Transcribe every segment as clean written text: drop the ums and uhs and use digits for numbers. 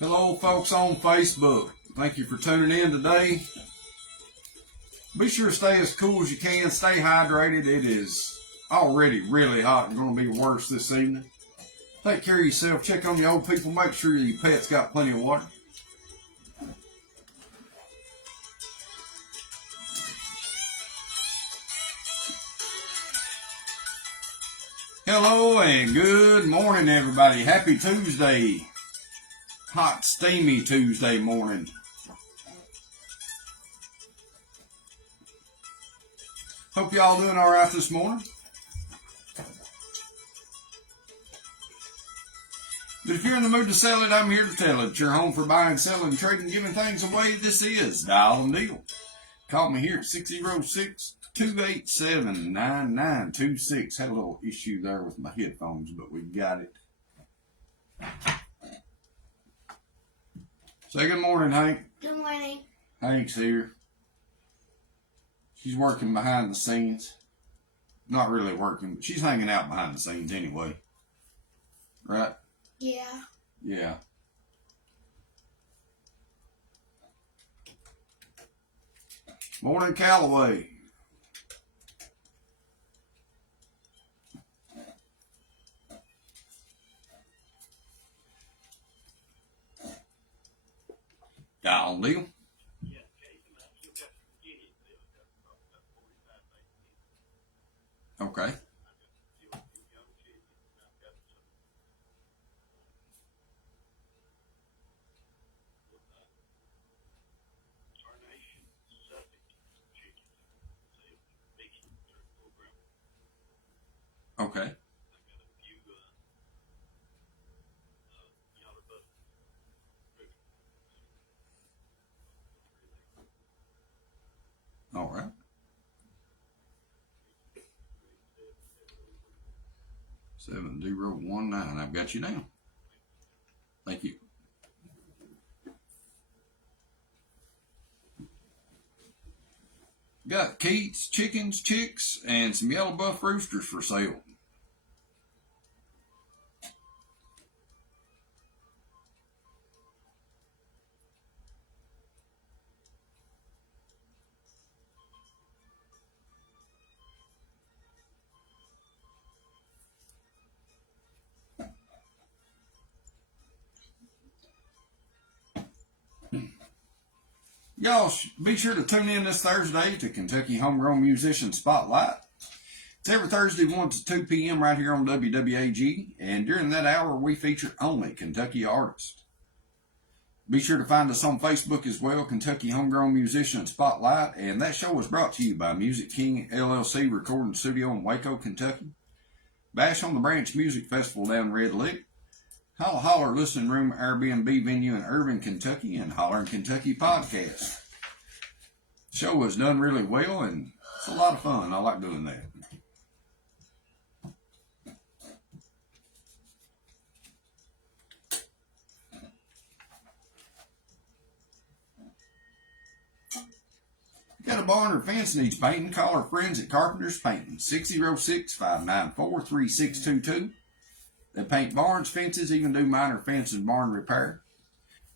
Hello folks on Facebook. Thank you for tuning in today. Be sure to stay as cool as you can. Stay hydrated. It is already really hot and going to be worse this evening. Take care of yourself. Check on the old people. Make sure your pet's got plenty of water. Hello and good morning, everybody. Happy Tuesday. Hot, steamy Tuesday morning. Hope y'all doing all right this morning. But if you're in the mood to sell it, I'm here to tell it. You're home for buying, selling, trading, giving things away. This is Dial and Deal. Call me here at 606-287-9926. Had a little issue there with my headphones, but we got it. Say good morning, Hank. Good morning. Hank's here. She's working behind the scenes. Not really working, but she's hanging out behind the scenes anyway. Right? Yeah. Yeah. Morning, Callaway. Dial and Deal. Okay. Okay. All right. 7019. I've got you down. Thank you. Got Keats, chickens, chicks, and some yellow buff roosters for sale. Y'all be sure to tune in this Thursday to Kentucky Homegrown Musician Spotlight. It's every Thursday 1 to 2 p.m. right here on WWAG, and during that hour we feature only Kentucky artists. Be sure to find us on Facebook as well, Kentucky Homegrown Musician Spotlight, and that show is brought to you by Music King LLC Recording Studio in Waco, Kentucky, Bash on the Branch Music Festival down in Red Lick, Holler Holler Listening Room Airbnb venue in Irving, Kentucky, and Holler in Kentucky podcast. The show was done really well, and it's a lot of fun. I like doing that. Got a barn or fence needs painting? Call our friends at Carpenters Painting, 606-594-3622. They paint barns, fences, even do minor fence and barn repair.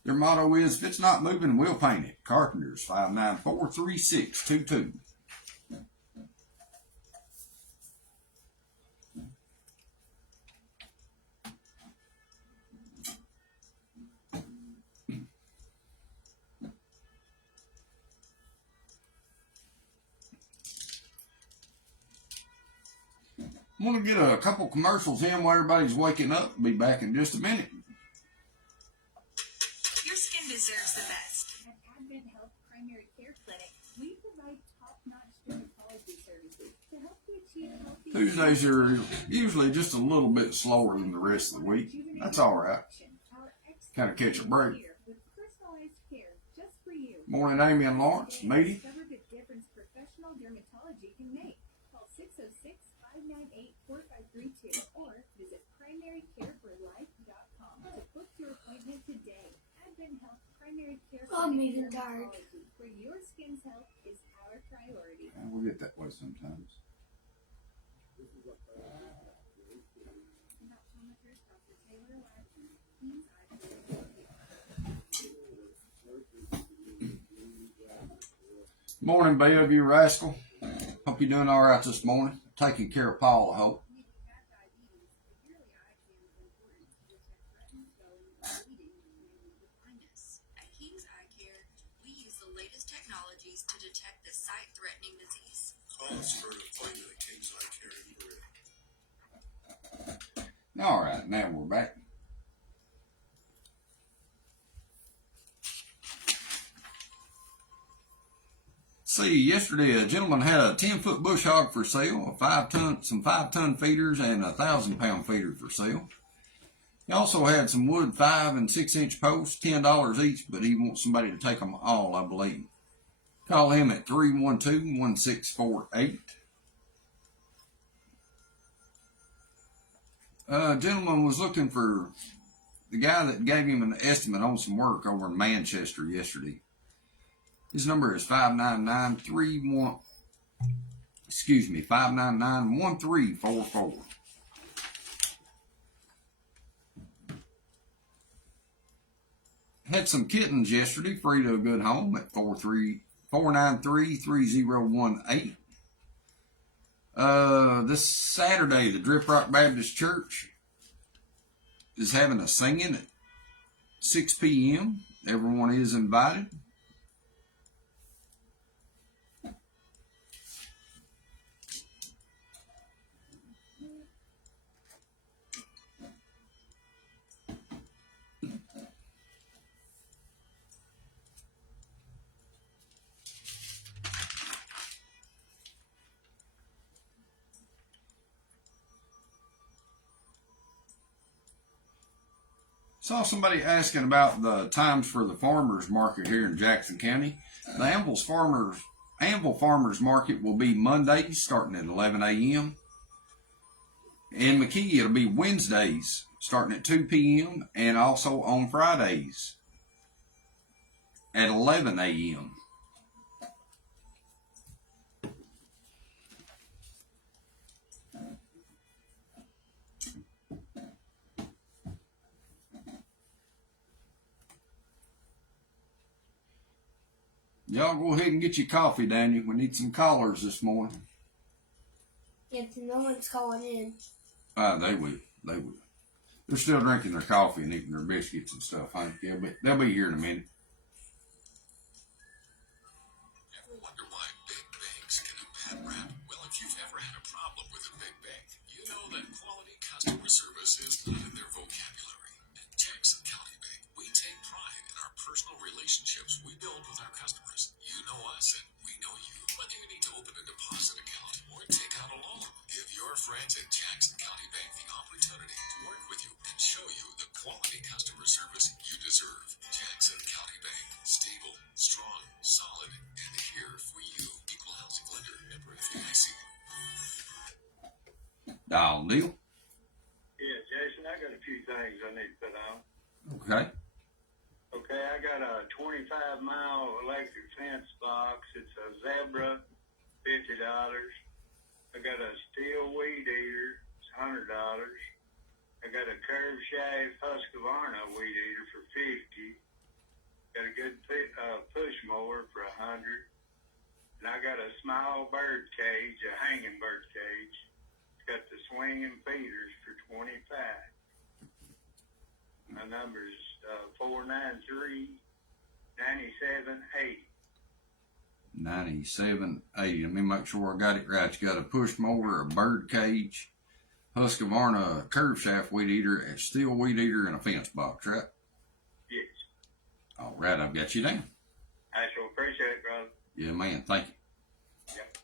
Their motto is, if it's not moving, we'll paint it. Carpenters, 594-3622. I'm going to get a couple commercials in while everybody's waking up. Be back in just a minute. Your skin deserves the best. At Advent Health Primary Care Clinic, we provide top-notch dermatology services to help you achieve healthy... Tuesdays are usually just a little bit slower than the rest of the week. That's all right. Kind of catch a break. Morning, Amy and Lawrence. Meaty. personal dermatology can make. Call 606-598-4532 or visit primarycareforlife.com to book your appointment today. Advent Health Primary Care I'm Clinic even tired. Dermatology, where your skin's health is our priority. We'll get that way sometimes. Optometrist Dr. Taylor Latson, King's Eye Care. Morning, Bev, you rascal. Hope you're doing all right this morning. Taking care of Paul, I hope. If you have diabetes, a yearly eye exam is important to detect threatened swelling and bleeding, mainly with blindness. At King's Eye Care, we use the latest technologies to detect this sight-threatening disease. Call us for an appointment at King's Eye Care in Berea. All right, now we're back. See, yesterday a gentleman had a 10-foot bush hog for sale, some 5-ton feeders, and a 1,000-pound feeder for sale. He also had some wood 5 and 6-inch posts, $10 each, but he wants somebody to take them all, I believe. Call him at 312-1648. Gentleman was looking for the guy that gave him an estimate on some work over in Manchester yesterday. His number is 599-1344. Had some kittens yesterday, free to a good home at 493-3018. This Saturday, the Drip Rock Baptist Church is having a singing at 6 p.m. Everyone is invited. Saw somebody asking about the times for the farmers market here in Jackson County. The Anvil Farmers Market will be Mondays starting at 11 a.m. In McKee, it'll be Wednesdays starting at 2 p.m. and also on Fridays at 11 a.m. Y'all go ahead and get your coffee, Daniel. We need some callers this morning. If no one's calling in. They will. They will. They're still drinking their coffee and eating their biscuits and stuff, huh? Yeah, but they'll be here in a minute. Ever wonder why big banks can bad rap? Well, if you've ever had a problem with a big bank, you know that quality customer service is not in their vocabulary. At Jackson County Bank, we take pride in our personal relationships we build with our customers. You know us and we know you. Whether you need to open a deposit account or take out a loan, give your friends at Jackson County Bank the opportunity to work with you and show you the quality customer service you deserve. Jackson County Bank, stable, strong, solid, and here for you. Equal housing lender, member FDIC. Dial Neil. Yeah, Jason, I got a few things I need to put on. Okay. Okay, I got a 25-mile electric fence box. It's a Zebra, $50. I got a steel weed eater. It's $100. I got a curved shaft Husqvarna weed eater for $50. Got a good push mower for $100. And I got a small bird cage, a hanging bird cage. It's got the swinging feeders for $25. My number's 493-9780. 9780. Let me make sure I got it right. You got a push mower, a bird cage, Husqvarna curve shaft weed eater, a steel weed eater, and a fence box, right? Yes. All right, I've got you down. I sure appreciate it, brother. Yeah, man. Thank you. Yep.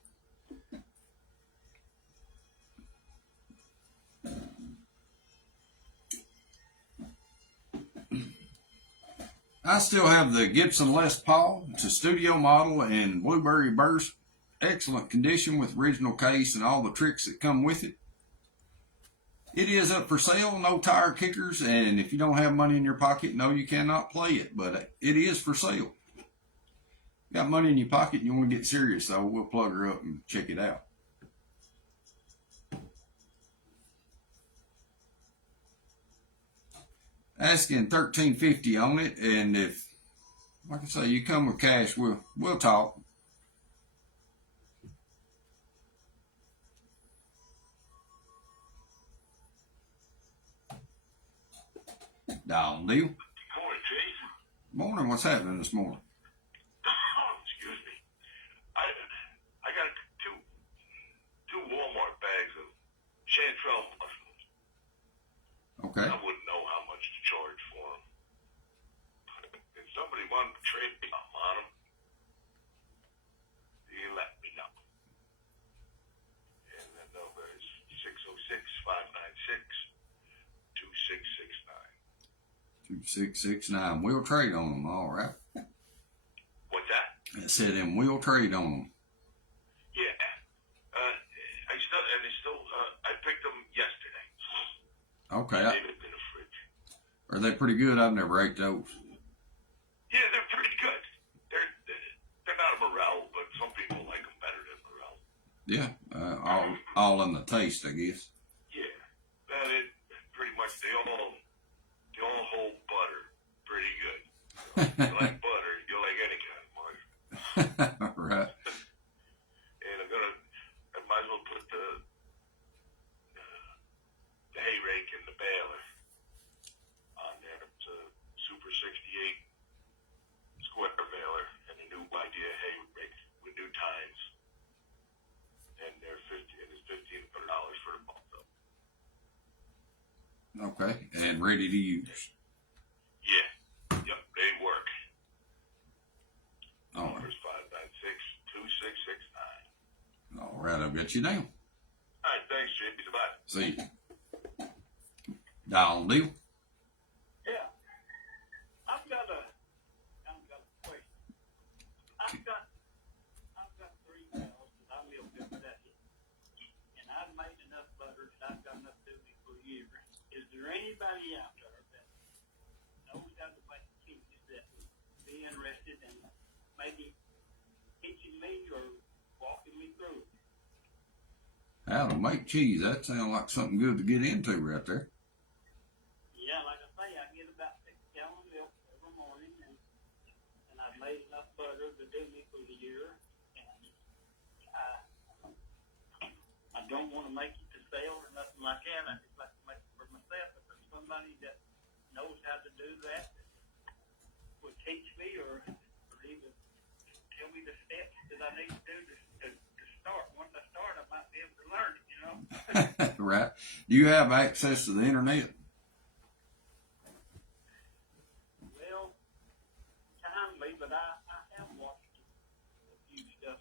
I still have the Gibson Les Paul. It's a studio model in blueberry burst excellent condition with original case and all the tricks that come with it. It is up for sale, no tire kickers, and if you don't have money in your pocket, no, you cannot play it, but it is for sale. Got money in your pocket and you want to get serious, though, we'll plug her up and check it out. Asking $13.50 on it, and if, like I say, you come with cash, we'll talk. Down deal. Morning, Jason. Morning. What's happening this morning? Excuse me. I got two Walmart bags of chanterelle mushrooms. Okay. I wouldn't know how much to charge for them. If somebody wanted to trade me on them, you let me know. And the number is 606-596-2669. 2669. We'll trade on them. All right. What's that? I said, and we'll trade on them. Yeah. I picked them yesterday. Okay. They've been in the fridge. Are they pretty good? I've never ate those. Yeah, they're pretty good. They're not a morel, but some people like them better than morel. Yeah. All in the taste, I guess. Yeah. Pretty much they all hold butter pretty good. If you like butter, you like any kind of mushroom. All right. And I might as well put the hay rake and the baler on there. It's a Super 68 square baler and a new idea hay rake with new tines. And it's $1,500 for the both of them. Okay. And ready to use. Yeah. Yep, they work. All right. Numbers 596-2669. All right. I've got you down. All right, thanks, Jimmy. Bye. See you. Down deal. Yeah. I've got a question. I've got 3 cows that I milk every day. And I've made enough butter that I've got enough to do me for a year. Is there anybody out there that knows how to make cheese that would be interested in maybe teaching me or walking me through it? How to make cheese. That sounds like something good to get into right there. Yeah, like I say, I get about 6 gallons of milk every morning, and I've made enough butter to do me for the year. And I don't want to make it to sale or nothing like that. I just like to make it for myself. If there's somebody that knows how to do that would teach me or even tell me the steps that I need to do to start. Once I start, I might be able to learn it, you know. Right. Do you have access to the internet? Well, kindly, but I have watched a few stuff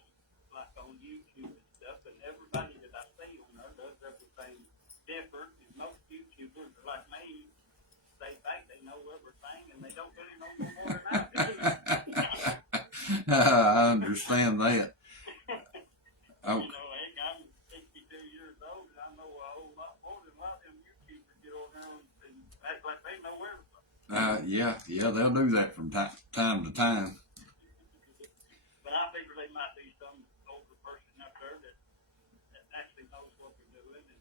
like on YouTube and stuff, and everybody that I see on there does everything different. And most YouTubers are like me. They think they know everything, and they don't really know no more than I do. I understand that. You know, heck, I'm 62 years old, and I know a whole lot more than a lot of them YouTubers get on there and act like they know everything. Yeah, they'll do that from time to time. But I figure they might be some older person out there that actually knows what they're doing, and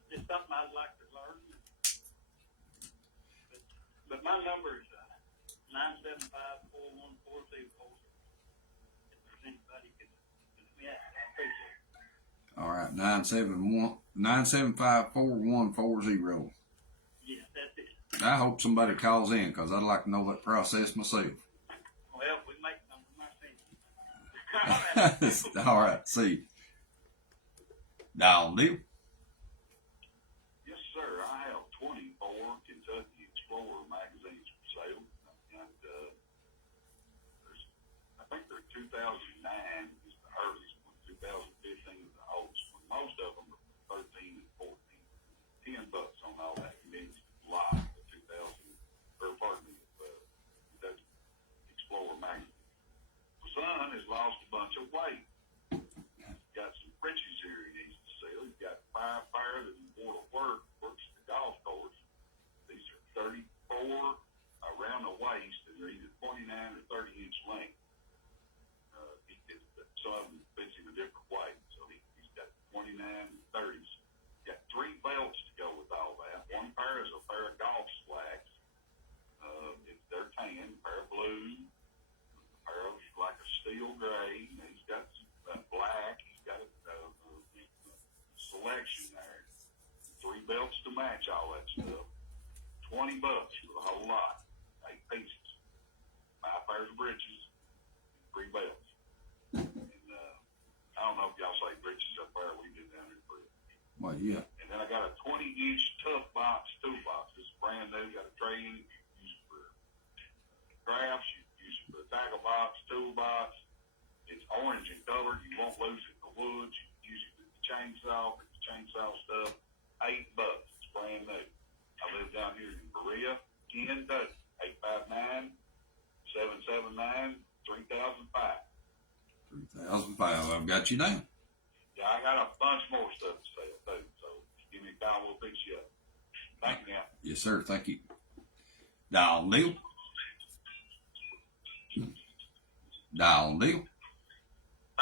it's just something I'd like to learn. But my number is 975-4140. If there's anybody can help me out, I appreciate it. All right, 975-4140. Yes, that's it. I hope somebody calls in because I'd like to know that process myself. Well, we make them my All right, see. Down deal. Yes, sir. I have 24 Kentucky Explorer magazines for sale. And I think they're 2009 is the earliest one. 2015 is the oldest one. Most of them are 13 and 14. $10 on all that means a lot. Kentucky Explorer magazine. My son has lost a bunch of weight. $20 for the whole lot. 8 pieces. 5 pairs of breeches, 3 belts. And I don't know if y'all say breeches up there. We did down here for it. Well, yeah. And then I got a 20-inch tough box toolbox. It's brand new. Got a tray in it. You can use it for crafts. You can use it for a tackle box, toolbox. It's orange in color. You won't lose it in the woods. You can use it with the chainsaw, with the chainsaw stuff. $8. It's brand new. I live down here in Berea, Kentucky. 859-779-3005. 3,005. I've got you down. Yeah, I got a bunch more stuff to sell too. So give me a call. We'll fix you up. Thank you now. Yes, sir. Thank you. Dial deal. Dial deal. Hey, I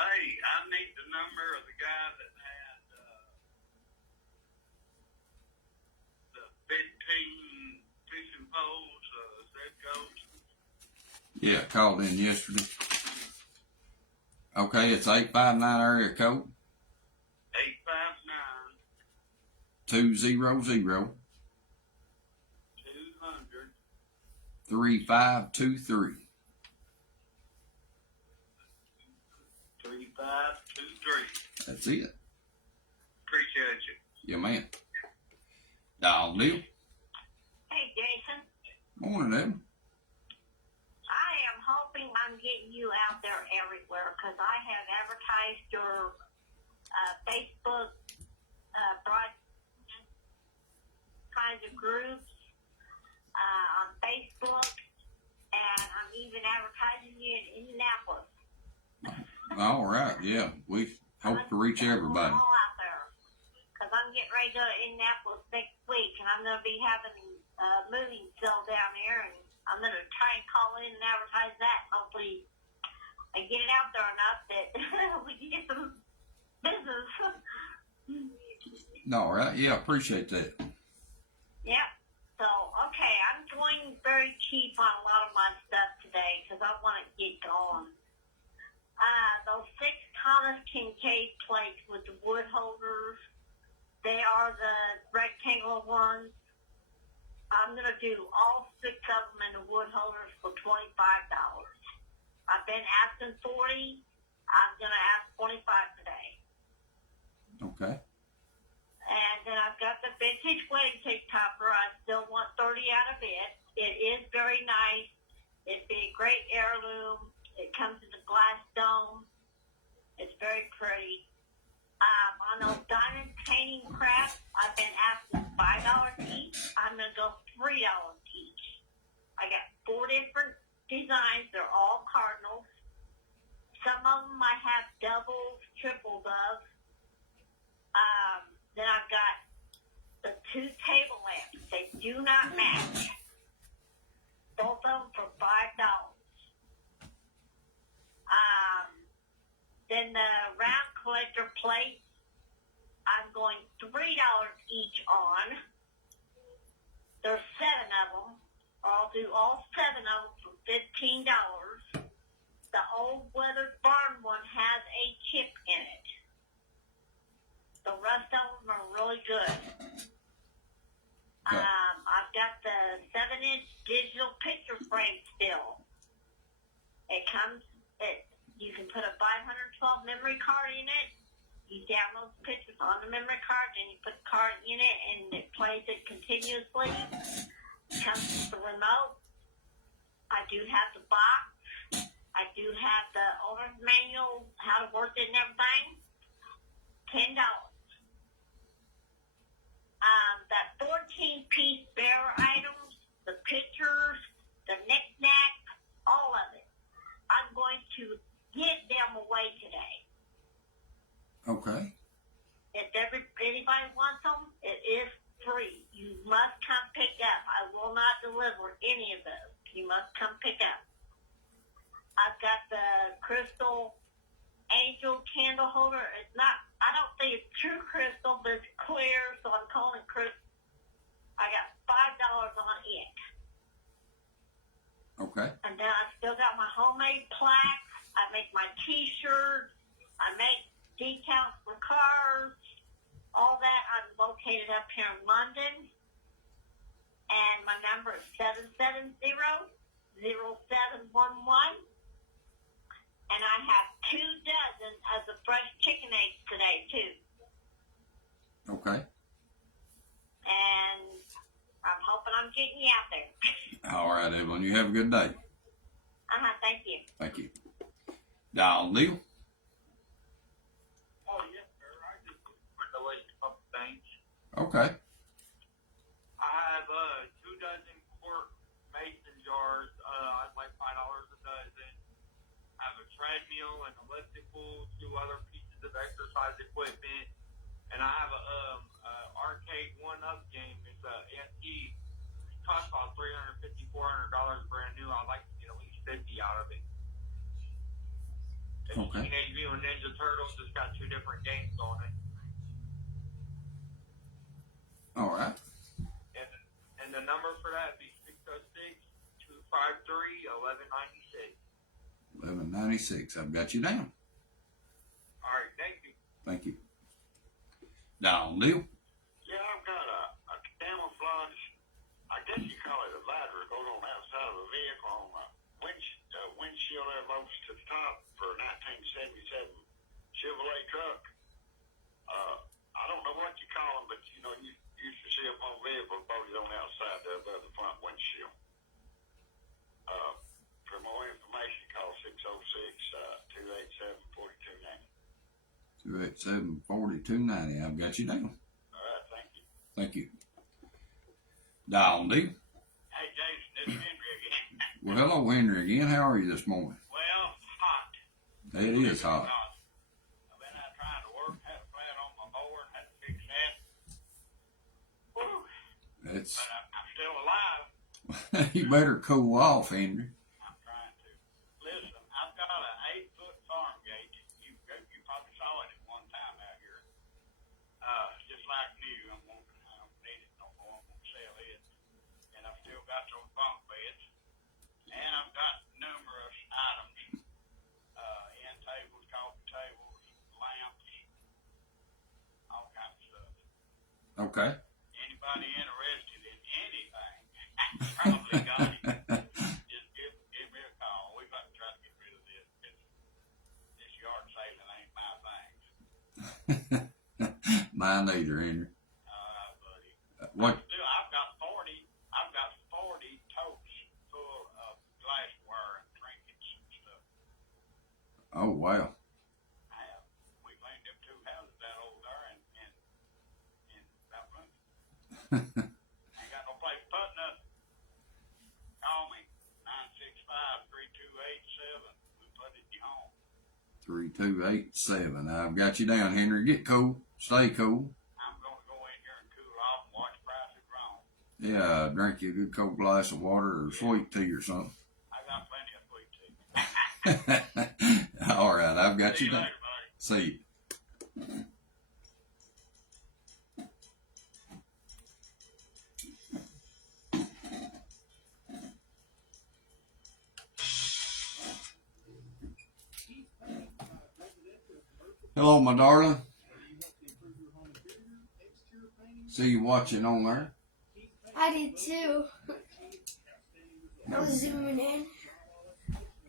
need the number of the guy that had the 15 fishing poles, Zedco's. Yeah, called in yesterday. Okay, it's 859 area code 859 200 200 3523. 3523. That's it. Appreciate you. Yeah, man. Dial deal. Hey, Jason. Morning, Evan. I am hoping I'm getting you out there everywhere because I have advertised your Facebook broad kinds of groups on Facebook, and I'm even advertising you in Indianapolis. All right. Yeah, we hope to reach everybody. All out there because I'm getting ready to go to Indianapolis next week, and I'm going to be having a moving sale down there, and I'm going to try and call in and advertise that. Hopefully, I get it out there enough that we can get some business. All right. Yeah, appreciate that. Yep. So, okay, I'm going very cheap on a lot of my stuff today because I want to get going. Those 6 Thomas Kincaid plates with the wood holders, they are the rectangular ones. I'm going to do all 6 of them in the wood holders for $25. I've been asking $40. I'm going to ask $25 today. Okay. And then I've got the vintage wedding cake topper. I still want 30 out of it. It is very nice. It'd be a great heirloom. It comes in a glass dome. It's very pretty. On those diamond painting crafts, I've been asking $5 each. I'm going to go $3 each. I got 4 different designs. They're all cardinals. Some of them I have doubles, triples of. Then I've got the 2 table lamps. They do not match. Both of them for $5. Then the round collector plates, I'm going $3 each on. There's 7 of them. I'll do all 7 of them for $15. The old weathered barn one has a chip in it. The rest of them are really good. I've got the 7-inch digital picture frame still. It comes, you can put a 512 memory card in it. You download the pictures on the memory card, and you put the card in it, and it plays it continuously. It comes with the remote. I do have the box. I do have the owner's manual, how to work it and everything. $10. That 14-piece bearer items, the pictures, the knick-knack, all of it. I'm going to give them away today. Okay. If anybody wants them, it is free. You must come pick up. I will not deliver any of those. You must come pick up. I've got the crystal angel candle holder. It's not, I don't think it's true crystal, but it's clear, so I'm calling it crystal. I got $5 on it. Okay. And then I still got my homemade plaques. I make my T-shirts. I make decals for cars. All that. I'm located up here in London. And my number is 770-0711. And I have 2 dozen of the fresh chicken eggs today, too. Okay. And I'm hoping I'm getting you out there. All right, Evelyn. You have a good day. Thank you. Thank you. Dial Neil. Oh, yes, sir. I just want to let you a couple things. Okay. I have 2 dozen quart mason jars. I'd like $5 a dozen. I have a treadmill, an elliptical, 2 other pieces of exercise equipment, and I have a arcade 1-up game. It's a SE. It costs about $350, $400 brand new. I'd like to get at least 50 out of it. It's Okay. Teenage Mutant Ninja Turtles. It's got 2 different games on it. All right. And the number for that would be 606-253-1196. 1196. I've got you down. All right, thank you. Thank you. Dial Neil. Yeah, I've got a camouflage, I guess you call it a ladder, that goes on the outside of a vehicle on a windshield there most to the top for a 1977 Chevrolet truck. I don't know what you call them, but you know, you used to see them on vehicles, probably on the outside there above the front windshield. For more information, call 287-4290. I've got you down. All right, thank you. Thank you. Dial Neil. Hey, Jason, this is Henry again. Well, hello, Henry again. How are you this morning? Well, hot. It is hot. I've been out trying to work, had a flat on my mower, had to fix that. Woo. It's But I'm still alive. you better cool off, Henry. I'm trying to. Listen, I've got an 8-foot farm gate. You probably saw it at one time out here. Just like new. I don't need it no more. I'm gonna sell it. And I've still got those bunk beds. And I've got numerous items. End tables, coffee tables, lamps, all kinds of stuff. Okay. Anybody interested in anything? Probably got it. Just give me a call. We got to try to get rid of this. This yard sailing ain't my thing. Mine neither, Henry. Buddy. What? I've got 40 totes full of glassware and trinkets and stuff. Oh, wow. I have. We cleaned them 2 houses out over there and about running. Ain't got no place to put nothing. Call me, 965-3287. We put it in your home. 3287. I've got you down, Henry. Get cool. Stay cool. I'm going to go in here and cool off and watch prices grown. Yeah, drink you a good cold glass of water or sweet tea or something. I got plenty of sweet tea. All right, I've got See you you down. later, buddy. See you. Hello, my darling. See you watching on there. I did too. I was zooming in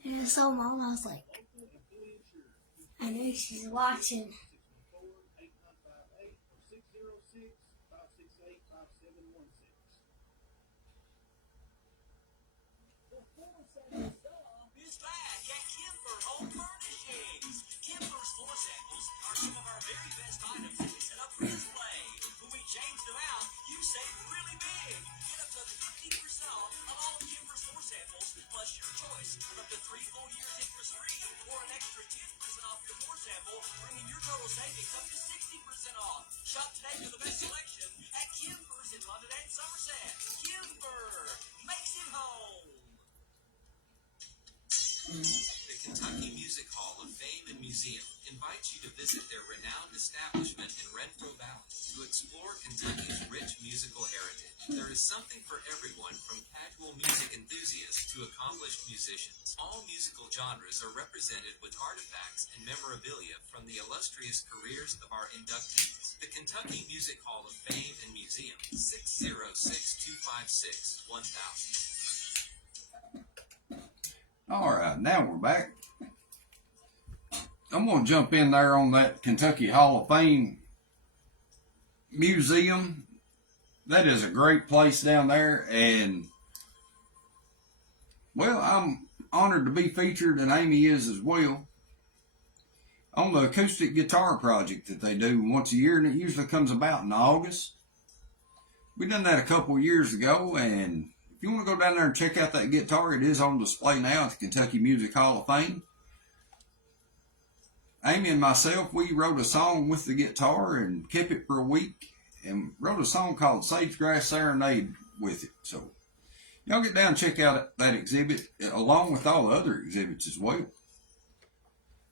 and I saw Mom. I was like, I know she's watching. Is back at Kimber Home Furnishings. Kimber's floor samples are some of our very best items that we set up for display. When we change them out, you save really big. Get up to 50% off of all of Kimber's floor samples, plus your choice of up to 3 full years interest-free, or an extra 10% off your floor sample, bringing your total savings up to 60% off. Shop today for the best selection at Kimber's in London and Somerset. Kimber makes it home. The Kentucky Music Hall of Fame and Museum invites you to visit their renowned establishment in Renfro Valley to explore Kentucky's rich musical heritage. There is something for everyone, from casual music enthusiasts to accomplished musicians. All musical genres are represented with artifacts and memorabilia from the illustrious careers of our inductees. The Kentucky Music Hall of Fame and Museum, 606-256-1000. All right, now we're back. I'm going to jump in there on that Kentucky Hall of Fame Museum. That is a great place down there, and well, I'm honored to be featured, and Amy is as well, on the acoustic guitar project that they do once a year, and it usually comes about in August. We done that a couple of years ago, and if you want to go down there and check out that guitar, it is on display now at the Kentucky Music Hall of Fame. Amy and myself, we wrote a song with the guitar and kept it for a week, and wrote a song called Sage Grass Serenade with it. So y'all get down and check out that exhibit, along with all the other exhibits as well.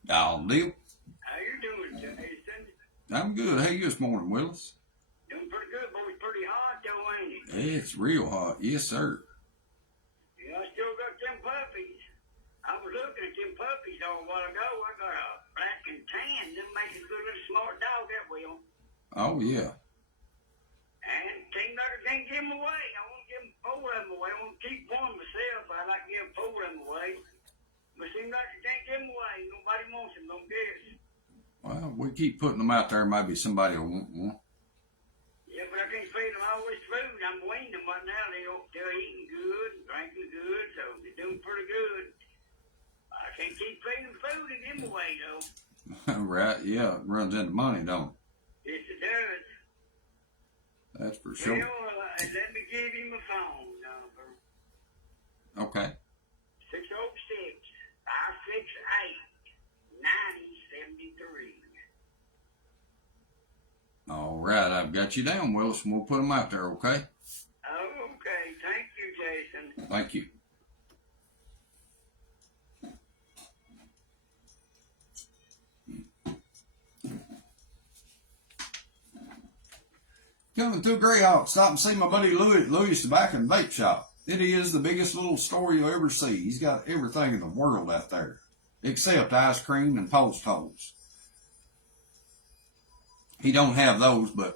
Y'all deal. How you doing, Jason? I'm good. How you this morning, Willis? Doing pretty good, boy. It's pretty hot, though, ain't it? It's real hot. Yes, sir. Yeah, I still got them puppies. I was looking at them puppies a while ago. I got a black and tan. Them make a good little smart dog, that will. Oh, yeah. And seems like I can't give them away. I want to give them 4 of them away. I want to keep one myself. I like to give 4 of them away. But seems like I can't give them away. Nobody wants them, don't guess. Well, we keep putting them out there. Maybe somebody will want one. Yeah, but I can't feed them all this food. I'm weaning them right now. They're eating good and drinking good, so they're doing pretty good. I can't keep feeding them food and give them away, though. Right, yeah. It runs into money, don't it? Yes, it does. That's for sure. Well, let me give you my phone number. Okay. 606-568-9073. All right, I've got you down, Willis, and we'll put them out there, okay? Oh, okay. Thank you, Jason. Thank you. Coming through Greyhawk, stop and see my buddy Louis at Louis Tobacco and Vape Shop. It is the biggest little store you'll ever see. He's got everything in the world out there, except ice cream and post holes. He don't have those, but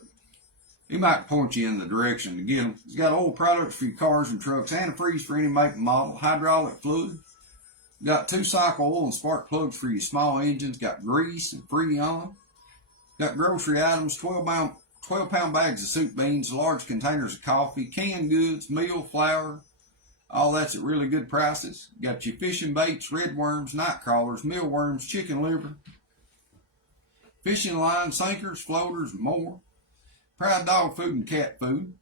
he might point you in the direction to get them. He's got oil products for your cars and trucks, antifreeze for any make and model, hydraulic fluid. Got 2-cycle oil and spark plugs for your small engines. Got grease and Freon. Got grocery items, 12-pound bags of soup beans, large containers of coffee, canned goods, meal, flour. All that's at really good prices. Got your fishing baits, red worms, night crawlers, mealworms, chicken liver, fishing lines, sinkers, floaters, and more. Proud dog food and cat food.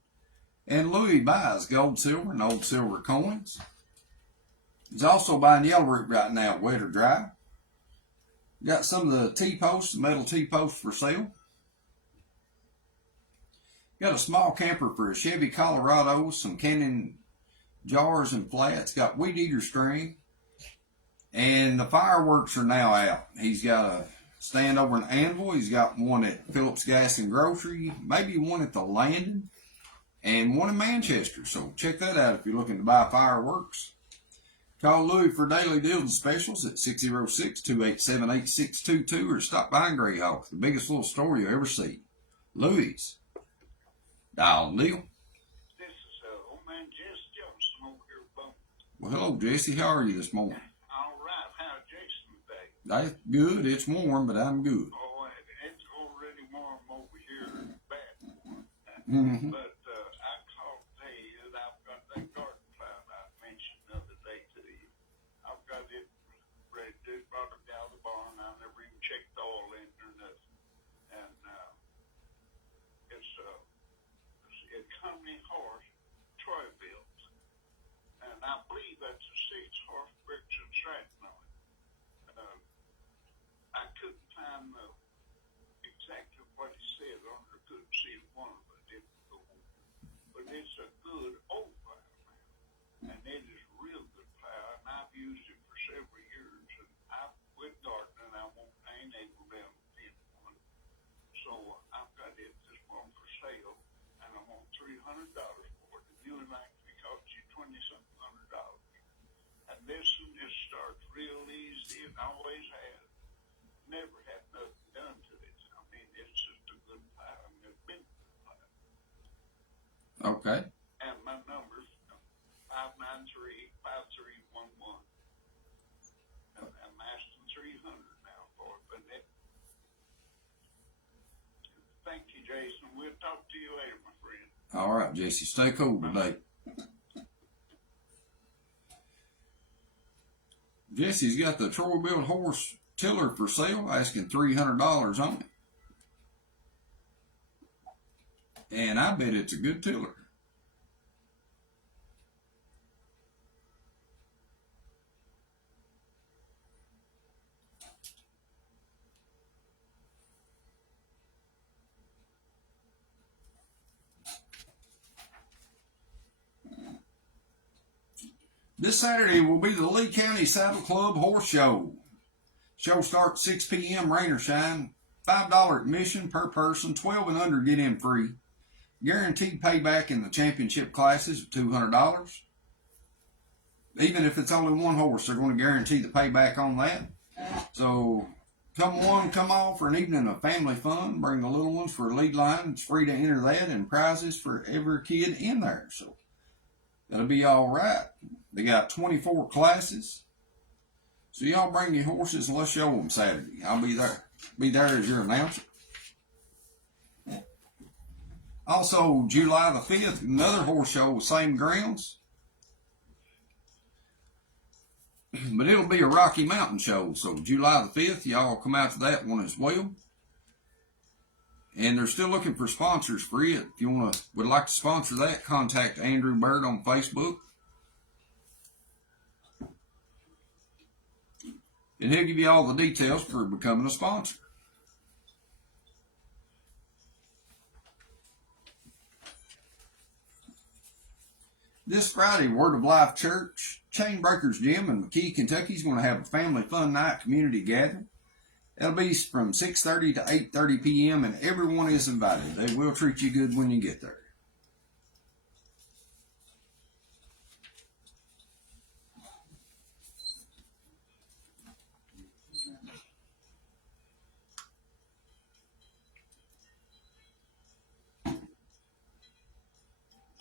And Louis buys gold, silver, and old silver coins. He's also buying yellow root right now, wet or dry. Got some of the T-posts, metal T-posts for sale. Got a small camper for a Chevy Colorado, some canning jars and flats. Got weed eater string. And the fireworks are now out. He's got a stand over in Anvil. He's got one at Phillips Gas and Grocery. Maybe one at the Landon. And one in Manchester. So check that out if you're looking to buy fireworks. Call Louis for daily deals and specials at 606-287-8622 or stop by in Greyhawk, the biggest little store you'll ever see. Louis. Dial and deal. This is old man Jesse Johnson over here, Bone. Well, hello, Jesse. How are you this morning? All right. How's Jason today? That's good. It's warm, but I'm good. Oh, it's already warm over here, bad warm. Mm-hmm. But I called to tell you that I've got that garden cloud I mentioned the other day to you. I've got it ready to brought it down the barn. I never even checked the oil in or nothing. And it's a company horse, Troy built. And I believe that's a 6-horse Brixton Stratton on it. I couldn't find exactly what he said on it. I couldn't see one of it. But it's a good old plow, man. And it is a real good plow. And I've used it for several years. And I quit gardening. I ain't able to and always has. Never had nothing done to it. I mean, it's just a good pile. I mean, it's been a good pile. Okay. And my number's 593-5311. And I'm asking 300 now for it, but that. Thank you, Jason. We'll talk to you later, my friend. All right, Jesse. Stay cool today. Jesse's got the Troy-Built horse tiller for sale, asking $300 on it. And I bet it's a good tiller. This Saturday will be the Lee County Saddle Club Horse Show. Show starts 6 p.m. rain or shine. $5 admission per person. 12 and under get in free. Guaranteed payback in the championship classes of $200. Even if it's only one horse, they're going to guarantee the payback on that. So come one, come all for an evening of family fun. Bring the little ones for a lead line. It's free to enter that, and prizes for every kid in there. So that'll be all right. They got 24 classes. So y'all bring your horses and let's show them Saturday. I'll be there. Be there as your announcer. Also, July the 5th, another horse show, same grounds. But it'll be a Rocky Mountain show. So July the 5th, y'all come out to that one as well. And they're still looking for sponsors for it. If you would like to sponsor that, contact Andrew Bird on Facebook. And he'll give you all the details for becoming a sponsor. This Friday, Word of Life Church, Chainbreakers Gym in McKee, Kentucky is going to have a family fun night community gathering. It'll be from 6:30 to 8:30 p.m. and everyone is invited. They will treat you good when you get there.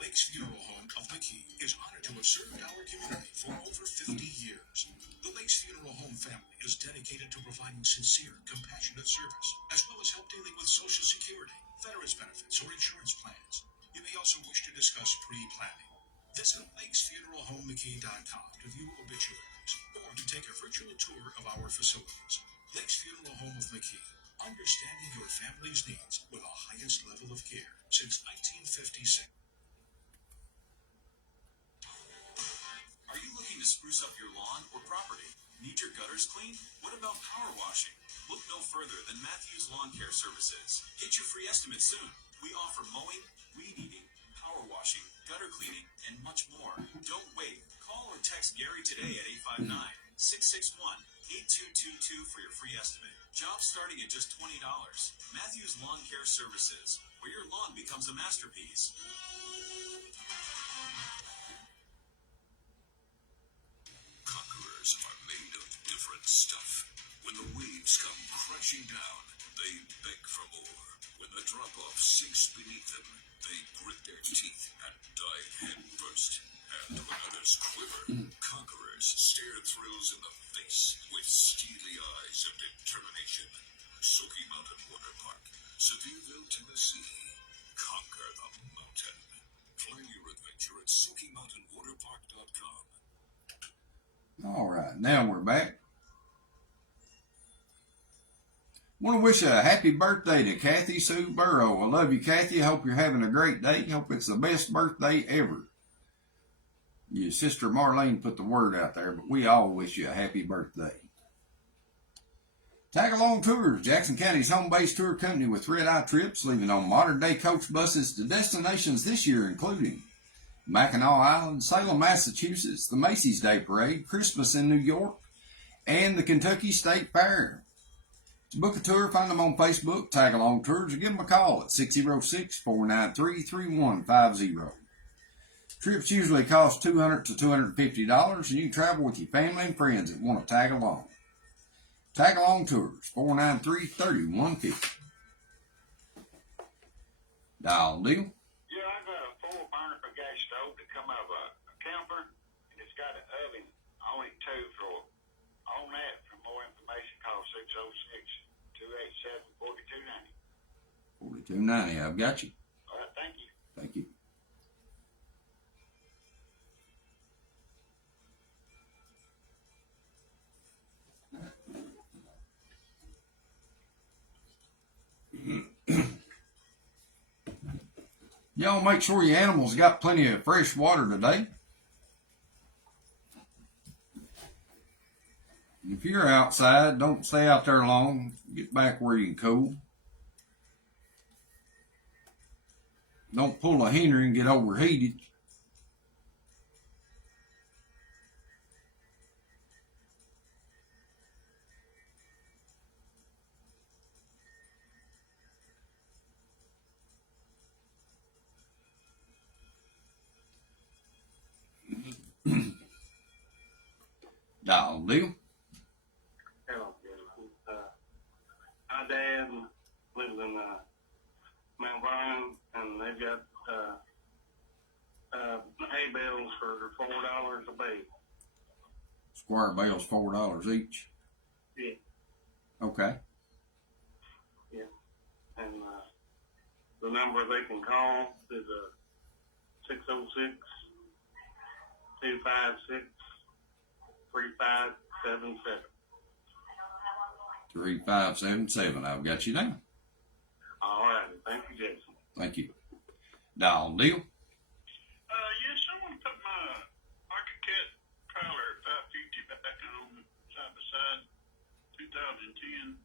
Lakes Funeral Home of McKee is honored to have served our community for over 50 years. The Lakes Funeral Home family is dedicated to providing sincere, compassionate service, as well as help dealing with Social Security, veterans benefits, or insurance plans. You may also wish to discuss pre-planning. Visit lakesfuneralhomemckee.com to view obituaries or to take a virtual tour of our facilities. Lakes Funeral Home of McKee, understanding your family's needs with the highest level of care since 1956. Are you looking to spruce up your lawn or property? Need your gutters cleaned? What about power washing? Look no further than Matthews Lawn Care Services. Get your free estimate soon. We offer mowing, weed eating, power washing, gutter cleaning, and much more. Don't wait. Call or text Gary today at 859-661-8222 for your free estimate. Jobs starting at just $20. Matthews Lawn Care Services, where your lawn becomes a masterpiece. Conquerors are made of different stuff. When the waves come crashing down, they beg for more. When the drop-off sinks beneath them, they grit their teeth and dive head first. And when others quiver, conquerors stare thrills in the face with steely eyes of determination. Sookie Mountain Water Park, Sevierville, Tennessee. Conquer the mountain. Plan your adventure at SookieMountainWaterPark.com. All right, now we're back. Want to wish a happy birthday to Kathy Sue Burrow. I love you, Kathy. I hope you're having a great day. Hope it's the best birthday ever. Your sister Marlene put the word out there, but we all wish you a happy birthday. Tag Along Tours, Jackson County's home-based tour company with red-eye trips, leaving on modern-day coach buses to destinations this year, including Mackinac Island, Salem, Massachusetts, the Macy's Day Parade, Christmas in New York, and the Kentucky State Fair. To book a tour, find them on Facebook, Tag Along Tours, or give them a call at 606-493-3150. Trips usually cost $200 to $250, and you can travel with your family and friends that want to tag along. Tag along tours, 493-3150. Dial deal. Yeah, I got a 4-burner for gas stove to come out of a camper, and it's got an oven on it too. For on that, for more information, call 606-287-4290. 4290. I've got you. All right, thank you. Thank you. Y'all make sure your animals got plenty of fresh water today. If you're outside, don't stay out there long. Get back where you can cool. Don't pull a Henry and get overheated. Dial deal. Hello, my dad lives in Mount Vernon, and they've got hay bales for $4 a bale. Square bales, $4 each. Yeah, Okay. yeah. And the number they can call is 606-256-3577. 3577. I've got you down. All right, thank you, Jason. Thank you. Dial deal. Yes, I want to put my Arcacat Prowler 550 back on side by side. 2010.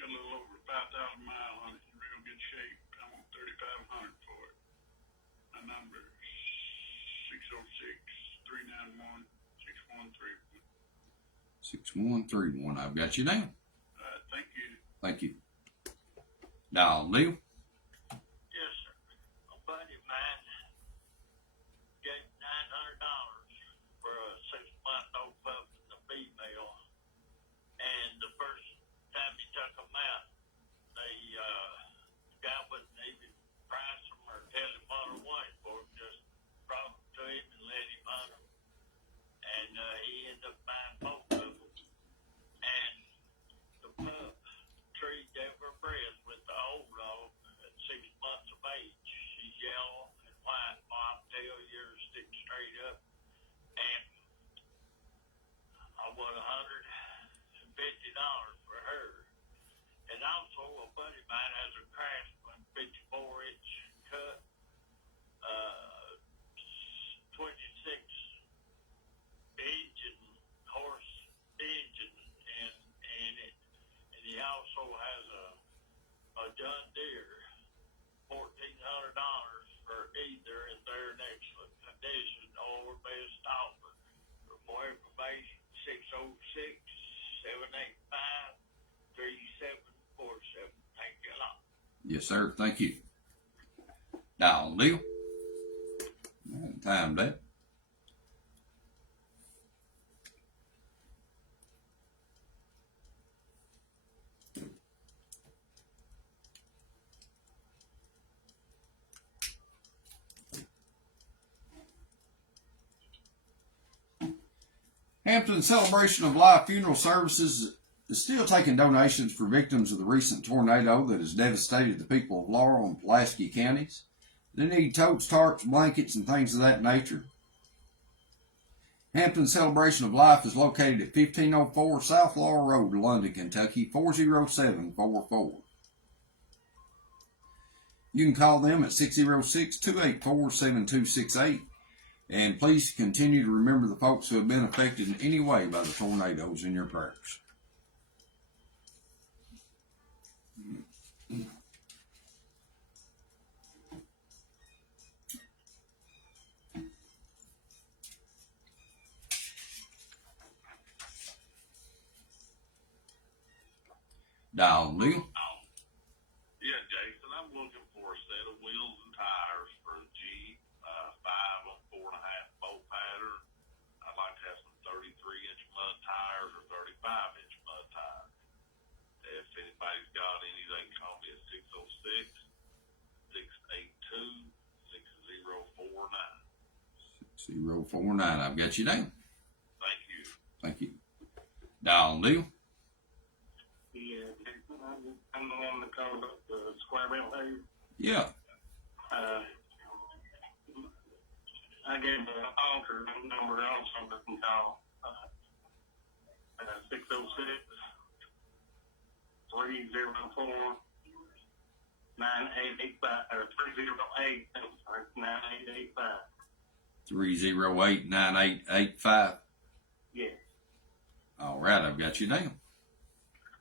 Got a little over 5,000 miles on it. In real good shape. I want $3,500 for it. My number is 606-391-6131. 6131. I've got you down. Thank you. Thank you. Dial deal. Yes, sir. A buddy of mine gave $900 for a 6-month-old pup and a female. And the first time he took them out, the guy wouldn't even price them or tell him what it was for him, just brought them to him and let him hunt them. And he ended up buying both of them. And the pup treed every breast with the old dog at 6 months of age. She's yellow and white, bobtail, ears stick straight up. And I want $150 for her. And also, a buddy of mine has a Craftsman 54-inch cut, 26 horse engine in it. And he also has a John Deere, $1,400 for either, and they're in excellent condition or best offer. For more information, 606-785-3747. Thank you a lot. Yes, sir. Thank you. Dial deal. Time that. Hampton Celebration of Life Funeral Services is still taking donations for victims of the recent tornado that has devastated the people of Laurel and Pulaski counties. They need totes, tarps, blankets, and things of that nature. Hampton Celebration of Life is located at 1504 South Laurel Road, London, Kentucky, 40744. You can call them at 606-284-7268. And please continue to remember the folks who have been affected in any way by the tornadoes in your prayers. Dial deal. Yeah, Jason, I'm looking for a set of wheels and tires for a Jeep, 5 on 4.5 bolt pattern. I'd like to have some 33-inch mud tires or 35-inch mud tires. 049. I've got you down. Thank you. Thank you. Dial deal. Yeah, I'm the one that called up the square bill here. Yeah. I gave the alter number also that can call 606 304 9885 or 308 9885. 308 9885. Yeah. All right, I've got you down.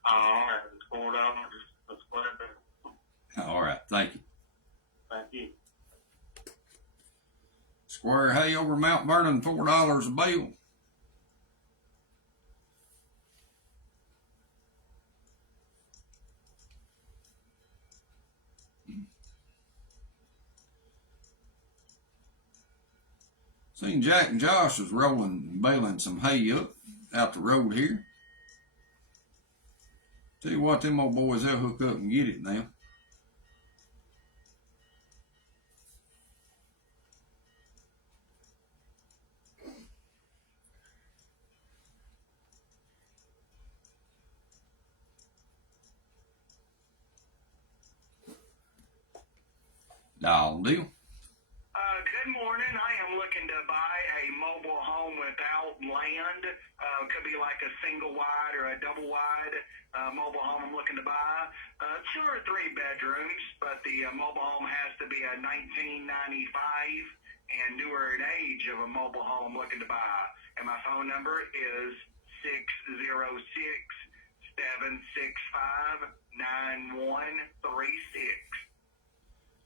All right, it's $4 a square bill. All right, thank you. Thank you. Square hay over Mount Vernon, $4 a bale. Seen Jack and Josh was baling some hay up out the road here. Tell you what, them old boys, they'll hook up and get it now. Dial deal. Good morning. I am looking to buy a mobile home without land. Could be like a single wide or a double wide mobile home I'm looking to buy. 2 or 3 bedrooms, but the mobile home has to be a 1995 and newer in age of a mobile home I'm looking to buy. And my phone number is 606-765-9136.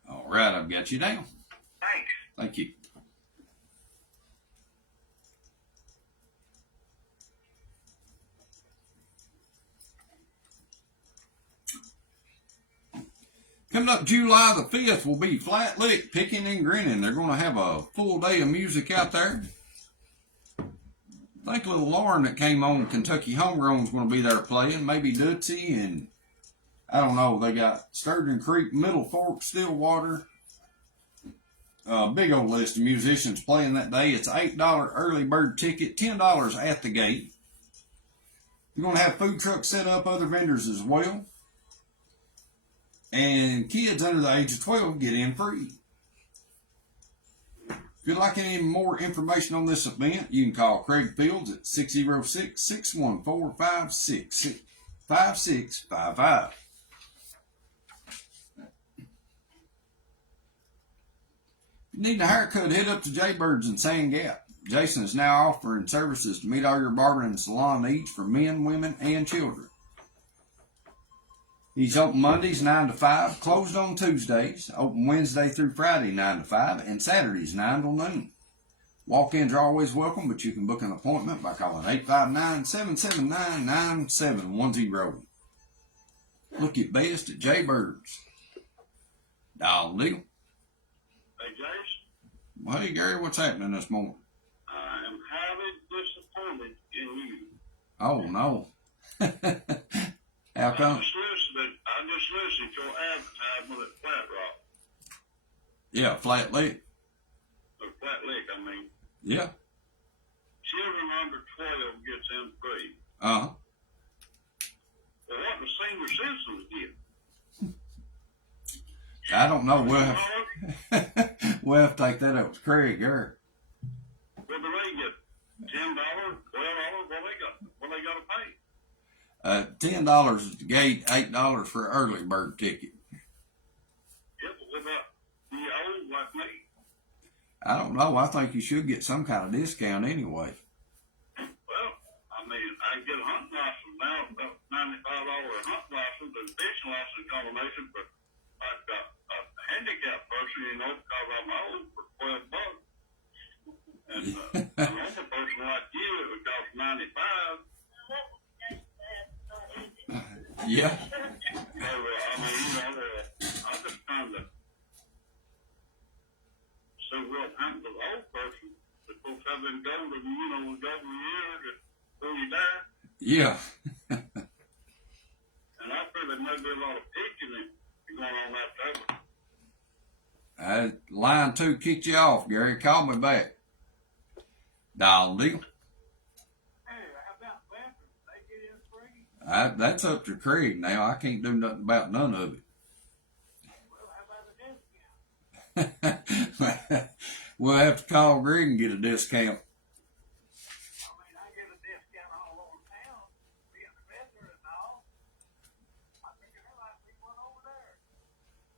All right, I've got you down. Thanks. Thank you. Coming up July the 5th will be Flat Lick, Picking and Grinning. They're going to have a full day of music out there. I think little Lauren that came on Kentucky Homegrown is going to be there playing. Maybe Dutzy and I don't know. They got Sturgeon Creek, Middle Fork, Stillwater. Big old list of musicians playing that day. It's $8 early bird ticket, $10 at the gate. You're going to have food trucks set up, other vendors as well. And kids under the age of 12 get in free. If you'd like any more information on this event, you can call Craig Fields at 606-614-5655. If you need a haircut, head up to Jaybirds in Sand Gap. Jason is now offering services to meet all your barbering and salon needs for men, women, and children. He's open Mondays 9 to 5, closed on Tuesdays, open Wednesday through Friday 9 to 5, and Saturdays 9 till noon. Walk-ins are always welcome, but you can book an appointment by calling 859-779-9710. Look your best at Jaybirds. Dial deal. Hey, Jason. Well, hey, Gary, what's happening this morning? I am highly disappointed in you. Oh, no. How come? I just listened to your advertisement at Flat Rock. Yeah, Flat Lick. Or Flat Lick, I mean. Yeah. Children under 12 gets in free. Uh-huh. Well, what the senior citizens get? I don't know. We'll have to take that up to Craig, Gary. What do they get? $10, $12? What they got to pay? $10 at the gate, $8 for an early bird ticket. Yeah, but what about the old like me? I don't know. I think you should get some kind of discount anyway. Well, I mean, I can get a hunting license now, about $95 a hunting license, and fishing license combination, but I've got a handicapped person, because I'm old, for $12. And a normal person like you, it would cost $95. Yeah. So, I mean, I'm just trying to see what happens to the old person. They're supposed to have them golden, golden years before you die. Yeah. And I feel there may be a lot of picking going on that table. Line 2 kicked you off, Gary. Call me back. Dial deal. Hey, how about bathrooms? They get in free? That's up to Craig now. I can't do nothing about none of it. Well, how about a discount? We'll have to call Greg and get a discount. I mean, I get a discount all over town, being the vendor and all. I figure there might be one over there.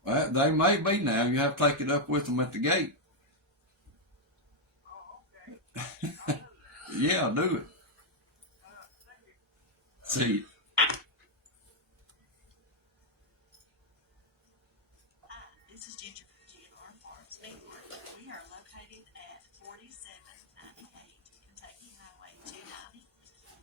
Well, they may be now. You have to take it up with them at the gate. Oh, okay. Yeah, do it. See you. This is Ginger from GNR Farms Meat Market. We are located at 4798 Kentucky Highway 290,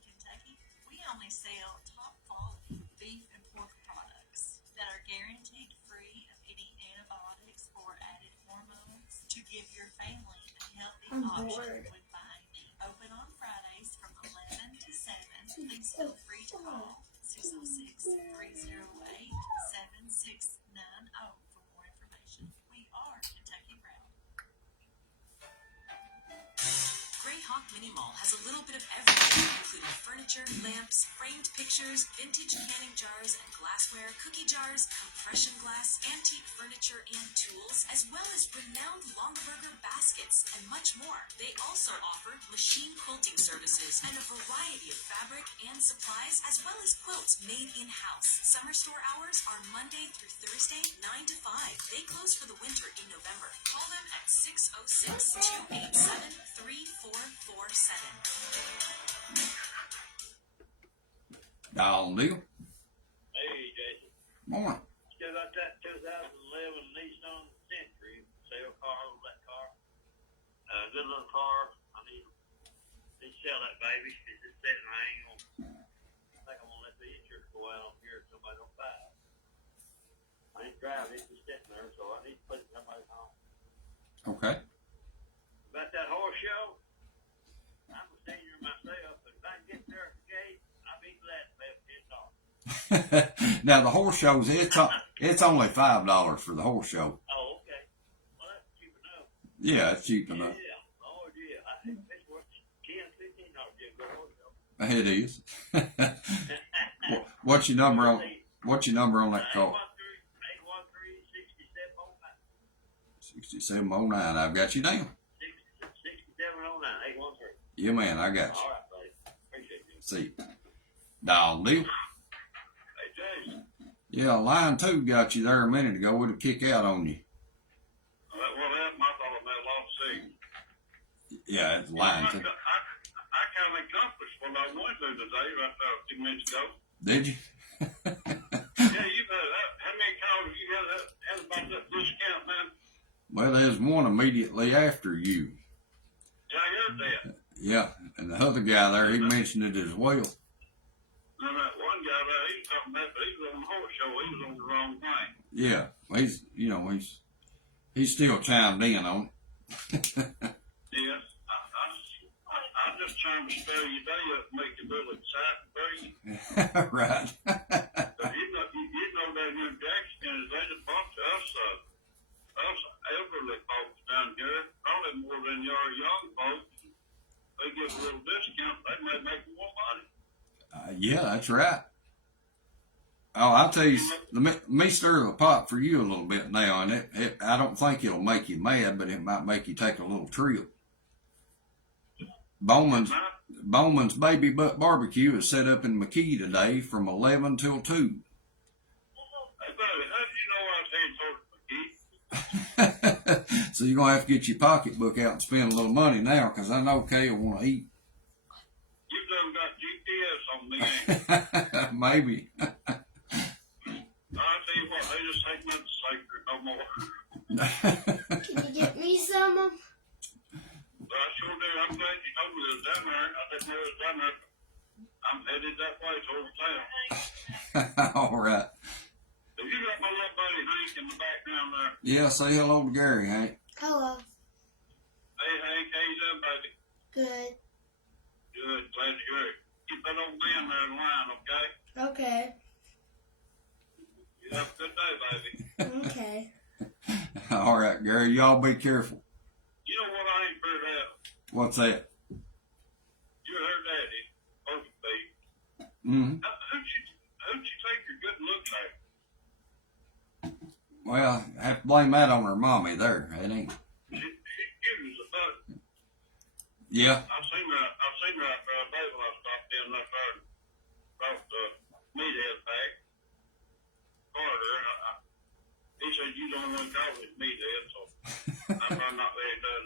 Kentucky. We only sell top quality beef and pork products that are guaranteed free of any antibiotics or added hormones to give your family a healthy I'm option bored. when buying meat. Open on Fridays from 11 to 7. Please feel free to call 606-308-7690 for more information. We are Kentucky Proud. Greyhawk Mini Mall has a little bit of everything, including furniture, lamps, framed pictures, vintage canning jars and glassware, cookie jars, compression glass, antique furniture and tools, as well as renowned Longaberger baskets and much more. They also offer machine quilting services and a variety of fabric and supplies, as well as quilts made in-house. Summer store hours are Monday through Thursday, 9 to 5. They close for the winter in November. Call them at 606-287-3447. Dial deal. Hey, Jason. Morning. Still got that 2011 Nissan Century. Sale car on that car. Good little car. I need to sell that baby. It's just sitting. I think I'm gonna let the insurance go out on here if somebody don't buy it. I ain't driving. It's just sitting there, so I need to put it in somebody's home. Okay. About that horse show, I'm a senior myself, but if I can get there at the gate, I'll be glad to pay $10. Now the horse shows it's only $5 for the horse show. Oh, okay. Well, that's cheap enough. Yeah, it's cheap enough. Yeah. Oh, yeah. I think it's worth $10, $15 to go horse show. It is. What's your number on that car? 6709. I've got you down. 6709, 813. Yeah, man, I got you. All right, buddy. Appreciate you. See. Dial deal. Hey, Jason. Yeah, line 2 got you there a minute ago. It'll kick out on you. What happened? I thought I made a lost signal. Yeah, it's line 2. I kind of accomplished what I wanted to today, right there a few minutes ago. Did you? Yeah, you've had that. How many calls have you had about that discount, man? Well, there's one immediately after you. Yeah, I heard that. Yeah, and the other guy there, he mentioned it as well. And that one guy there, he was talking about, but he was on the horse show. He was on the wrong thing. Yeah, he's still chimed in on it. Yeah, I'm just trying to spell your day up and make it a little exciting for you. Right. But you know that here in Jackson, there's a bunch of us elderly folks down here, probably more than your young folks. They get a little discount, they may make more money. Yeah, that's right. Oh, I'll tell you, let me stir the pot for you a little bit now, and I don't think it'll make you mad, but it might make you take a little trip. Bowman's Baby Butt Barbecue is set up in McKee today from 11 till 2. Hey, buddy, how did you know I was heading towards McKee? So you're going to have to get your pocketbook out and spend a little money now, because I know Kay will want to eat. You done got GPS on me, ain't you? Maybe. I'll tell you what, they just ain't nothing sacred no more. Can you get me some? But I sure do. I'm glad you told me it was down there. I didn't know it was down there. I'm headed that way towards town. All right. Have you got my little buddy Hank in the background there? Yeah, say hello to Gary, Hank. Hello. Hey, Hank, how you doing, baby? Good. Good, glad to hear it. Keep that old man there in line, okay? Okay. You have a good day, baby. Okay. All right, Gary, y'all be careful. You know what I ain't figured out? What's that? Mm-hmm. Who'd you think your good looks like? Well, I have to blame that on her mommy there. It ain't. She cute as a bug. Yeah. I seen her out there today when I stopped in up there and brought the meathead back. Carter, he said you don't want to call it meathead, so I'm not very done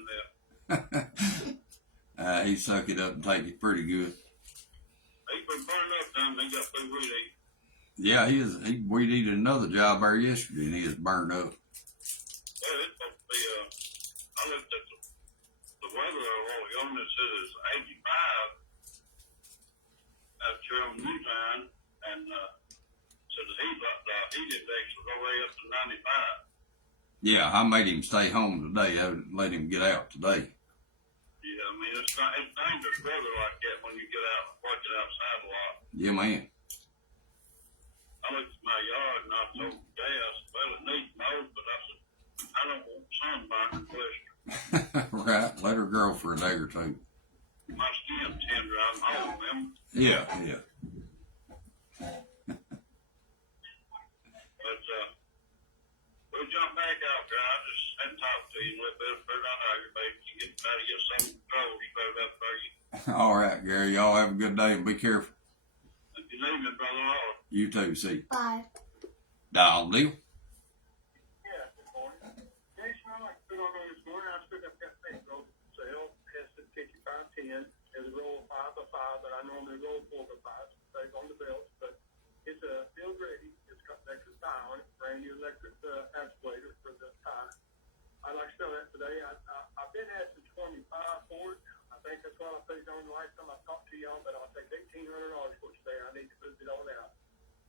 that. He suck it up and take it pretty good. He been burning up time they got through with it. Yeah, he weed eated another job there yesterday and he is burned up. Well, it's supposed to be, I looked at the weather a while ago and it says 85 out here on Newtown, and said the heat index was all the way up to 95. Yeah, I made him stay home today. I let him get out today. Yeah, I mean, it's dangerous weather like that when you get out and watch it outside a lot. Yeah, man. I looked at my yard and I told Dad, I said, well, it needs mowed, but I said, I don't want sunburn or blister. Right, let her grow for a day or two. My skin's tender, I'm old, man. Yeah, yeah. But, we'll jump back out there. I just had to talk to you a little bit, but I aggravate you. Try to get some control straight up for you. All right, Gary. Y'all have a good day and be careful. If you need me, brother, Lord. You too. See. Bye. Dial deal. Yeah, good morning. Jason, I like to put on there this morning. I still got that thing roll for sale. Tested 5510. There's a roll 5x5, but I normally roll 4x5 to save on the belts. But it's a field ready. It's got electric tie on it. Brand new electric actuator for the tie. I'd like to sell that today. I've been asking 25 for it. I think that's what I paid on the last time I talked to y'all, but I'll take $1,800 for it today. I need to move it on out.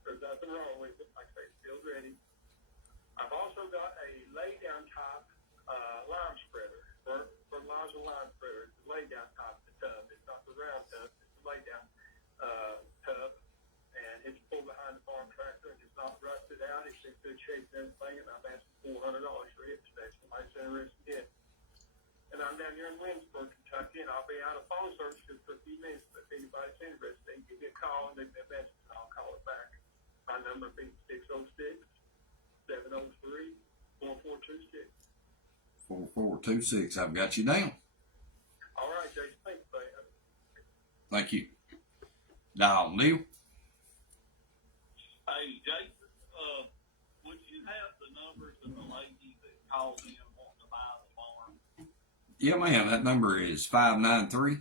There's nothing wrong with it. Like I say, it's field ready. I've also got a lay-down type lime spreader, fertilizer lime spreader. It's a lay-down type tub. It's not the round tub. It's a lay-down tub. And it's pulled behind the farm tractor, and it's not rusted out. It's in good shape and everything, and I've asked $400 for it today. Somebody's interested in it. And I'm down here in Winsburg, Kentucky, and I'll be out of phone service just for a few minutes. But if anybody's interested, they can give me a call and leave me a message, and I'll call it back. My number will be 606-703-4426. 4426. I've got you down. All right, Jason. Thanks, babe. Thank you. Dial deal. Hey, Jason, would you have the numbers of the lady that called in wanting to buy the farm? Yeah, man. That number is 593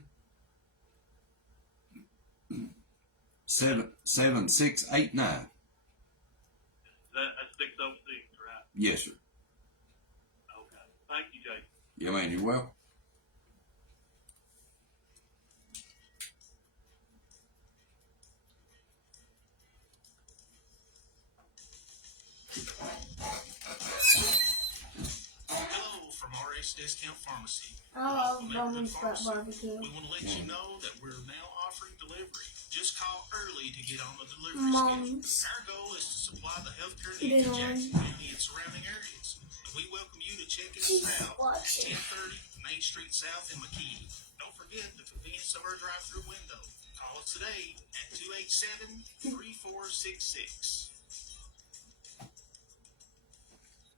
7689. That's 606, right? Yes, sir. Okay. Thank you, Jason. Yeah, man. You're welcome. Hello from RH Discount Pharmacy. I love Roman's butt barbecue. We want to let you know that we're now offering delivery. Just call early to get on the delivery Mom's schedule. Our goal is to supply the healthcare been needs of on. Jackson County and surrounding areas. And we welcome you to check us She's out watching. at 1030 Main Street South in McKee. Don't forget the convenience of our drive-through window. Call us today at 287-3466.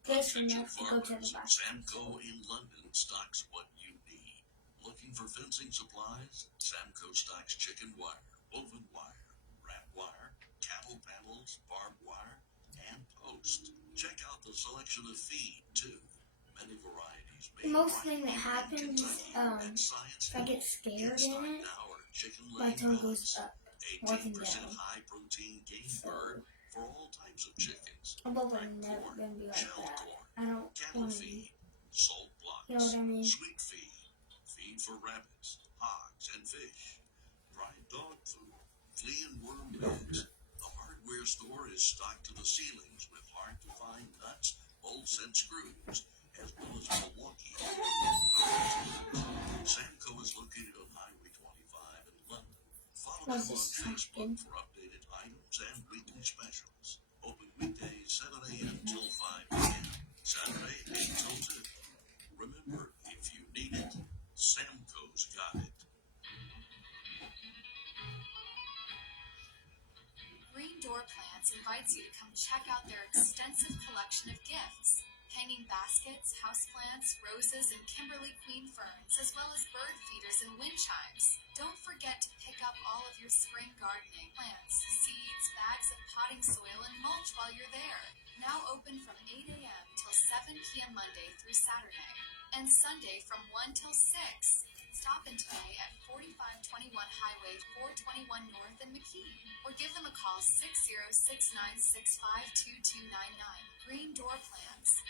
Guess we have to go to the bathroom. Samco in London stocks what you need. Looking for fencing supplies? Samco stocks chicken wire, woven wire, wrap wire, cattle panels, barbed wire, and post. Check out the selection of feed too. Many varieties. The most thing that happens is, if I get scared in it, my tongue goes up, more than 18% down. high protein game So, bird for all types of chickens. I'm never gonna be like that. I don't Cattle want to feed, be. salt blocks, You know what I mean? sweet feed, feed for rabbits, hogs, and fish, dried dog food, flea and worm bags. The hardware store is stocked to the ceilings with hard-to-find nuts, bolts, and screws, as well as Milwaukee. Samco is located on Highway 25 in London. Follow them on Was this Facebook chicken? for updated items and weekly specials. Open weekdays 7 a.m. till 5 p.m. Saturday 8 till 2. Remember, if you need it, Samco's got it. invites you to come check out their extensive collection of gifts. Hanging baskets, houseplants, roses, and Kimberly Queen ferns, as well as bird feeders and wind chimes. Don't forget to pick up all of your spring gardening plants, seeds, bags of potting soil, and mulch while you're there. Now open from 8 a.m. till 7 p.m. Monday through Saturday, and Sunday from 1 till 6. Stop in today at 4521 Highway 421 North in McKee, or give them a call 606-965-2299. Green Door Plants.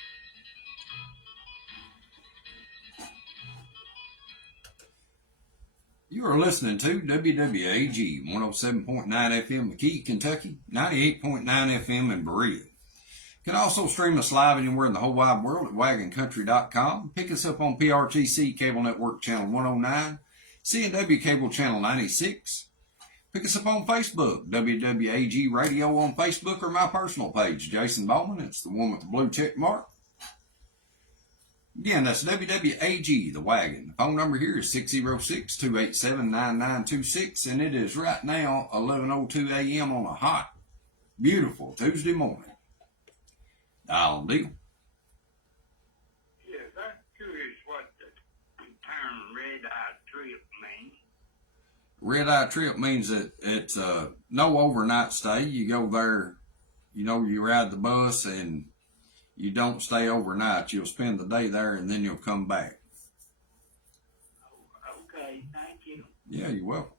You are listening to WWAG 107.9 FM McKee, Kentucky, 98.9 FM in Berea. You can also stream us live anywhere in the whole wide world at wagoncountry.com. Pick us up on PRTC Cable Network Channel 109, CNW Cable Channel 96. Pick us up on Facebook, WWAG Radio on Facebook, or my personal page, Jason Bowman. It's the one with the blue check mark. Again, that's WWAG, the wagon. The phone number here is 606-287-9926, and it is right now 11:02 a.m. on a hot, beautiful Tuesday morning. Dial and deal. Yes, I'm curious what the term red-eye trip means. Red-eye trip means that it's no overnight stay. You go there, you ride the bus, and you don't stay overnight. You'll spend the day there, and then you'll come back. Okay, thank you. Yeah, you're welcome.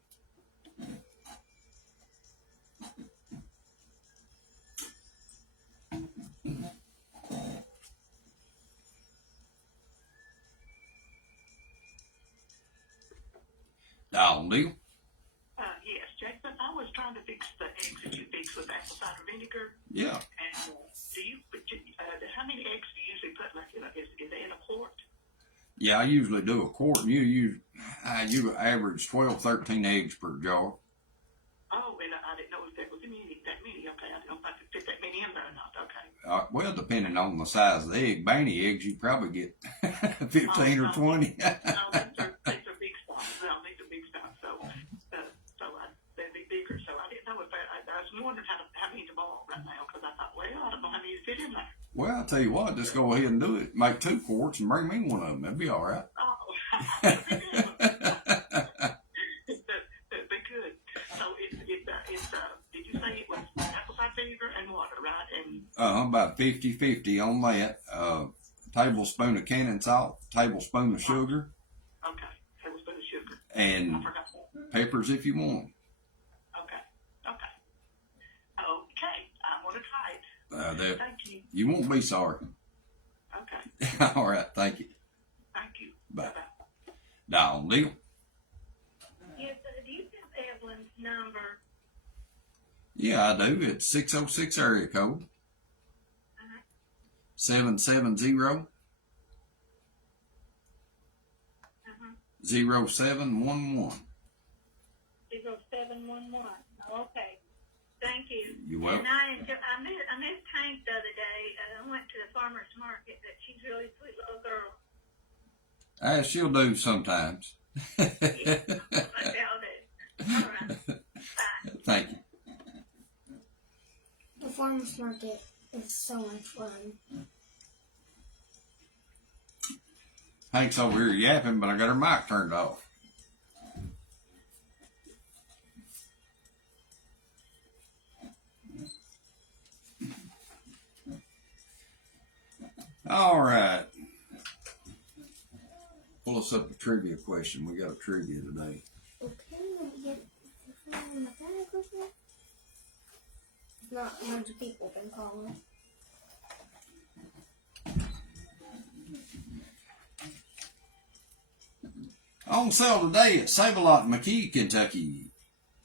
Dial and deal. Yes, Jason, I was trying to fix the eggs that you fix with apple cider vinegar. Yeah. And how many eggs do you usually put? Like, is it in a quart? Yeah, I usually do a quart, and you average 12, 13 eggs per jar. Oh, and I didn't know if that was that many. Okay, I didn't know if I could fit that many in there or not. Okay. Well, depending on the size of the egg, Banny eggs, you probably get 15 or 20. No, these are big stocks. No, these are big stocks. So they'd be bigger. So I didn't know if I was wondering how many to boil right now, because I thought, well, I don't know how many to fit in there. Well, I'll tell you what, just go ahead and do it. Make 2 quarts and bring me one of them. That'd be all right. Oh, that'd be good. So did you say it was apple cider vinegar and water, right? And About 50-50 on that. Tablespoon of canning salt, tablespoon of sugar. Okay, tablespoon of sugar. And I forgot that. peppers if you want. Okay, I'm gonna try it. Thank you. You won't be sorry. Okay. All right, thank you. Thank you. Bye. Dial and deal. Yes, do you have Evelyn's number? Yeah, I do. It's 606 area code. 770 0711. 0711. Okay. Thank you. You're welcome. And I met Tank the other day. I went to the farmer's market. That she's a really sweet little girl. She'll do sometimes. Yeah, I doubt it. All right. Bye. Thank you. The farmer's market is so much fun. Hank's over here yapping, but I got her mic turned off. All right. Pull us up a trivia question. We got a trivia today. Okay, let me get the phone in the bag over there. Not a bunch of people been calling. On sale today at Save-A-Lot in McKee, Kentucky.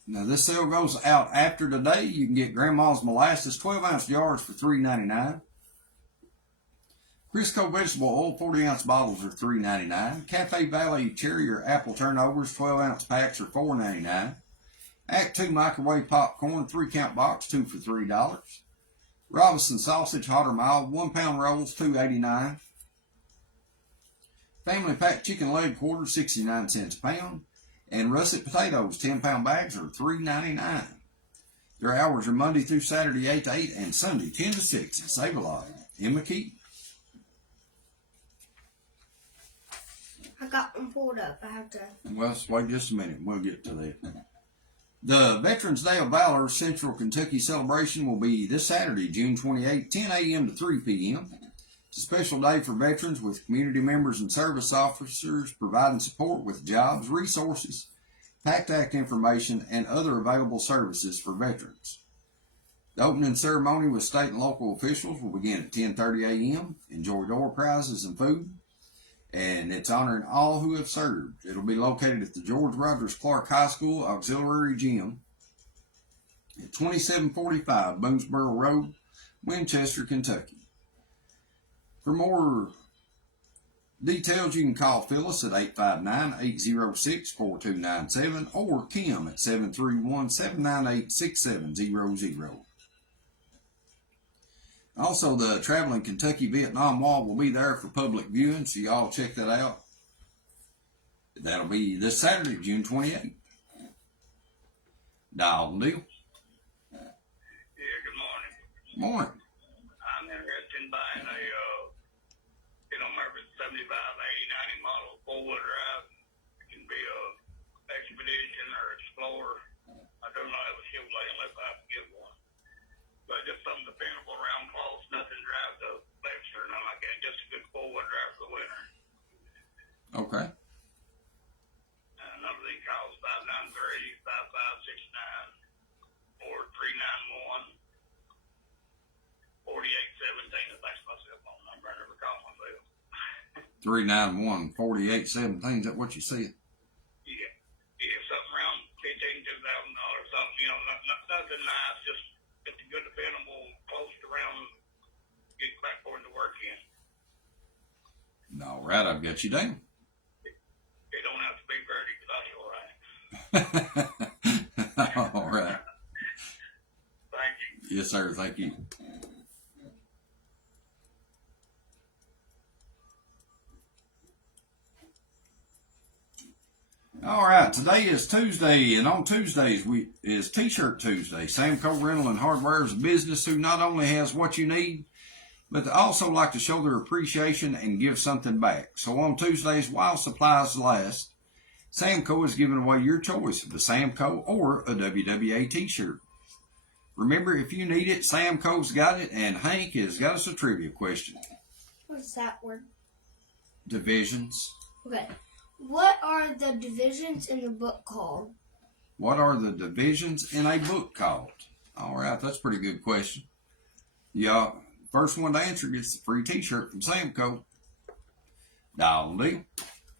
Now this sale goes out after today. You can get Grandma's molasses 12-ounce jars for $3.99. Crisco vegetable oil 40-ounce bottles are $3.99. Cafe Valley cherry or apple turnovers 12-ounce packs are $4.99. Act 2 microwave popcorn 3-count box 2 for $3. Robinson sausage hot or mild 1-pound rolls $2.89. Family pack chicken leg quarters 69 cents a pound. And russet potatoes 10-pound bags are $3.99. Their hours are Monday through Saturday 8 to 8 and Sunday 10 to 6 at Save-A-Lot in McKee. I got one pulled up. I have to. Well, wait just a minute. We'll get to that. The Veterans Day of Valor Central Kentucky celebration will be this Saturday, June 28, 10 a.m. to 3 p.m. It's a special day for veterans with community members and service officers providing support with jobs, resources, PACT Act information, and other available services for veterans. The opening ceremony with state and local officials will begin at 10:30 a.m. Enjoy door prizes and food, and it's honoring all who have served. It'll be located at the George Rogers Clark High School Auxiliary Gym at 2745 Boonesboro Road, Winchester, Kentucky. For more details, you can call Phyllis at 859-806-4297 or Kim at 731-798-6700. Also, the Traveling Kentucky Vietnam Wall will be there for public viewing, so y'all check that out. That'll be this Saturday, June 28th. Dial and deal. Yeah, good morning. Morning. I'm interested in buying a, maybe 75, 80, 90 model four-wheel drive. It can be a Expedition or Explorer. I don't know if it's Chevrolet unless I have to get one. But just something dependable around close, nothing drives the Lexus or nothing like that. Just a good four-wheel drive for the winter. Okay. Number they call is 593-5569 or 391-4817. That's my cell phone number. I never call myself. 391-4817. Is that what you said? Yeah, something around $15,000, something, nothing nice, just a good, dependable, close to around, get back for it to work in. All right, I've got you down. It don't have to be dirty, because I'll be all right. All right. Thank you. Yes, sir. Thank you. All right, today is Tuesday, and on Tuesdays is T-Shirt Tuesday. Samco Rental and Hardware is a business who not only has what you need, but they also like to show their appreciation and give something back. So on Tuesdays, while supplies last, Samco is giving away your choice of a Samco or a WWA T-shirt. Remember, if you need it, Samco's got it, and Hank has got us a trivia question. What's that word? Divisions. Okay. What are the divisions in the book called? What are the divisions in a book called? All right, that's a pretty good question. Yeah, first one to answer gets a free T-shirt from Samco. Dial and deal.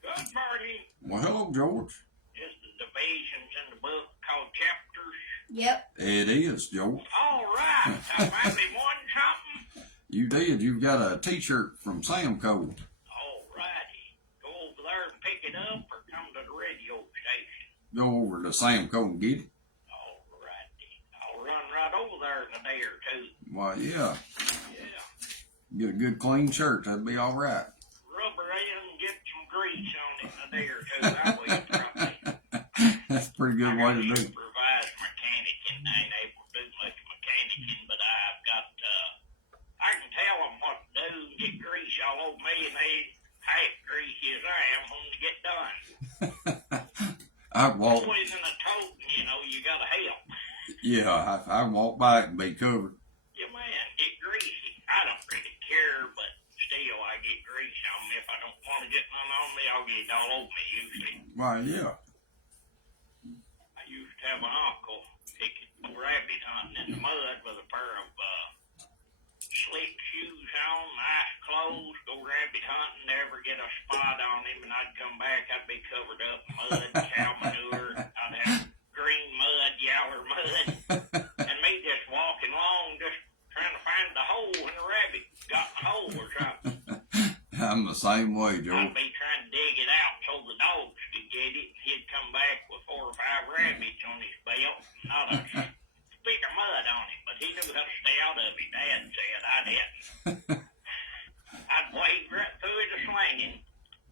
Good morning. Well, hello, George. Is the divisions in the book called chapters? Yep. It is, George. All right. I finally won something. You did. You've got a T-shirt from Samco. All righty. Go over there and pick it up or come to the radio station. Go over to Samco and get it. All righty. I'll run right over there in a day or two. Why, yeah. Yeah. Get a good clean shirt. That'd be all right. Rubber in, get some grease on it in a day or two. That way it's right. That's a pretty good way to do it. Supervised mechanic and I ain't able to do much mechanicking, but I've got, I can tell them what to do and get grease all over me, and they half greasy as I am when they get done. I walk. Always in a tote, you gotta help. Yeah, I walk by it and be covered. Yeah, man, get greasy. I don't really care, but still I get grease on me. If I don't want to get none on me, I'll get it all over me usually. Why, yeah. I used to have an uncle taking rabbit hunting in the mud with a pair of slick shoes on, nice clothes, go rabbit hunting, never get a spot on him, and I'd come back, I'd be covered up in mud, cow manure, I'd have green mud, yaller mud, and me just walking along, just trying to find the hole when the rabbit got in the hole or something. I'm the same way, George. I'd be trying to dig it out so the dogs could get it. He'd come back with 4 or 5 rabbits on his belt, not a speck of mud on him, but he knew how to stay out of it, Dad said. I didn't. I'd wade right through it a slinging.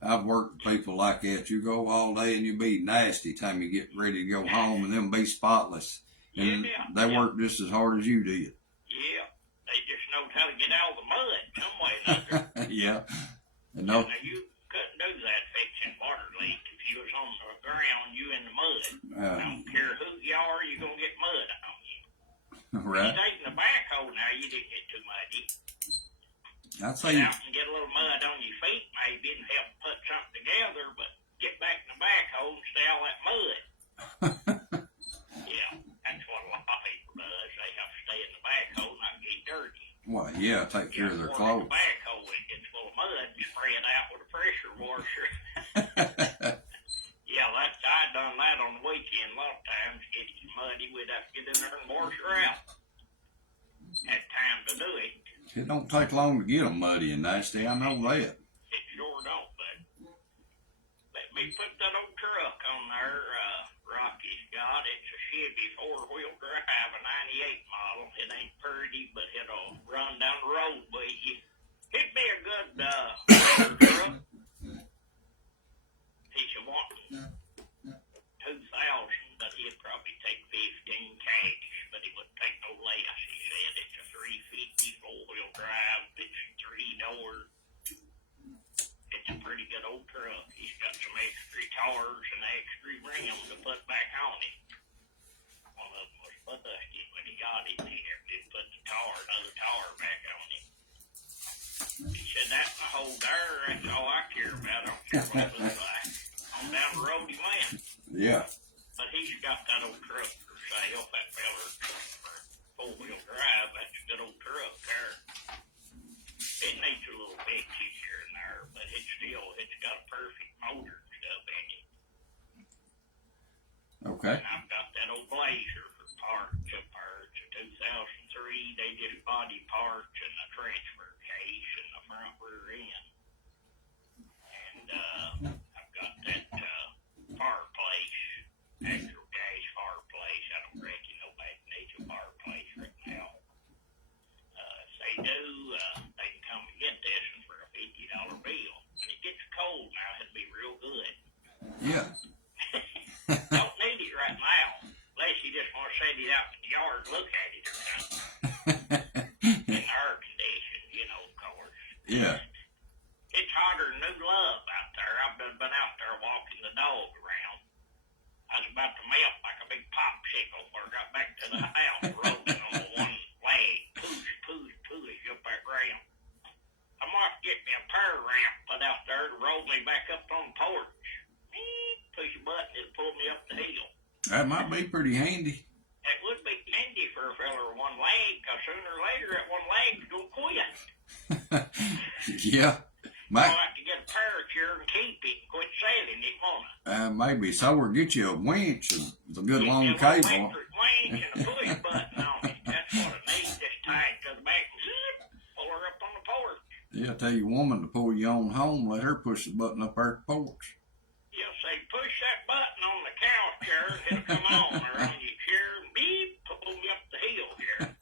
I've worked with people like that. You go all day and you be nasty time you get ready to go home, and them be spotless. And Yeah, they work just as hard as you did. Yeah, they just know how to get out of the mud some way or another. Yeah. And no, Now, you couldn't do that fixing water leak. If you was on the ground, you in the mud. I don't care who you are, you're going to get mud on you. right. You taking the backhoe now, you didn't get too muddy. I'd say, Get out and get a little mud on your feet maybe and help put something together, but get back in the backhoe and stay all that mud. Yeah, that's what a lot of people does. They have to stay in the backhoe, not get dirty. well, yeah, take care of their clothes. The backhoe, it gets full of mud, you spray it out with a pressure washer. Yeah, I done that on the weekend a lot of times. Get it muddy, we'd have to get in there and wash her out. Had time to do it. It don't take long to get them muddy and nasty. I know that. It sure don't, but let me put that old truck on there, Rocky's got. It's a Chevy 4-wheel drive, a 98 model. It ain't pretty, but it'll run down the road with you. It'd be a good, truck. He should want 2,000, but he'd probably take 15 cash, but he wouldn't take no less. He said it's a 350 4-wheel drive. It's 3-door. It's a pretty good old truck. He's got some extra tires and extra rims to put back on it. One of them was busted when he got it here. He put the another tire back on it. He said that's the whole there. That's all I care about. I don't care what it looks like. On down the road he went. Yeah. But he's got that old truck for sale. That feller for 4-wheel drive. That's a good old truck there. It needs a little fixes here and there, but it's got a perfect motor and stuff in it. Okay. And I've got that old Blazer for parts up there. It's a 2003. They just body parts and a transfer case and the front rear end. And I've got that fireplace, actual gas fireplace. I don't reckon nobody needs a fireplace right now. If they do, they can come and get this one for a $50 bill. When it gets cold now, it'll be real good. Yeah. Don't need it right now, unless you just want to set it out in the yard and look at it or something. In air condition, of course. Yeah. It's hotter than new love out there. I've been out there walking the dog around. I was about to melt like a big popsicle before I got back to the house, rolling on one leg, push up that ramp. I might get me a power ramp put out there to roll me back up on the porch. Push a button, it'll pull me up the hill. That might be pretty handy. It would be handy for a fella with one leg, because sooner or later that one leg's going to quit. Yeah. I'll have to get a parachute and keep it and quit selling it, won't I? Maybe so, or get you a winch and a good long Get cable. a electric winch and a push button on it. That's what it needs. Just tie it to the back and zip, pull her up on the porch. Yeah, tell your woman to pull you on home, let her push the button up her porch. Yeah, say push that button on the couch chair, it'll come on, or on your chair, and beep, pull me up the hill here.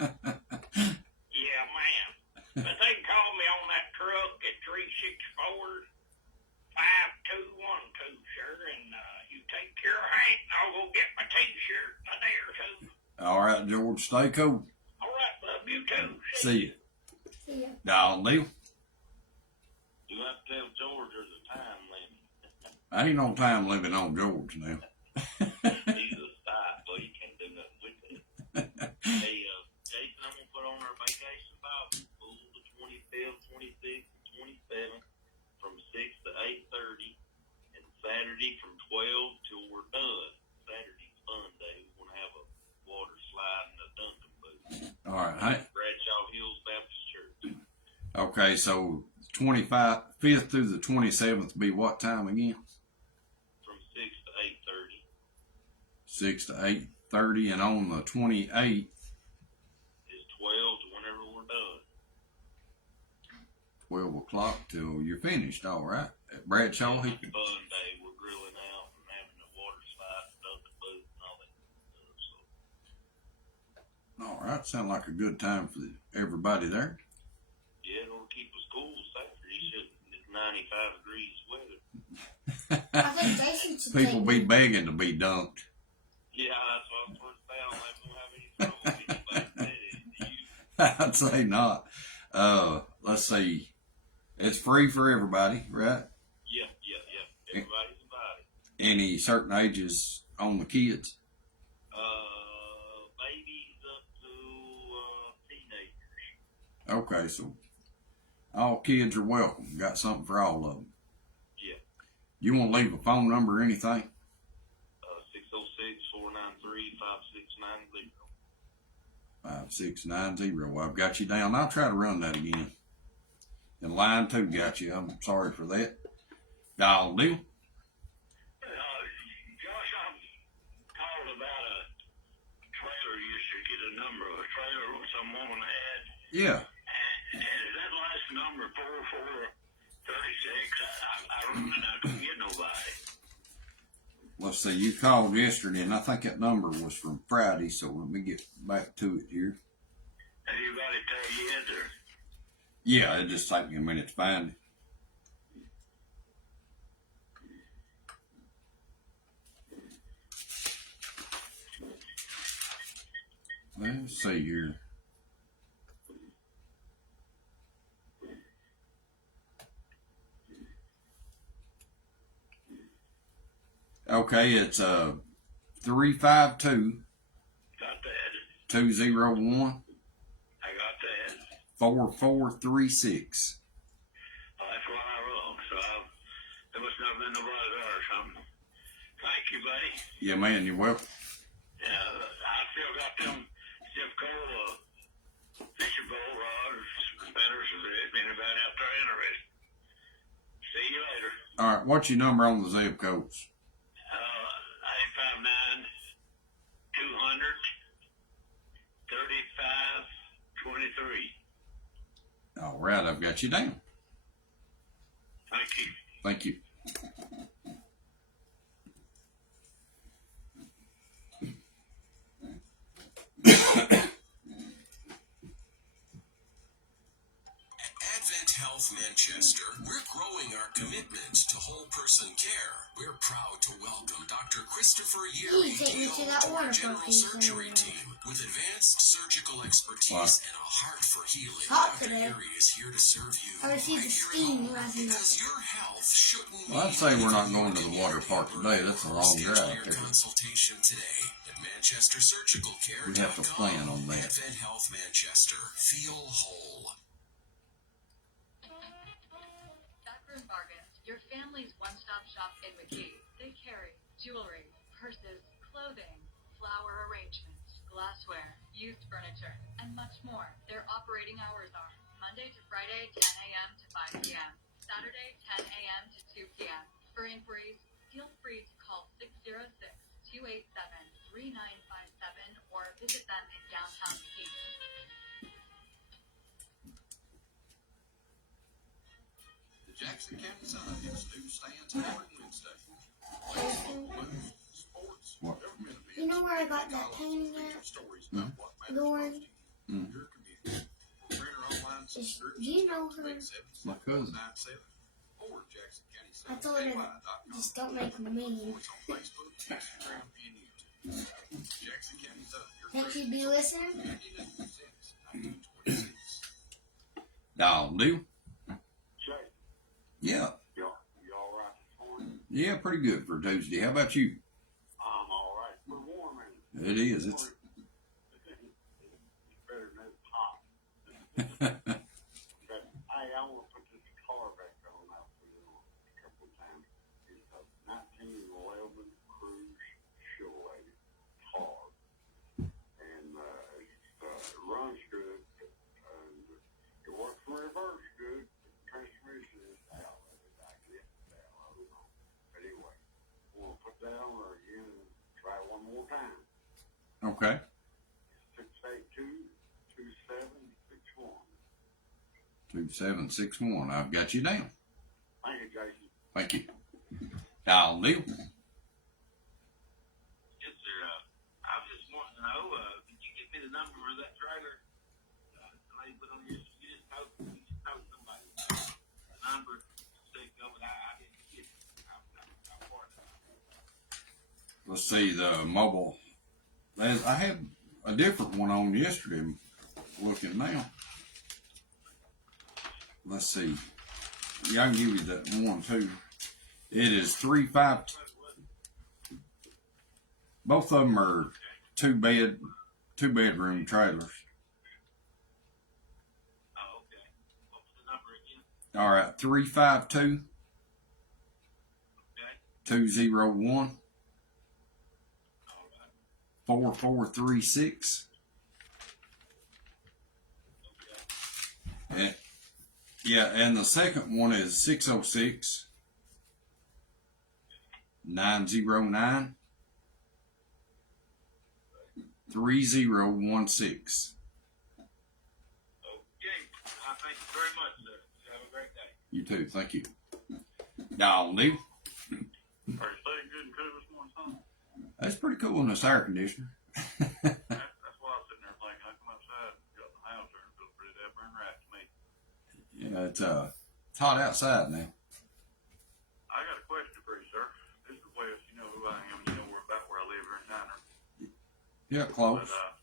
Yeah, man. But they can call me on that truck at 364-5212, sir, and you take care of Hank, and I'll go get my t-shirt in a day or two. All right, George, stay cool. All right, love you too. See you. See ya. Dial deal. You have to tell George there's a time limit. Ain't no time limit on George now. He's a side, so you can't do nothing with it. Hey, Jason, I'm gonna put on our vacation Bible school the 25th, 26th, and 27th from 6 to 8:30, and Saturday from 12 till we're done. Saturday's fun day. We're gonna have a water slide and a Dunkin' booth. All right. Hey. Bradshaw Hills Baptist Church. Okay, so 25th through the 27th be what time again? From 6 to 8:30. 6 to 8:30, and on the 28th. Is 12 to whenever we're done. 12 o'clock till you're finished, all right? At Bradshaw. It's a fun day. We're grilling out and having a water slide, Dunkin' booth, and all that stuff. All right, sound like a good time for everybody there. Yeah, it'll keep the school safer. It's 95 degrees weather. I think Jason should People take be begging to be dunked. Yeah, that's what I was going to say. I don't know if we'll have I'd say not. Let's see. It's free for everybody, right? Yeah. Everybody's invited. Any certain ages on the kids? Babies up to teenagers. Okay, so all kids are welcome. Got something for all of them. Yeah. You want to leave a phone number or anything? 606-493-5690. 5690. Well, I've got you down. I'll try to run that again. And line 2 got you. I'm sorry for that. Y'all deal? Josh, I'm called about a trailer. You should get a number of a trailer some woman had. Yeah. And is that last number 4436? I couldn't get nobody. Let's see. You called yesterday, and I think that number was from Friday, so let me get back to it here. Have you got it there yet, or? Yeah, it just take me a minute to find it. Let's see here. Okay, it's 352 Got that. 201 I got that. 4436. Oh, that's what I wrote. So there must not have been nobody there or something. Thank you, buddy. Yeah, man, you're welcome. Yeah, I still got them Zipco fishing pole rods, spinners, if anybody out there interested. See you later. All right, what's your number on the zip codes? 859-200-3523. All right, I've got you down. Thank you. Thank you. Advent Health Manchester, we're growing our commitment to whole person care. We're proud to welcome Dr. Christopher Yeary Take me to that to our water general park he's surgery doing. team. With advanced surgical expertise and a heart for healing, Hot Dr. today. Yeary is here to serve you I see the right here at steam home. rising up. Because your health shouldn't Well, I'd say we're not going to the water park today. That's a long Schedule drive. your consultation today at ManchesterSurgicalCare.com. We have to plan on that. Advent Health Manchester. Feel whole. Dr. Bargains, your family's one-stop shop in McGee. They carry jewelry, purses, clothing, flower arrangements, glassware, used furniture, and much more. Their operating hours are Monday to Friday, 10 a.m. to 5 p.m. Saturday, 10 a.m. to 2 p.m. For inquiries, feel free to call 606-287-3957 or visit them in downtown McGee. The Jackson County Sun has newsstands every Wednesday. Sports, What? You government events, know where I got that painting at? stories about what matters Lauren, most to you, your community. Printer online do you know her? My cousin. I Or Jackson County Sun. told her, just don't make me mean. It's on Facebook, Instagram, and YouTube. Jackson County Sun. Think she'd be listening? 1926. Dog deal? Jay, Yeah. you all right this morning? Yeah, pretty good for Tuesday. How about you? I'm all right. We're warm and It is. It's it's better than it's hot. But hey, I want to put this car back on out for you a couple of times. It's a 1911 Cruise Chevrolet car, and it runs good, and it works in reverse good. The transmission is out. I guess it's out. I don't know. But anyway, we'll put that on her again and try one more time. okay. 682-2761. 2761. I've got you down. Thank you, Jason. Thank you. Dog deal? Yes, sir. I was just wanting to know, could you give me the number for that trailer? Somebody put on your, you just told somebody the number, stick over, I didn't get it. I'm Let's see the mobile. I had a different one on yesterday. looking now. Let's see. Yeah, I can give you that one too. It is 3-5. Both of them are two bedroom trailers. Oh, okay. What was the number again? All right, 352 Okay. 201 All right. 4436. Okay. Yeah, and the second one is 606 909 3016. Okay. I thank you very much, sir. You have a great day. You too, thank you. Y'all Neil. Are you staying good and cool this morning, son? That's pretty cool in this air conditioner. That's why I was sitting there thinking, I come outside and got in the house there and feels pretty damn right to me. Yeah, it's hot outside now. I got a question for you, sir. This is Wes. You know who I am. You know about where I live here in Niner. Yeah, close. But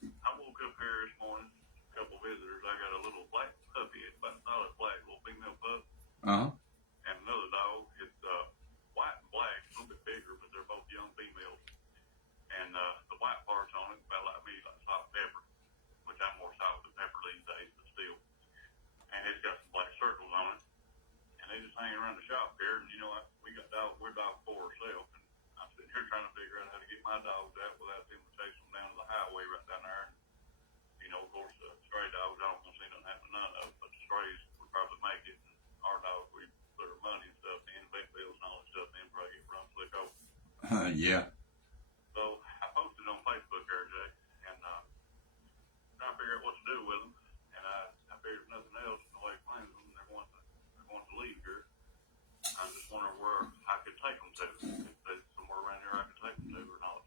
I woke up here this morning, a couple visitors. I got a little black puppy, it's about solid black, little female pup, Uh-huh. and another dog. It's white and black, a little bit bigger, but they're both young females. And the white part's on it, about like me, like salt and pepper, which I'm more salt than pepper these days, but still. And it's got some black circles on it. And they just hanging around the shop here. And you know, we got dogs, we're dog for ourselves. And I'm sitting here trying to figure out how to get my dogs out without them chasing them down to the highway right down there. And, you know, of course, the stray dogs, I don't want to see nothing happen to none of them, but the strays would probably make it. And our dogs, we put our money and stuff in, vet bills and all that stuff in, probably get run slick over. Yeah. So I posted on Facebook there, Jay, and trying to figure out what to do with them. And I figured if nothing else, nobody claims them, they're going to leave here. I'm just wondering where I could take them to. If there's somewhere around here I could take them to or not.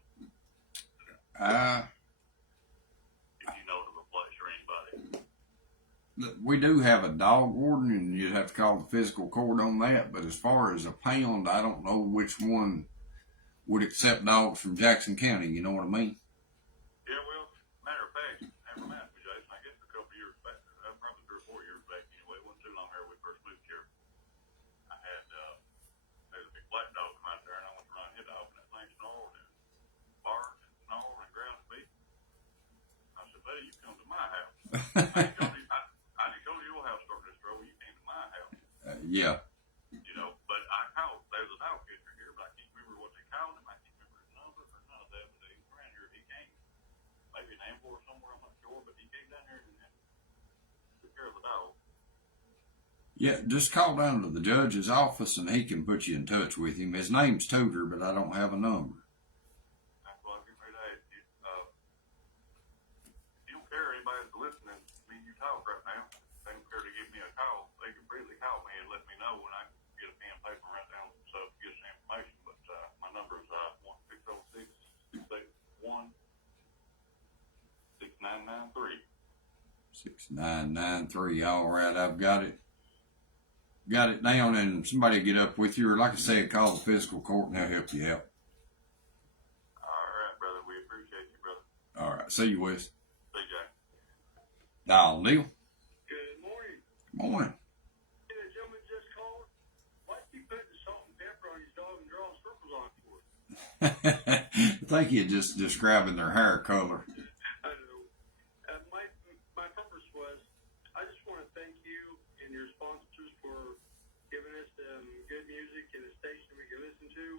If you know of a place or anybody. We do have a dog warden, and you'd have to call the physical court on that. But as far as a pound, I don't know which one would accept dogs from Jackson County. You know what I mean? Yeah, well, matter of fact, never mind, Jason. I guess a couple years back, probably 3 or 4 years back anyway, it wasn't too long after we first moved here. I had, there's a big black dog come out there, and I went to run his dog, and that thing snored and barked and snored and ground his feet. I said, buddy, you come to my house. I didn't go to your house starting this trouble. You came to my house. Yeah. You know, but I called. There's a dog catcher here, but I can't remember what they called him. I can't remember his number or none of that. But he's around here. He came, maybe an ambulance somewhere. I'm not sure, but he came down here and took care of the dog. Yeah, just call down to the judge's office, and he can put you in touch with him. His name's Tudor, but I don't have a number. That's what I'm getting ready to ask you. If you don't care, anybody's listening, me and you talk right now. They don't care to give me a call. They can freely call me and let me know when I get a pen and paper and write down some stuff to get some information. But my number is 1-606-681-6993. 6993. All right, I've got it. Got it down, and somebody get up with you, or like I said, call the physical court, and they'll help you out. All right, brother. We appreciate you, brother. All right, see you, Wes. See you, Jack. Dial Neil. Good morning. Morning. Hey, the gentleman just called. Why is he putting the salt and pepper on his dog and drawing circles on it for? I think you're just describing their hair color. I don't know. My purpose was, I just want to thank you and your sponsors for giving us good music and a station we can listen to.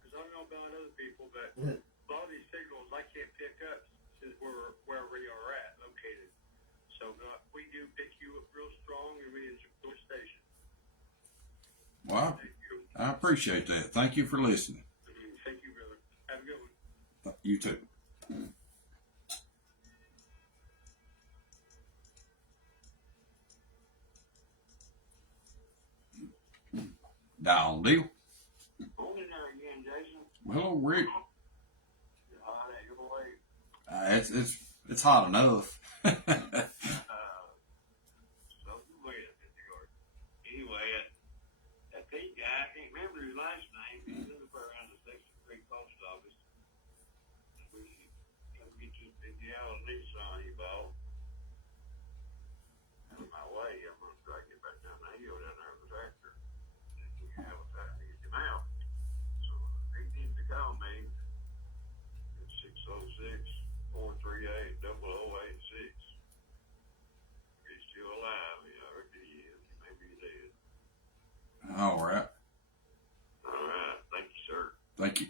Because I don't know about other people, but a lot of these signals I can't pick up since we're where we are at located. So we do pick you up real strong, and we enjoy the station. Well, Thank you. I appreciate that. Thank you for listening. Thank you, brother. Have a good one. You too. Dial Neil. Morning there again, Jason. Hello, Rick. Hot at your way. It's hot enough. So wait a minute. Anyway, that Pete guy, I can't remember his last name. He's in the around the Section 3 post office. We come get you a big yellow Nissan he bought. On my way, I'm gonna try to get back down the hill down there with the tractor. We have a time to get him out. So he needs to call me. It's 606-438-0086. He's still alive. He already is. He may be dead. All right. All right. Thank you, sir. Thank you.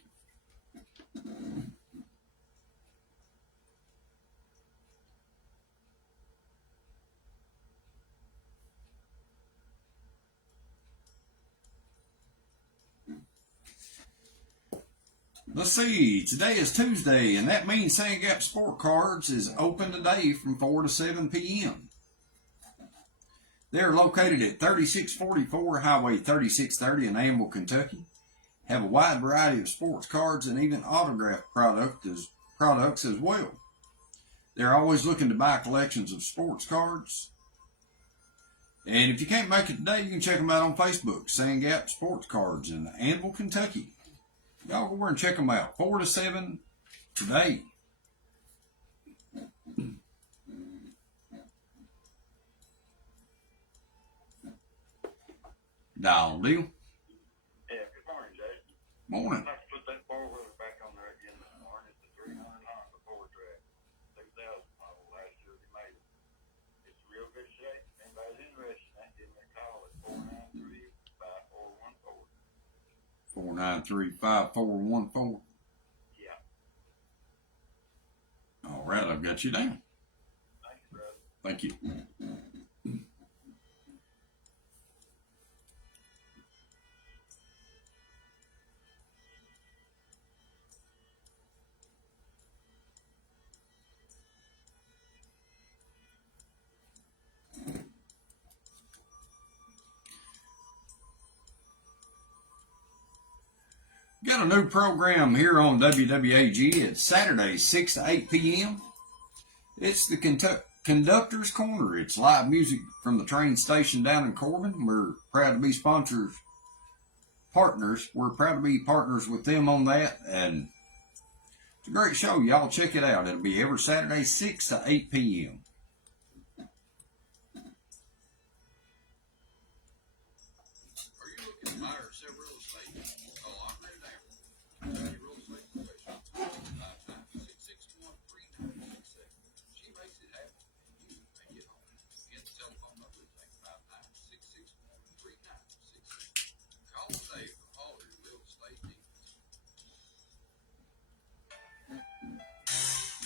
Let's see, today is Tuesday, and that means Sand Gap Sport Cards is open today from 4 to 7 p.m. They're located at 3644 Highway 3630 in Annville, Kentucky. Have a wide variety of sports cards and even autographed products as well. They're always looking to buy collections of sports cards. And if you can't make it today, you can check them out on Facebook, Sand Gap Sports Cards in Annville, Kentucky. Y'all go over and check them out. 4 to 7 today. Dial deal. Yeah, good morning, Jason. Morning. I'd like to put that four-wheeler back on there again this morning. It's a 300 Honda Ford Track. 2000 model. Last year we made it. It's in real good shape. If anybody's interested, I can give me a call at 493-5414. 493-5414. Yeah. All right, I've got you down. Thank you, brother. Thank you. Got a new program here on WWAG. It's Saturday, 6 to 8 p.m. It's the Conductor's Corner. It's live music from the train station down in Corbin. We're proud to be partners. We're proud to be partners with them on that. And it's a great show. Y'all check it out. It'll be every Saturday, 6 to 8 p.m. Are you looking to buy or sell real estate? Call Operator Darren. Your real estate professional. 596613967. She makes it happen. You make it home. Again, the telephone number is 859-661-3967. Call today for all your real estate needs.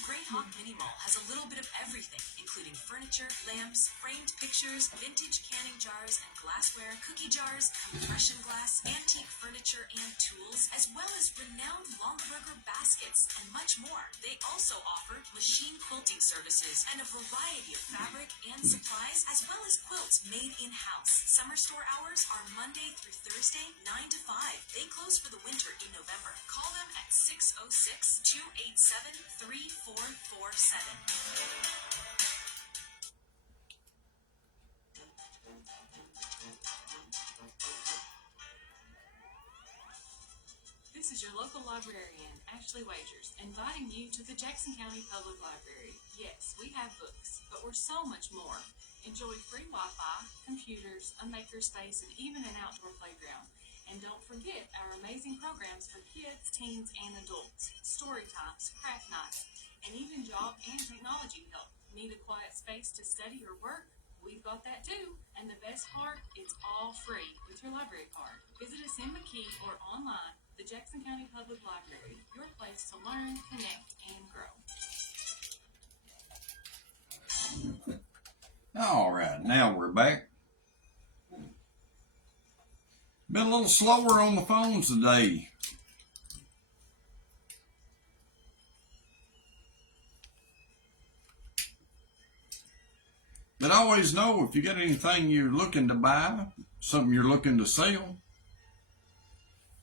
Greyhawk Mini Mall has a little bit of everything, including furniture, lamps, framed pictures, vintage canning jars and glassware, cookie jars, compression glass, antique furniture and tools, as well as renowned Longaberger baskets and much more. They also offer machine quilting services and a variety of fabric and supplies, as well as quilts made in-house. Summer store hours are Monday through Thursday, 9 to 5. They close for the winter in November. Call them at 606-287-3447. This is your local librarian, Ashley Wagers, inviting you to the Jackson County Public Library. Yes, we have books, but we're so much more. Enjoy free Wi-Fi, computers, a makerspace, and even an outdoor playground. And don't forget our amazing programs for kids, teens, and adults. Story times, craft nights, and even job and technology help. Need a quiet space to study or work? We've got that too. And the best part, it's all free with your library card. Visit us in McKee or online. The Jackson County Public Library, your place to learn, connect, and grow. All right, now we're back. Been a little slower on the phones today. But always know if you got anything you're looking to buy, something you're looking to sell,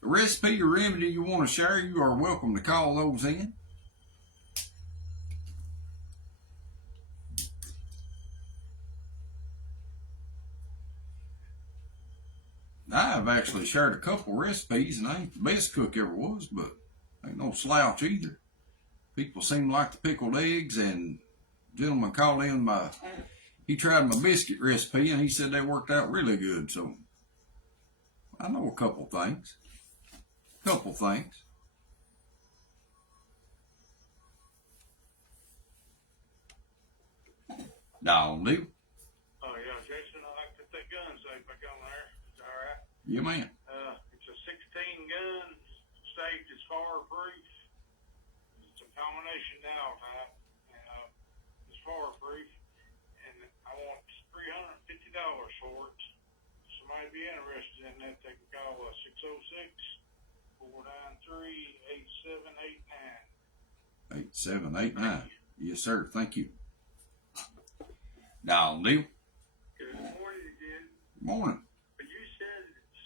a recipe or remedy you want to share, you are welcome to call those in. I've actually shared a couple recipes, and I ain't the best cook ever was, but ain't no slouch either. People seem to like the pickled eggs, and gentleman called in he tried my biscuit recipe, and he said they worked out really good. So I know a couple things. Down deal. Oh yeah, Jason, I like to put gun safe back on there. It's all right. Yeah, man. It's a 16 gun safe. It's fire proof. It's a combination now type. It's fire proof, and I want $350 for it. Somebody be interested in that? They can call 606-493-8789. 8789. Yes, sir. Thank you. Down deal. Good morning again. Morning. But you said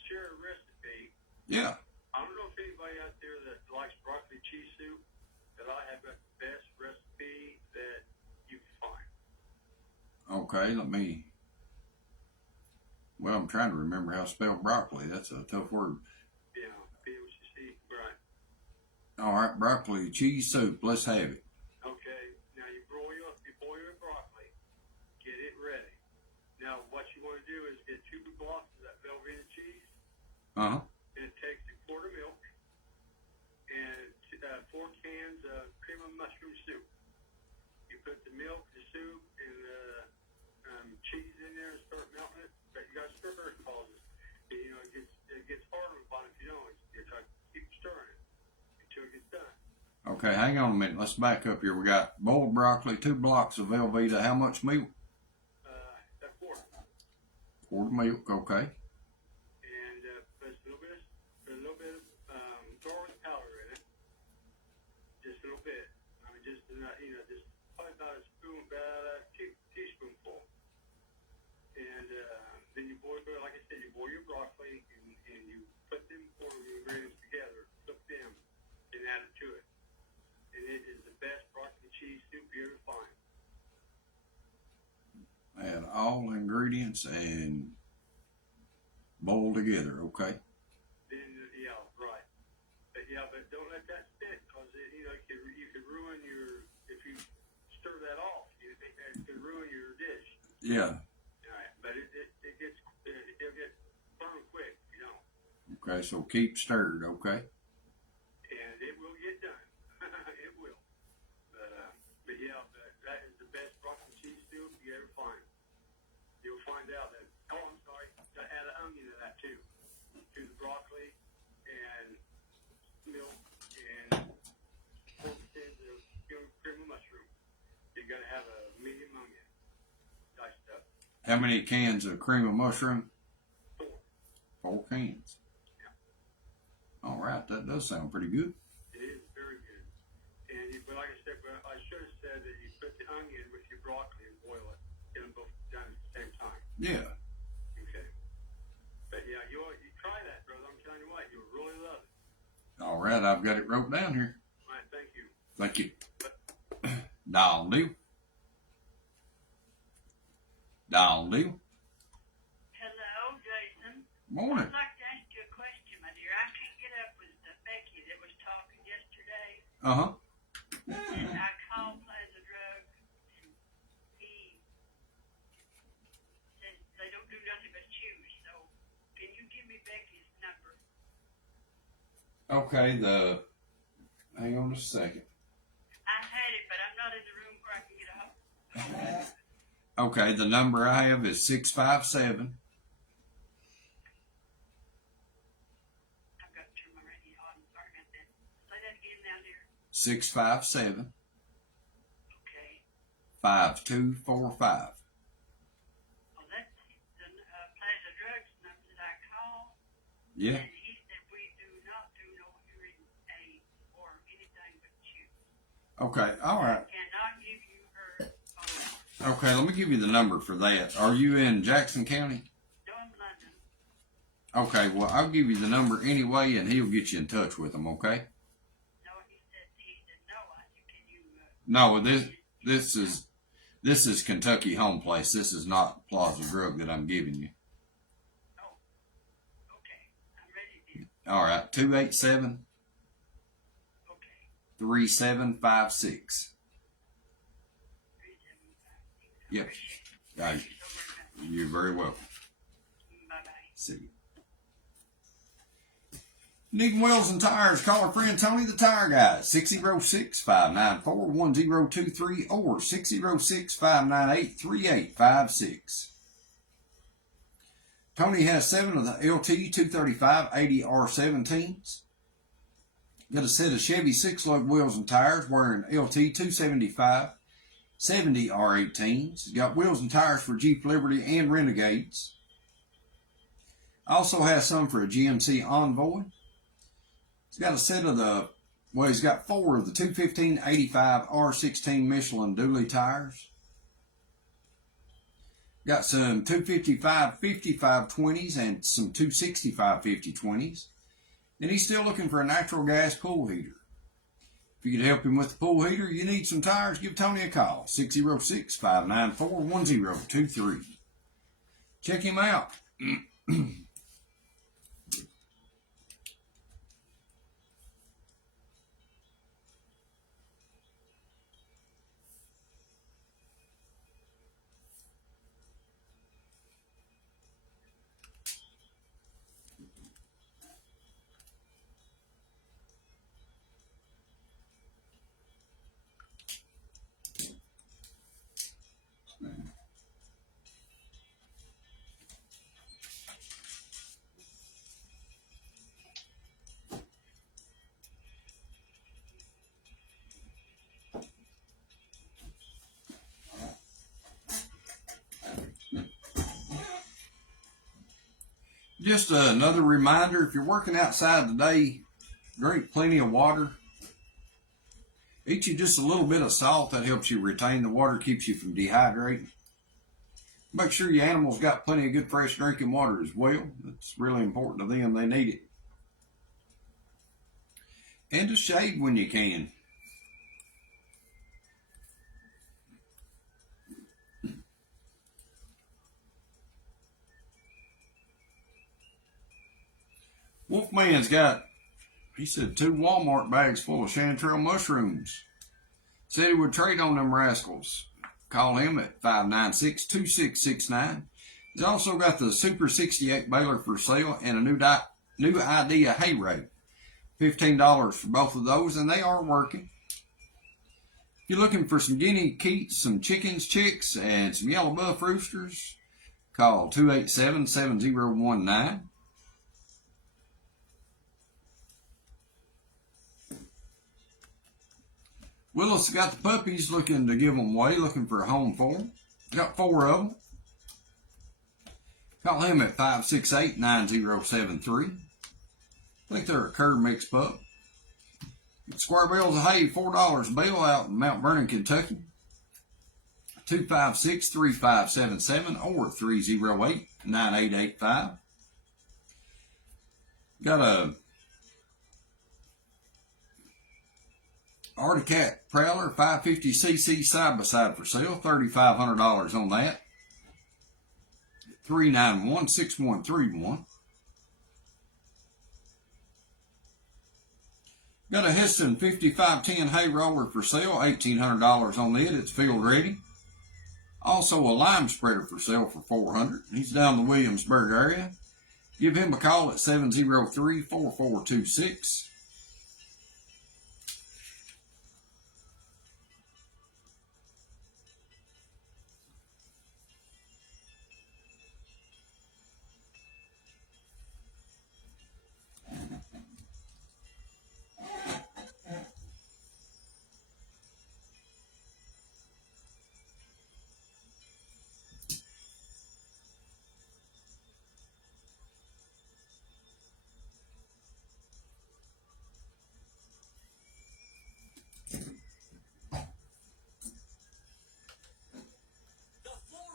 share a recipe. Yeah. I don't know if anybody out there that likes broccoli cheese soup, that I have got the best recipe that you can find. Okay, well, I'm trying to remember how to spell broccoli. That's a tough word. Yeah, B-O-C-C, right. All right, broccoli cheese soup. Let's have it. Okay, now you boil your broccoli, get it ready. Now what you want to do is get 2 blocks of that Velveeta cheese, Uh-huh. and it takes a quart of milk, and 4 cans of cream of mushroom soup. You put the milk, the soup, and cheese in there and start melting it. But you got to stir it, causes it gets hard on the bottom if you don't. You try to keep stirring it until it gets done. Okay, hang on a minute. Let's back up here. We got boiled broccoli, 2 blocks of Velveeta. How much milk? That quart. Quart of milk. Okay. And put a little bit of garlic powder in it. Just a little bit. I mean, just enough, just probably about a teaspoonful. And then you boil, like I said, you boil your broccoli and you put them 4 ingredients together, cook them, and add it to it. And it is the best broccoli cheese soup you ever find. Add all ingredients and boil together. Okay. Then, yeah, right. But don't let that stick, because you could ruin if you stir that off, it could ruin your dish. Yeah. All right, but it'll get burned quick if you don't. Okay, so keep stirred. Okay. And it will get done. It will. But yeah, that is the best broccoli cheese soup you ever find. You'll find out that. Oh, I'm sorry. I add an onion to that too. To the broccoli and milk and 4 cans of cream of mushroom. You got to have a medium onion diced up. How many cans of cream of mushroom? 4. 4 cans. Yeah. All right, that does sound pretty good. It is very good. And but like I said, I should have said that you put the onion with your broccoli and boil it. Get them both done at the same time. Yeah. Okay. But yeah, you try that, brother. I'm telling you what, you'll really love it. All right, I've got it wrote down here. All right, thank you. Thank you. Down deal. Down deal. Hello, Jason. Morning. I'd like to ask you a question, my dear. I can't get up with Becky that was talking yesterday. Uh-huh. And I called Plaza Drugs, and he says they don't do nothing but choose. So can you give me Becky's number? Okay, hang on just a second. I had it, but I'm not in the room where I can get out. Okay, the number I have is 657. I've got to turn my radio on. Sorry about that. Say that again now, dear. 657 Okay. 5245. Well, that's the Plaza Drugs number that I called. Yeah. And he said we do not do no hearing aid or anything but choose. Okay, all right. Cannot give you her phone. Okay, let me give you the number for that. Are you in Jackson County? No, I'm in London. Okay, well, I'll give you the number anyway, and he'll get you in touch with them, okay? No, he said no. I said, can you? No, this is Kentucky Home Place. This is not Plaza Drug that I'm giving you. Oh, okay. I'm ready, dear. All right, 287 Okay. 3756. Yep. Right. You're very welcome. See you. Needing wheels and tires, call our friend Tony the Tire Guy, 606-594-1023 or 606-598-3856. Tony has 7 of the LT 235-80R17s. Got a set of Chevy 6-lug wheels and tires wearing LT 275-70R18s. Got wheels and tires for Jeep Liberty and Renegades. Also has some for a GMC Envoy. He's got a set of he's got 4 of the 215-85R16 Michelin dually tires. Got some 255-55-20s and some 265-50-20s. And he's still looking for a natural gas pool heater. If you could help him with the pool heater, you need some tires, give Tony a call, 606-594-1023. Check him out. Just another reminder, if you're working outside today, drink plenty of water. Eat you just a little bit of salt. That helps you retain the water, keeps you from dehydrating. Make sure your animals got plenty of good fresh drinking water as well. That's really important to them. They need it. And to shade when you can. Wolfman's got, he said, 2 Walmart bags full of chanterelle mushrooms. Said he would trade on them rascals. Call him at 596-2669. He's also got the Super 68 baler for sale and a new Idea hay rake. $15 for both of those, and they are working. If you're looking for some guinea keats, some chickens, chicks, and some yellow buff roosters, call 287-7019. Willis got the puppies, looking to give them away, looking for a home for them. Got 4 of them. Call him at 568-9073. I think they're a cur mixed pup. Square bales of hay, $4 a bale out in Mount Vernon, Kentucky. 256-3577 or 308-9885. Got a Articat Prowler 550cc side-by-side for sale, $3,500 on that. 391-6131. Got a Heston 5510 hay roller for sale, $1,800 on it. It's field ready. Also a lime spreader for sale for $400. He's down the Williamsburg area. Give him a call at 703-4426.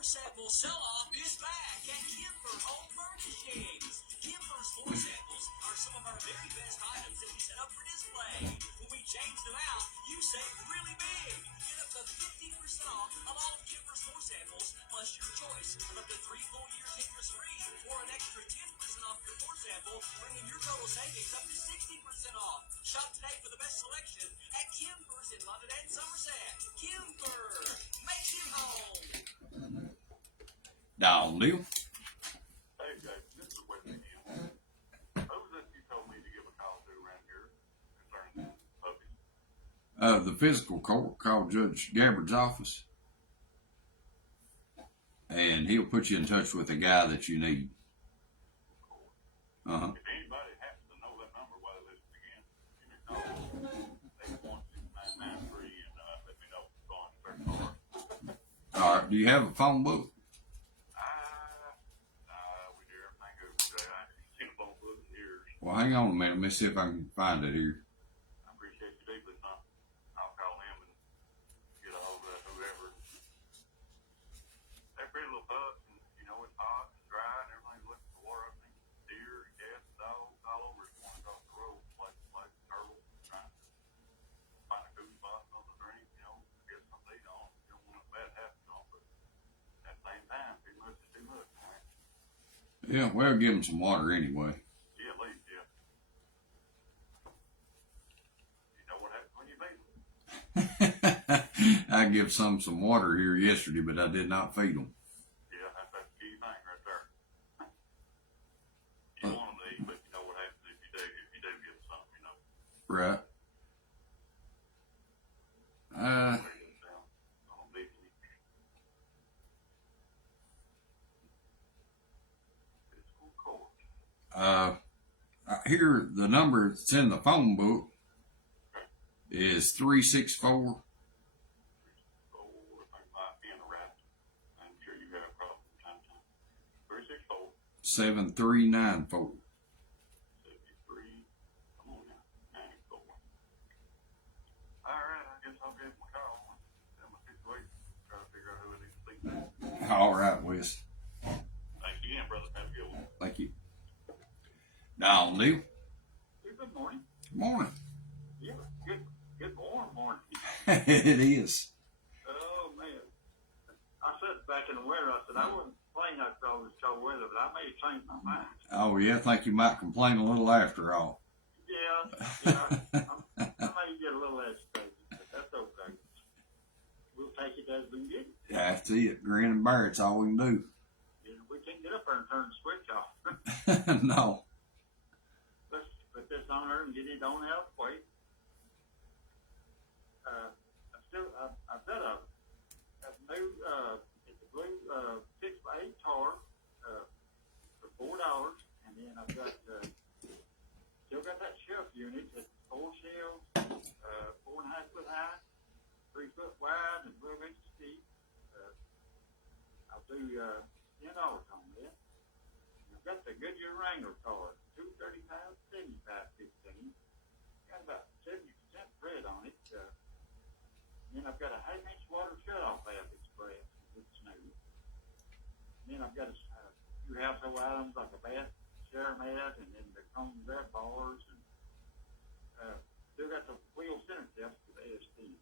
Sample sell-off is back at Kimber Home Furnishings. Kimber's floor samples are some of our very best items that we set up for display. When we change them out, you save really big. Get up to 50% off of all of Kimber's floor samples, plus your choice of up to 3 full years interest-free, or an extra 10% off your floor sample, bringing your total savings up to 60% off. Shop today for the best selection at Kimber's in London and Somerset. Kimber makes it home. Down, Neil. Hey, guys, this is Wes again. Who was it you told me to give a call to around here concerning puppies? The physical court, call Judge Gabbard's office. And he'll put you in touch with the guy that you need. Uh-huh. If anybody happens to know that number while they listen again, give me a call. 816-993 and let me know what's going on in their car. All right. Do you have a phone book? We do everything good today. I haven't seen a phone book in years. Well, hang on a minute. Let me see if I can find it here. I appreciate you deeply, son. I'll call him and get a hold of whoever. They're pretty little pups, and you know it's hot and dry, and everything's looking for water. I think deer, cats, dogs, all over is going across the road, like turtles, trying to find a cool spot on the drink, you know, get something to eat on. You don't want a bad habit on, but at the same time, too much is too much, right? Yeah, well, give him some water anyway. Yeah, at least, yeah. You know what happens when you feed them. I give some water here yesterday, but I did not feed them. Yeah, that's the key thing right there. You want them to eat, but you know what happens if you do give them something, you know. Right. Here, the number that's in the phone book is 364. I'm sure you got a problem from time to time. 364. 7394. 73. Come on now. 94. All right, I guess I'll give him a call and tell him my situation. Try to figure out who it is to speak to. All right, Wes. Thanks again, brother. Have a good one. Thank you. Now, Neil. Good morning. Good morning. Yeah, good morning. It is. Oh, man. I said back in the winter, I said I wouldn't complain after all this cold weather, but I may have changed my mind. Oh, yeah, I think you might complain a little after all. Yeah, I may get a little agitated, but that's okay. We'll take it as we get it. That's it. Grin and bear. It's all we can do. You know, we can't get up there and turn the switch off. No. Let's put this on there and get it on out of the way. I've got a new, it's a blue 6x8 tar for $4, and then I've got still got that shelf unit. It's 4 shelves, 4.5 foot high, 3 foot wide, and 12 inches deep. I'll do $10 on this. I've got the Goodyear Wrangler tar, 235, 75, 15. Got about 70% thread on it. Then I've got a 1/2-inch water shutoff valve express. It's new. Then I've got a few household items like a bath shower mat, and then the chrome grab bars, and still got the wheel center steps for the AST.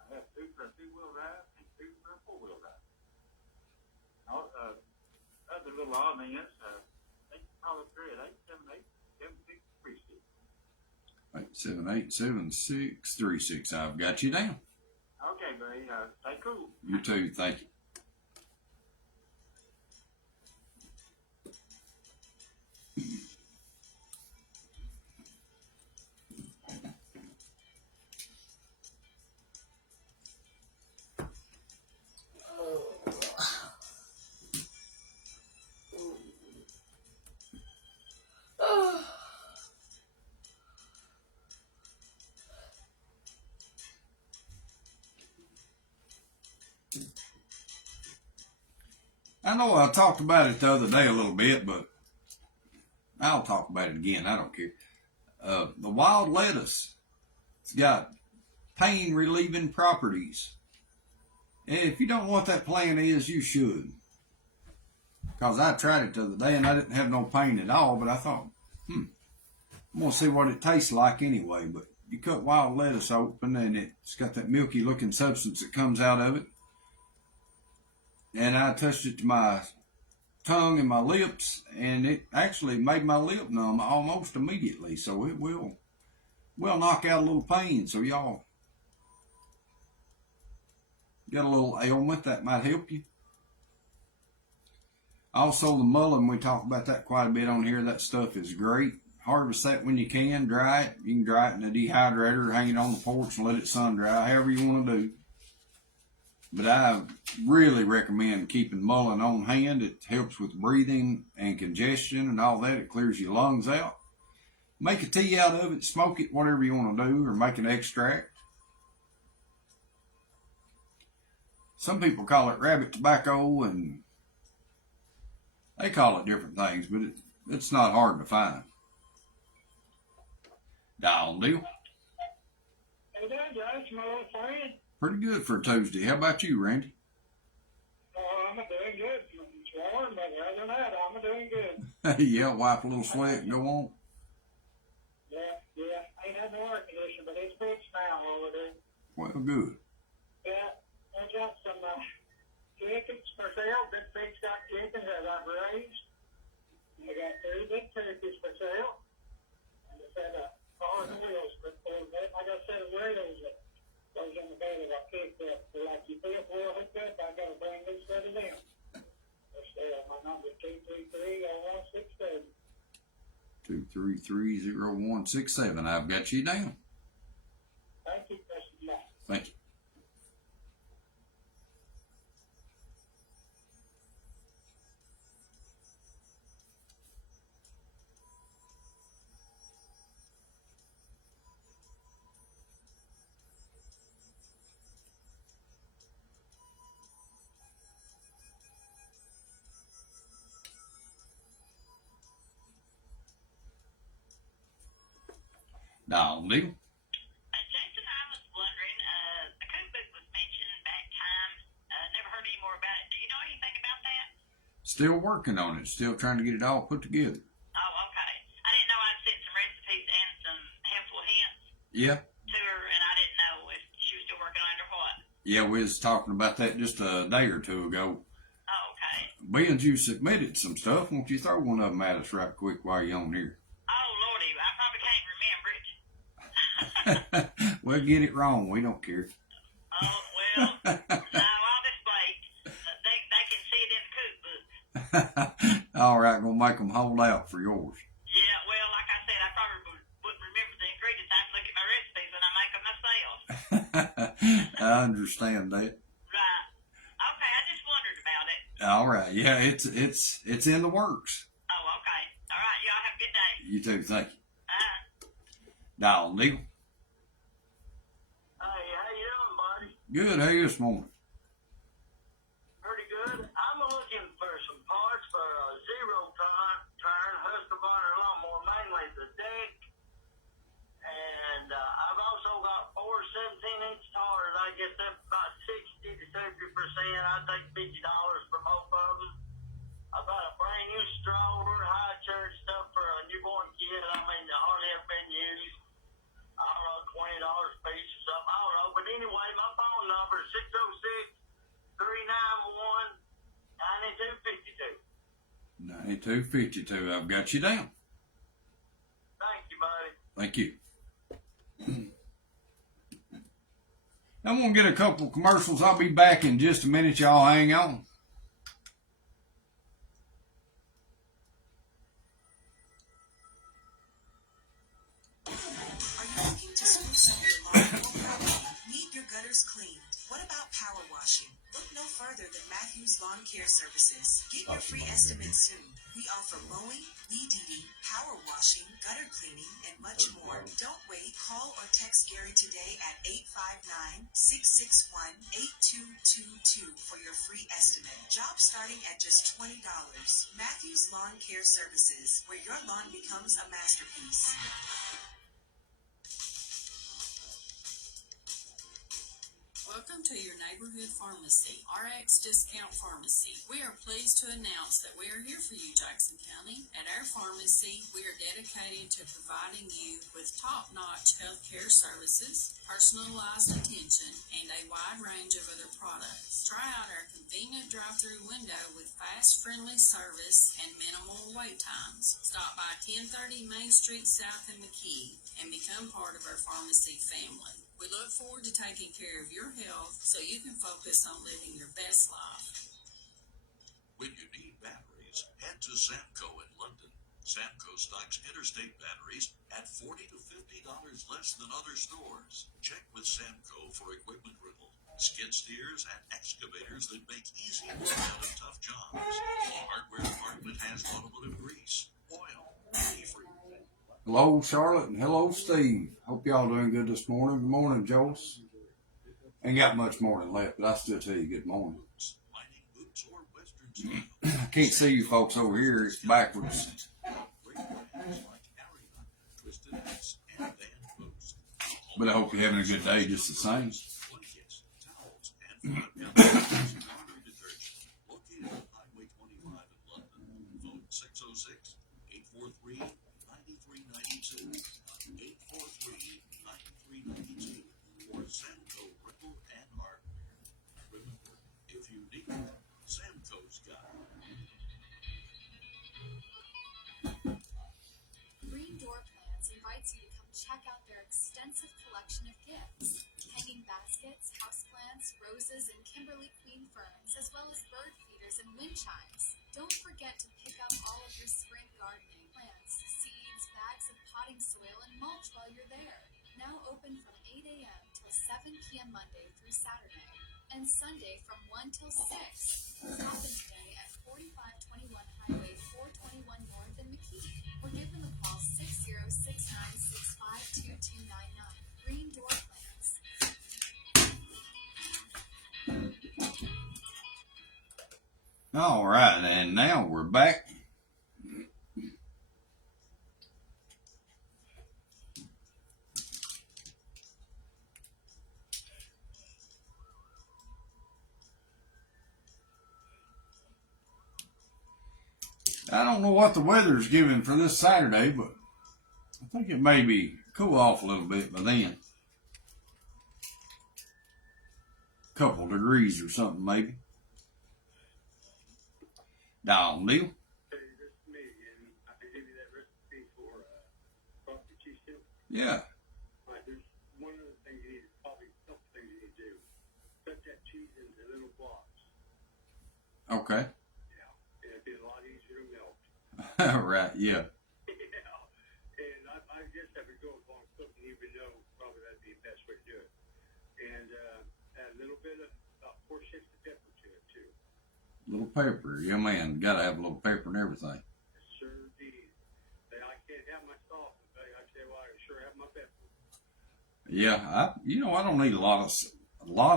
I have 2 for a 2-wheel drive and 2 for a 4-wheel drive. Other little odd ends, they can call it here at 878-7636. 878-7636. I've got you down. Okay, buddy. Stay cool. You too. Thank you. I know I talked about it the other day a little bit, but I'll talk about it again. I don't care. The wild lettuce, it's got pain relieving properties. And if you don't know what that plant is, you should. Because I tried it the other day and I didn't have no pain at all, but I thought, I'm going to see what it tastes like anyway. But you cut wild lettuce open and it's got that milky looking substance that comes out of it. And I touched it to my tongue and my lips, and it actually made my lip numb almost immediately. So it will knock out a little pain. So y'all got a little ailment that might help you. Also, the mullein, we talk about that quite a bit on here. That stuff is great. Harvest that when you can. Dry it. You can dry it in a dehydrator, hang it on the porch, and let it sun dry, however you want to do. But I really recommend keeping mullein on hand. It helps with breathing and congestion and all that. It clears your lungs out. Make a tea out of it, smoke it, whatever you want to do, or make an extract. Some people call it rabbit tobacco, and they call it different things, but it's not hard to find. Dial deal. Hey there, Josh, my old friend. Pretty good for a Tuesday. How about you, Randy? Oh, I'm doing good. It's warm, but other than that, I'm doing good. Yeah, wipe a little sweat and go on. Yeah. Ain't had no air conditioning, but it's fixed now over there. Well, good. Yeah, I got some chickens for sale. Big Pig's got chickens that I've raised. I got 3 big turkeys for sale. And I said, cars and wheels for sale. I got a set of wheels that goes in the bed that I picked up. So like you see a wheel hooked up, I got a brand new set of them. For sale. My number is 233-0167. 233-0167. I've got you down. Thank you, President. Thank you. Dial deal. Jason, I was wondering, a code book was mentioned back time. Never heard any more about it. Do you know anything about that? Still working on it. Still trying to get it all put together. Oh, okay. I didn't know I'd sent some recipes and some helpful hints Yeah. to her, and I didn't know if she was still working on it or what. Yeah, we was talking about that just a day or two ago. Oh, okay. Being you submitted some stuff, won't you throw one of them at us right quick while you're on here? Oh, Lordy, I probably can't remember it. Well, get it wrong. We don't care. Oh, well, no, I'll just wait. They can see it in the cookbook. All right, gonna make them hold out for yours. Yeah, well, like I said, I probably wouldn't remember the ingredients. I have to look at my recipes when I make them myself. I understand that. Right. Okay, I just wondered about it. All right, yeah, it's in the works. Oh, okay. All right, y'all have a good day. You too, thank you. Dial deal. Hey, how you doing, buddy? Good. How you this morning? Pretty good. I'm looking for some parts for a zero-turn Husqvarna lawnmower, mainly the deck. And I've also got 4 17-inch tires. I get them about 60 to 70%. I take $50 for both of them. I've got a brand new stroller, high chair stuff for a newborn kid. I mean, they hardly ever been used. I don't know, $20 a piece or something. I don't know. But anyway, my phone number is 606-391-9252. 9252. I've got you down. Thank you, buddy. Thank you. I'm going to get a couple commercials. I'll be back in just a minute. Y'all hang on. Are you looking to spruce up your lawn or property? Need your gutters cleaned? What about power washing? Look no further than Matthews Lawn Care Services. Get your free estimate soon. We offer mowing, weed eating, power washing, gutter cleaning, and much more. Don't wait. Call or text Gary today at 859-661-8222 for your free estimate. Job starting at just $20. Matthews Lawn Care Services, where your lawn becomes a masterpiece. Welcome to your neighborhood pharmacy, RX Discount Pharmacy. We are pleased to announce that we are here for you, Jackson County. At our Pharmacy, we are dedicated to providing you with top-notch healthcare services, personalized attention, and a wide range of other products. Try out our convenient drive-through window with fast, friendly service and minimal wait times. Stop by 1030 Main Street South in McKee and become part of our pharmacy family. We look forward to taking care of your health so you can focus on living your best life. When you need batteries, head to Samco in London. Samco stocks interstate batteries at $40 to $50 less than other stores. Check with Samco for equipment rental, skid steers, and excavators that make easy work out of tough jobs. The hardware department has automotive grease, oil, antifreeze. Hello, Charlotte, and hello, Steve. Hope y'all doing good this morning. Good morning, Joyce. Ain't got much morning left, but I still tell you good morning. Mining boots or western style. I can't see you folks over here. It's backwards. But I hope you're having a good day just the same. Located on Highway 25 in London. Phone 606-843-9392. 843-9392. Or Samco Rental and Hardware. Remember, if you need it, Samco's got it. Green Door Plants invites you to come check out their extensive collection of gifts. Hanging baskets, houseplants, roses, and Kimberly Queen ferns, as well as bird feeders and wind chimes. Don't forget to pick up all of your spring gardening plants, seeds, bags of potting soil, and mulch while you're there. Now open from 8 a.m. till 7 p.m. Monday through Saturday, and Sunday from 1 till 6. Stop in today at 4521 Highway 421 North in McKee, or give them a call 6069652299. Green Door Plants. All right, and now we're back. I don't know what the weather's giving for this Saturday, but I think it may be cool off a little bit by then. Couple degrees or something, maybe. Down, Neil. Hey, this is me again. I can give you that recipe for frosted cheese soup. Yeah. All right, there's one other thing you need, probably a couple things you need to do. Cut that cheese into little blocks. Okay. Yeah, and it'd be a lot easier to melt. Right, yeah. Yeah, and I guess that would go along cooking, even though probably that'd be the best way to do it. And add a little bit of about 4 shakes of pepper to it too. Little pepper. Yeah, man. Gotta have a little pepper and everything. Sure indeed. Say I can't have my salt, but I tell you what, I sure have my pepper. Yeah, I don't need a lot of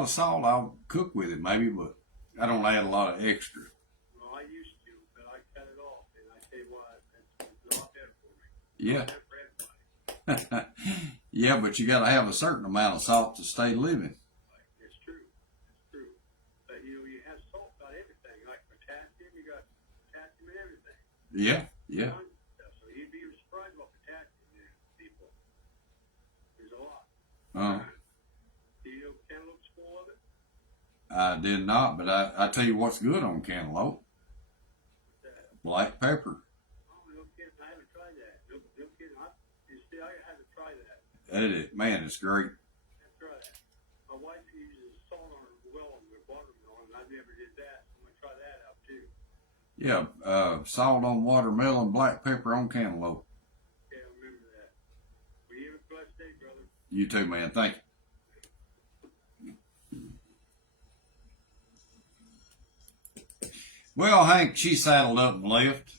salt. I'll cook with it maybe, but I don't add a lot of extra. Well, I used to, but I cut it off, and I tell you what, it's a lot better for me. Yeah. Yeah, but you gotta have a certain amount of salt to stay living. It's true. It's true. But you know, you have salt about everything, like potassium. You got potassium in everything. Yeah, yeah. So you'd be surprised about potassium in people. There's a lot. Do you know cantaloupe's full of it? I did not, but I tell you what's good on cantaloupe. Black pepper. Oh, no kidding. I haven't tried that. No kidding. I haven't tried that. Man, it's great. That's right. My wife uses salt on her with watermelon, and I never did that. I'm going to try that out too. Yeah, salt on watermelon, black pepper on cantaloupe. Yeah, I remember that. Well, you have a blessed day, brother. You too, man. Thank you. Well, Hank, she saddled up and left.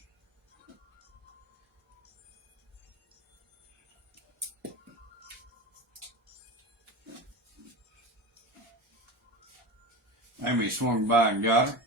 Amy swung by and got her.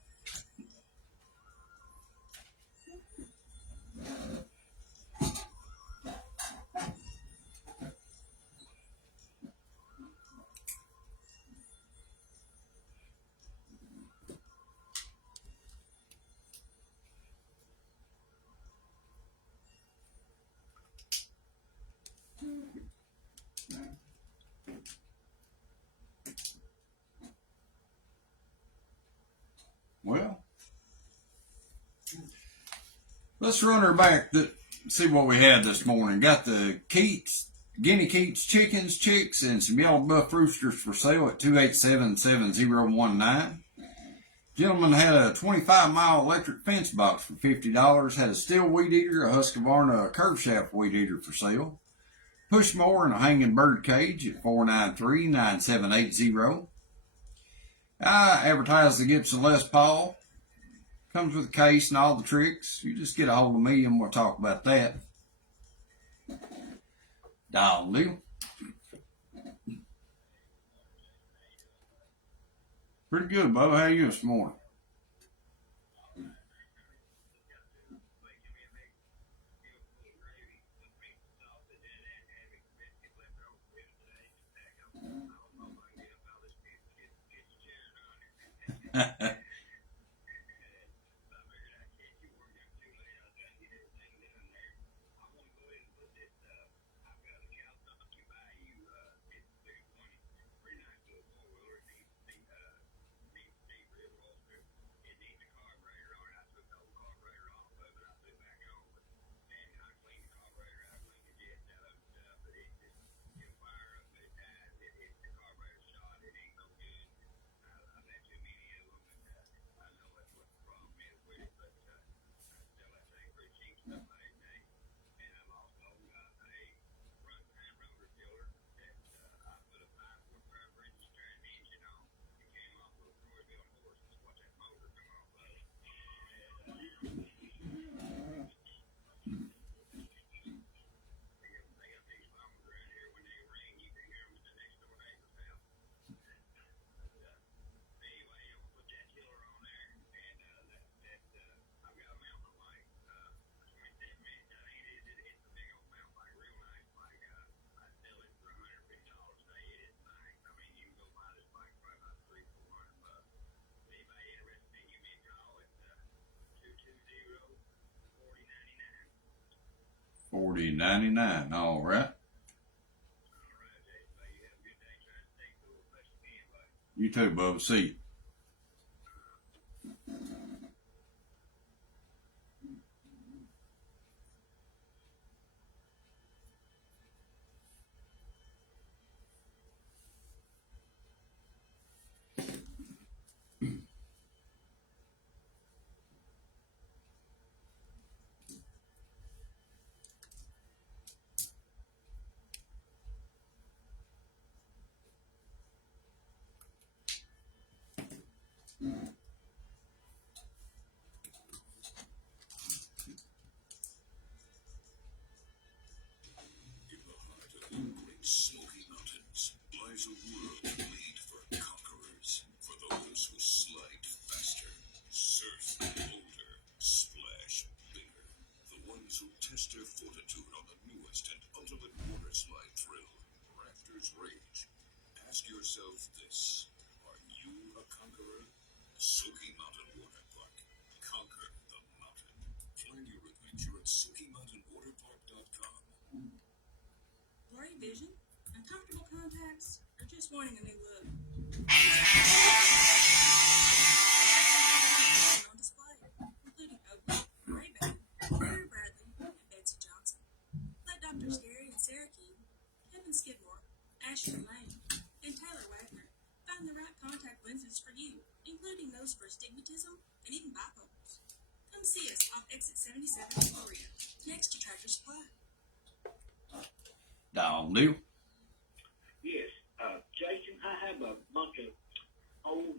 Let's run her back. See what we had this morning. Got the Guinea Keats chickens, chicks, and some yellow buff roosters for sale at 287-7019. Gentleman had a 25-mile electric fence box for $50. Had a steel weed eater, a Husqvarna curve shaft weed eater for sale. Push mower and a hanging bird cage at 493-9780. I advertised the Gibson Les Paul. Comes with a case and all the tricks. You just get a hold of me and we'll talk about that. Dial deal. Pretty good, Bo. How are you this morning? $40.99. All right. You too, Bubba. See you. Smoky Mountains lies a world made for conquerors, for those who slide faster, surf bolder, splash bigger, the ones who test their fortitude on the newest and ultimate water slide thrill, Rafters Rage. Ask yourself this: are you a conqueror? Smoky Mountain Water Park. Conquer the mountain. Plan your adventure at SmokyMountainWaterPark.com. Blurry vision, uncomfortable contacts, or just wanting a new look? On display, including Oakley, Ray-Ban, Vera Bradley, and Betsy Johnson. Let Dr. Scary and Sarah King, Kevin Skidmore, Ashley Lane, and Taylor Wagner find the right contact lenses for you, including those for astigmatism and even bifocals. Come see us off exit 77 in Gloria, next to Tractor Supply. Dial deal. Yes, Jason, I have a bunch of old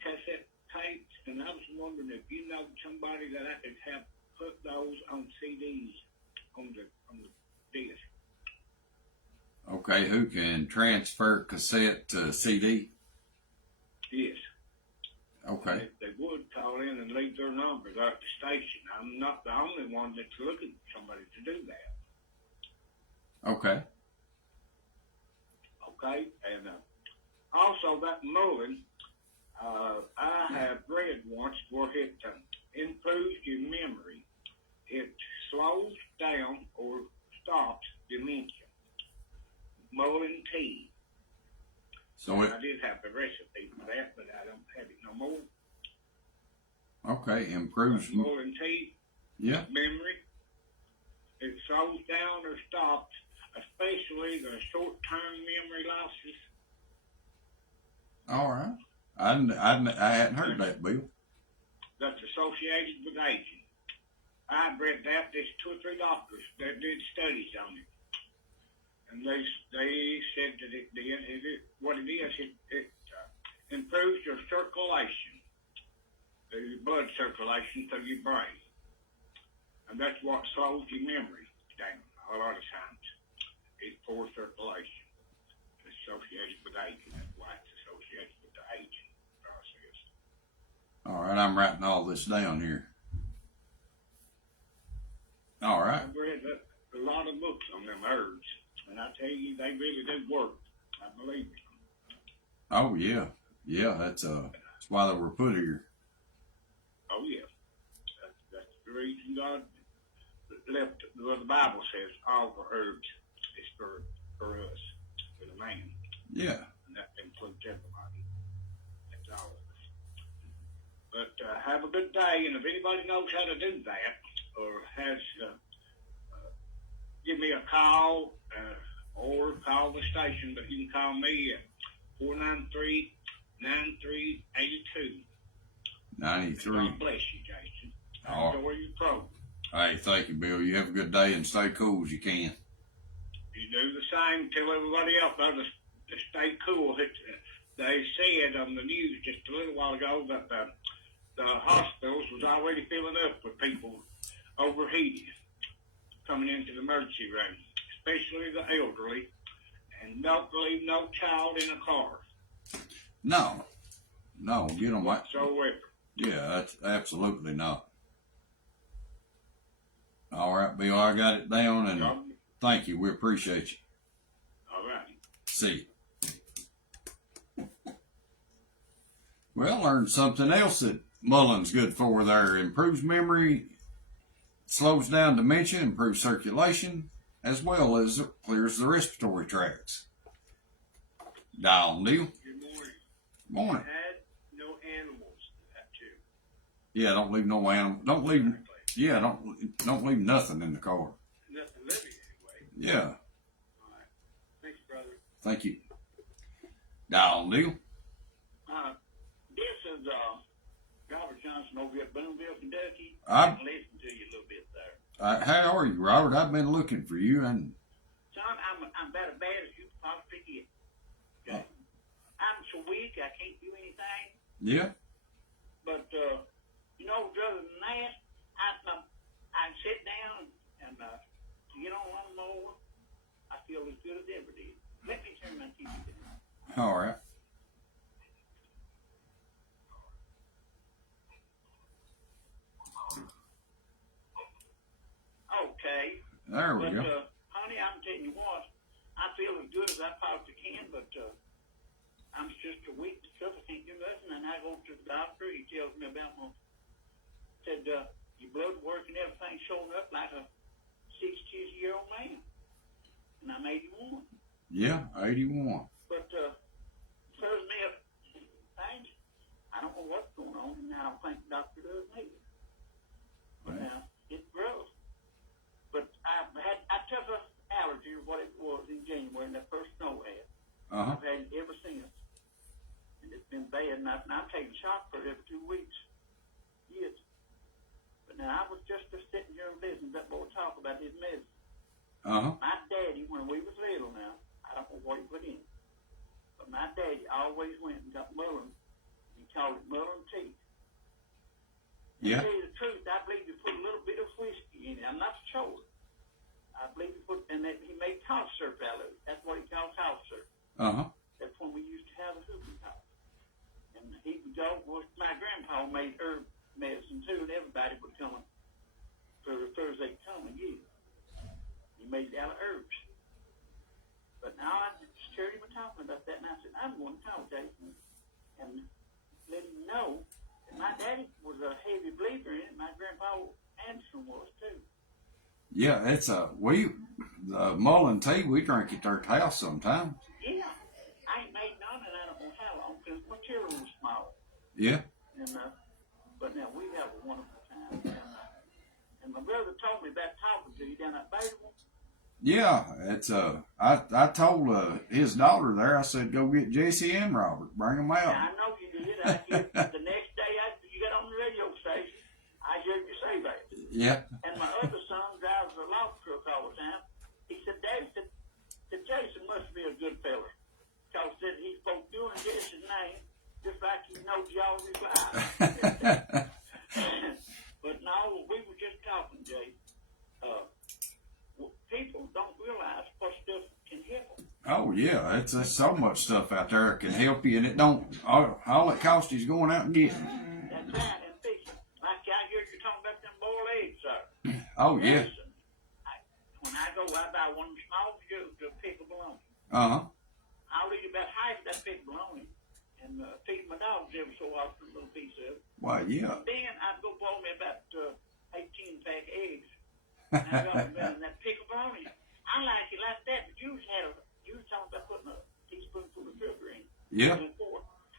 cassette tapes, and I was wondering if you know somebody that I could have put those on CDs on the disc. Okay, who can transfer cassette to CD? Yes. Okay. If they would call in and leave their numbers at the station. I'm not the only one that's looking for somebody to do that. Okay. Okay, and also that mowing, I have read once where it improves your memory. It slows down or stops dementia. Mullen tea. So I did have the recipe for that, but I don't have it no more. Okay, improves. Mullen tea. Yeah. memory. It slows down or stops, especially the short-term memory losses. All right. I hadn't heard that, Bill. That's associated with aging. I read that. There's 2 or 3 doctors that did studies on it, and they said that what it is, it improves your circulation, the blood circulation through your brain, and that's what slows your memory down a lot of times. Is poor circulation. It's associated with aging. That's why it's associated with the aging process. All right, I'm writing all this down here. All right. I've read a lot of books on them herbs, and I tell you, they really do work. I believe it. Oh yeah, yeah. That's why they were put here. Oh yeah, that's the reason God left. Well, the Bible says all the herbs is for us, for the man. Yeah. And that includes everybody. That's all of us. But have a good day, and if anybody knows how to do that, or has, give me a call, or call the station, but you can call me at 493-9382. 93. God bless you, Jason. Oh. Enjoy your program. Hey, thank you, Bill. You have a good day and stay cool as you can. You do the same. Tell everybody else to stay cool. They said on the news just a little while ago that the hospitals was already filling up with people overheated coming into the emergency room, especially the elderly, and don't leave no child in a car. No, you don't like. Whatsoever. Yeah, that's absolutely not. All right, Bill, I got it down, and thank you. We appreciate you. All right. See you. Well, learned something else that Mullen's good for there. Improves memory, slows down dementia, improves circulation, as well as clears the respiratory tracts. Dial deal. Good morning. Morning. Had no animals at you. Yeah, don't leave no animal. Don't leave. Yeah, don't leave nothing in the car. Nothing living anyway. Yeah. All right. Thanks, brother. Thank you. Dial deal. This is Robert Johnson over at Boonville, Kentucky. I can listen to you a little bit there. How are you, Robert? I've been looking for you, and Son, I'm about as bad as you can possibly get. Okay. I'm so weak I can't do anything. yeah. But other than that, I sit down and get on one more. I feel as good as ever did. Let me turn my TV down. All right. Okay. There we go. Honey, I'm telling you what, I feel as good as I possibly can, but I'm just a weak stuff. I can't do nothing. And I go to the doctor. He tells me about said your blood work and everything showing up like a 60-year-old man. And I'm 81. Yeah, 81. But tells me things. I don't know what's going on, and I don't think the doctor does either. But now it's gross. But I took an allergy or what it was in January, and that first snow had. I've had it ever since, and it's been bad. And I'm taking shots for it every 2 weeks. Yes. But now I was just sitting here and listening to that boy talk about his medicine. My daddy, when we was little now, I don't know what he put in, but my daddy always went and got Mullen. He called it Mullen tea. Yeah. To tell you the truth, I believe he put a little bit of whiskey in it. I'm not sure. I believe he put, and that he made cough syrup out of it. That's what he called cough syrup. That's when we used to have a whooping cough. And he would go, well, my grandpa made herb medicine too, and everybody would come for Thursday come and get it. He made it out of herbs. But now I just heard him talking about that, and I said, I'm going to call Jason and let him know that my daddy was a heavy believer in it. My grandpa Anderson was too. Yeah, it's the Mullen tea, we drink at their house sometimes. Yeah, I ain't made none, and I don't know how long because my children was small. Yeah. And but now we have a wonderful time, and And my brother told me about talking to you down at Baltimore. Yeah, it's I told his daughter there. I said, go get Jesse and Robert, bring them Yeah, out. I know you did. I heard the next day after you got on the radio station, I heard you say that. Yeah. And my other son drives a log truck all the time. He said, Dad, said Jason must be a good fella. Because said he's both doing Jesse's name, just like he knows y'all his life. But no, we were just talking, Jay. People don't realize what stuff can help them. Oh yeah, it's so much stuff out there that can help you, and it don't. All it costs is going out and getting. That's right, and fixing. Like I hear you talking about them boiled eggs, sir. Oh yeah. Listen, when I go, I buy one small juice of pickled bologna. I'll eat about half of that pickled bologna and feed my dogs every so often a little piece of it. Why, yeah. Then I'd go boil me about 18-pack eggs. And I got them in that pickled bologna. I like it like that, but you was talking about putting a teaspoonful of sugar in. Yeah.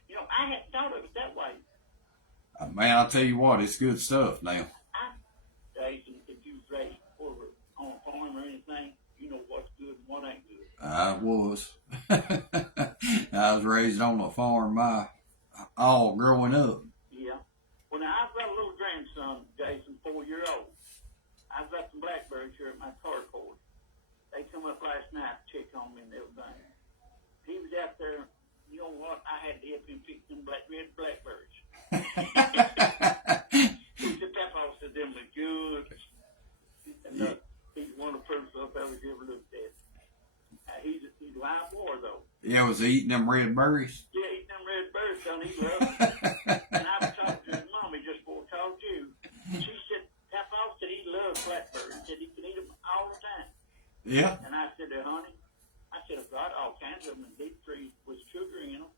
You know, I hadn't thought of it that way. Man, I'll tell you what, it's good stuff now. Jason, if you was raised over on a farm or anything, you know what's good and what ain't good. I was. I was raised on a farm all growing up. Yeah. Well, now I've got a little grandson, Jason, 4-year-old. I've got some blackberries here at my carport. They come up last night to check on me and everything. He was out there, you know what? I had to help him pick them red blackberries. He said, Papa said them look good. And he's one of the first stuff I ever looked at. He's a live boy, though. Yeah, was he eating them red berries? Yeah, eating them red berries, son. He loves them. And I was talking to his mommy just before I talked to you. She said, Papa said he loves blackberries. He said he can eat them all the time. Yeah. And I said, honey, I said, I've got all kinds of them in deep freeze with sugar in them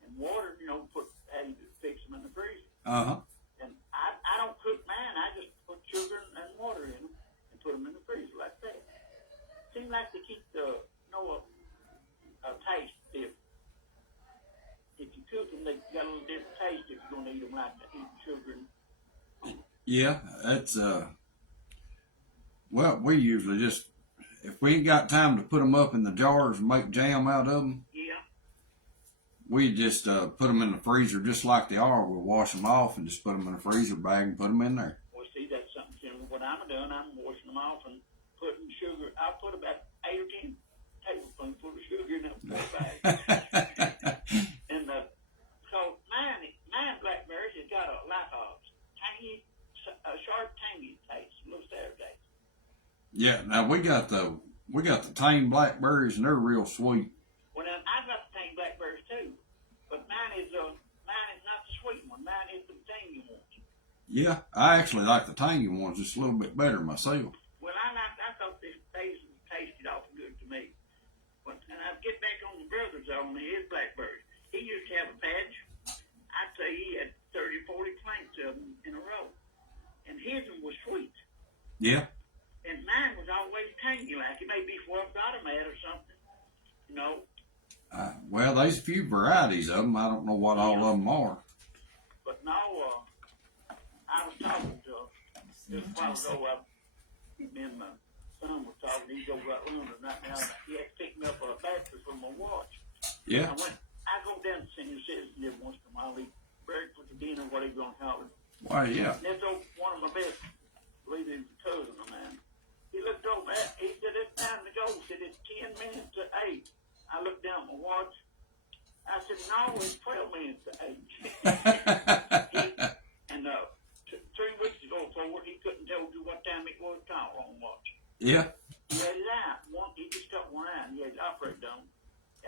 and water, you know, how you fix them in the freezer. And I don't cook mine. I just put sugar and water in them and put them in the freezer like that. Seems like they keep the, taste different. If you cook them, they got a little different taste if you're going to eat them like eating sugar. Yeah, that's, well, we usually just, if we ain't got time to put them up in the jars and make jam out of them, yeah, we just put them in the freezer just like they are. We'll wash them off and just put them in a freezer bag and put them in there. Well, see, that's something similar. What I'm doing, I'm washing them off and putting sugar. I'll put about 8 or 10 tablespoonfuls of sugar in that bag. And so mine blackberries has got a tangy, sharp, tangy taste, a little sour taste. Yeah, now we got the tame blackberries and they're real sweet. Well, now I've got the tangy blackberries too, but mine is not the sweet one. Mine is the tangy one. Yeah, I actually like the tangy ones just a little bit better myself. Well, I thought this tasted awful good to me. And I'll get back on the brothers on his blackberries. He used to have a patch. I'd say he had 30 or 40 planks of them in a row. And his one was sweet. Yeah. And mine was always tangy like it. Maybe before I got them at or something. You know? Well, there's a few varieties of them. I don't know what all of them are. But no, I was talking to just a while ago. Me and my son was talking. He's over at London right now. He had to pick me up a battery from my watch. Yeah. I go down to senior citizen every once in a while. Eat breakfast or dinner, whatever you want to call it. Why, yeah. And that's one of my best, I believe he was a cousin of mine. He looked over at, he said, it's time to go. He said, it's 10 minutes to 8. I looked down at my watch. I said, no, it's 12 minutes to 8. And 3 weeks ago forward, he couldn't tell you what time it was called on watch. Yeah. He had his eye. He just got one eye, and he had his operated on.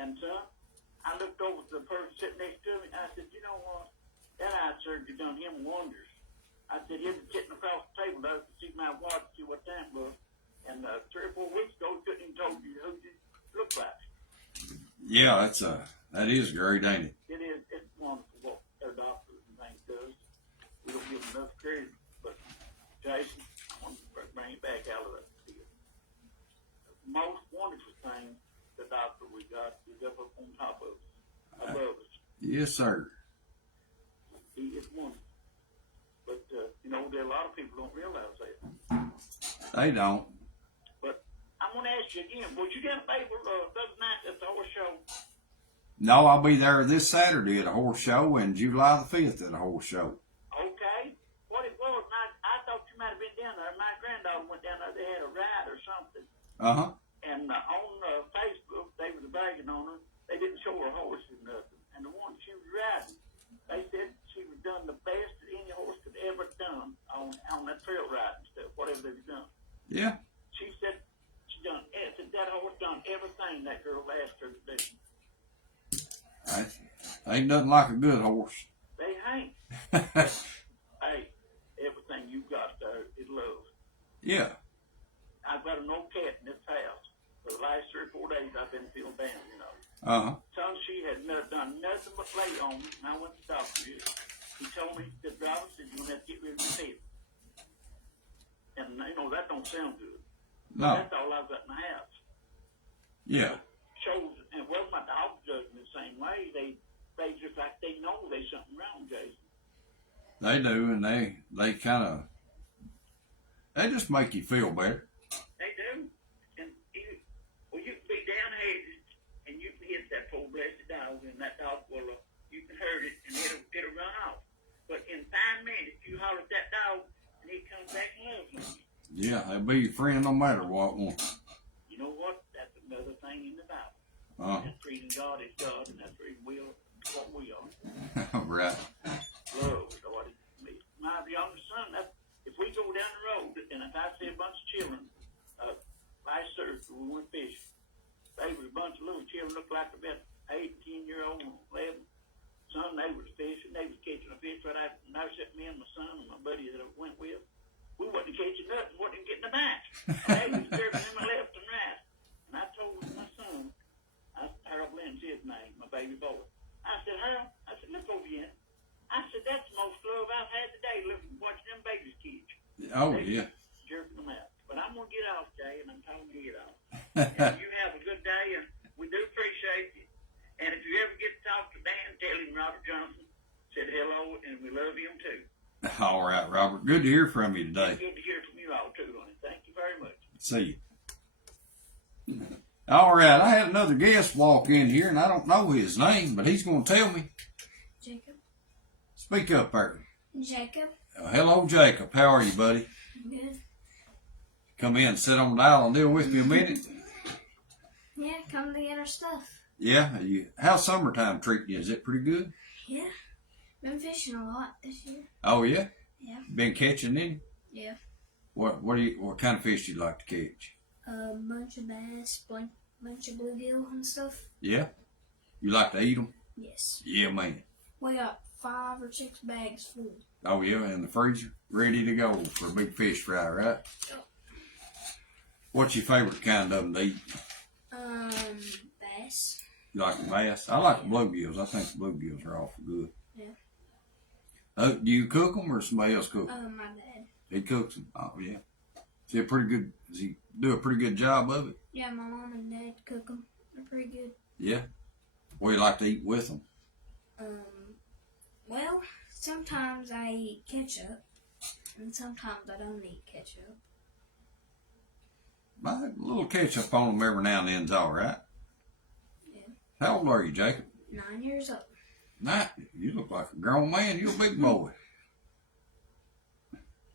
And I looked over to the person sitting next to me, and I said, you know what? That eye surgery done him wonders. I said, he was sitting across the table to see my watch, see what time it was. And 3 or 4 weeks ago, he couldn't even tell you who you looked like. Yeah, that is great, ain't it? It is. It's wonderful what their doctors and things does. We don't give them enough credit. But, Jason, I want to bring it back out of that deal. The most wonderful thing the doctor we got is up on top of us, above us. Yes, sir. He is wonderful. But, there are a lot of people don't realize that. They don't. But I'm gonna ask you again. Was you down at Fayetteville the other night at the horse show? No, I'll be there this Saturday at a horse show and July the 5th at a horse show. Okay. What it was, I thought you might have been down there. My granddaughter went down there. They had a ride or something. Uh-huh. And on Facebook, they was bragging on her. They didn't show her horse or nothing. And the one she was riding, they said she was done the best that any horse could ever done on that trail riding stuff, whatever they was done. Yeah. She said that horse done everything that girl asked her to do. Ain't nothing like a good horse. They ain't. Hey, everything you got there is love. Yeah. I've got an old cat in this house. For the last 3 or 4 days, I've been feeling down, you know. Uh-huh. Son, she had done nothing but lay on me, and I went to the doctor. He told me that Robin said you're going to have to get rid of your pet. And, you know, that don't sound good. No. That's all I've got in the house. Yeah. Shows, and well, my dog does me the same way. They just like they know there's something wrong, Jason. They do, and they kind of, they just make you feel better. They do. And you can be downheaded, and you can hit that poor blessed dog, and that dog will, you can hurt it, and it'll run off. But in 5 minutes, you holler at that dog, and he comes back and loves you. Yeah, they'll be your friend no matter what. You know what? That's another thing in the Bible. That's the reason God is God, and that's the reason we are what we are. Right. Love, Lord. My youngest son, if we go down the road, and if I see a bunch of children, vice versa, we went fishing. They was a bunch of little children, looked like about 8, 10-year-old, 11. Son, they was fishing. They was catching a fish right out. And I said, me and my son and my buddy that I went with, we wasn't catching nothing, wasn't getting a bite. They was serving them left and right. And I told my son, Harold Lynn's his name, my baby boy. I said, Harold, look over here. I said, that's the most love I've had today, watching them babies catch. Oh, yeah. Jerking them out. But I'm going to get off, Jay, and I'm telling you to get off. And you have a good day, and we do appreciate you. And if you ever get to talk to Dan, tell him Robert Johnson said hello, and we love him too. All right, Robert. Good to hear from you today. Good to hear from you all too, honey. Thank you very much. See you. All right, I had another guest walk in here, and I don't know his name, but he's going to tell me. Jacob. Speak up there. Jacob. Hello, Jacob. How are you, buddy? Good. Come in, sit on the aisle and deal with me a minute. Yeah, come to get our stuff. Yeah, how's summertime treating you? Is it pretty good? Yeah. Been fishing a lot this year. Oh yeah? Yeah. Been catching any? Yeah. What kind of fish do you like to catch? A bunch of bass, bunch of bluegill and stuff. Yeah? You like to eat them? Yes. Yeah, man. We got 5 or 6 bags full. Oh yeah, in the freezer? Ready to go for a big fish fry, right? Yep. What's your favorite kind of them to eat? Bass. You like the bass? I like the bluegills. I think the bluegills are awful good. Yeah. Do you cook them or somebody else cook them? My dad. He cooks them. Oh yeah. Is he does he do a pretty good job of it? Yeah, my mom and dad cook them. They're pretty good. Yeah. What do you like to eat with them? Well, sometimes I eat ketchup, and sometimes I don't eat ketchup. A little ketchup on them every now and then's all right. Yeah. How old are you, Jacob? 9 years old. You look like a grown man. You're a big boy.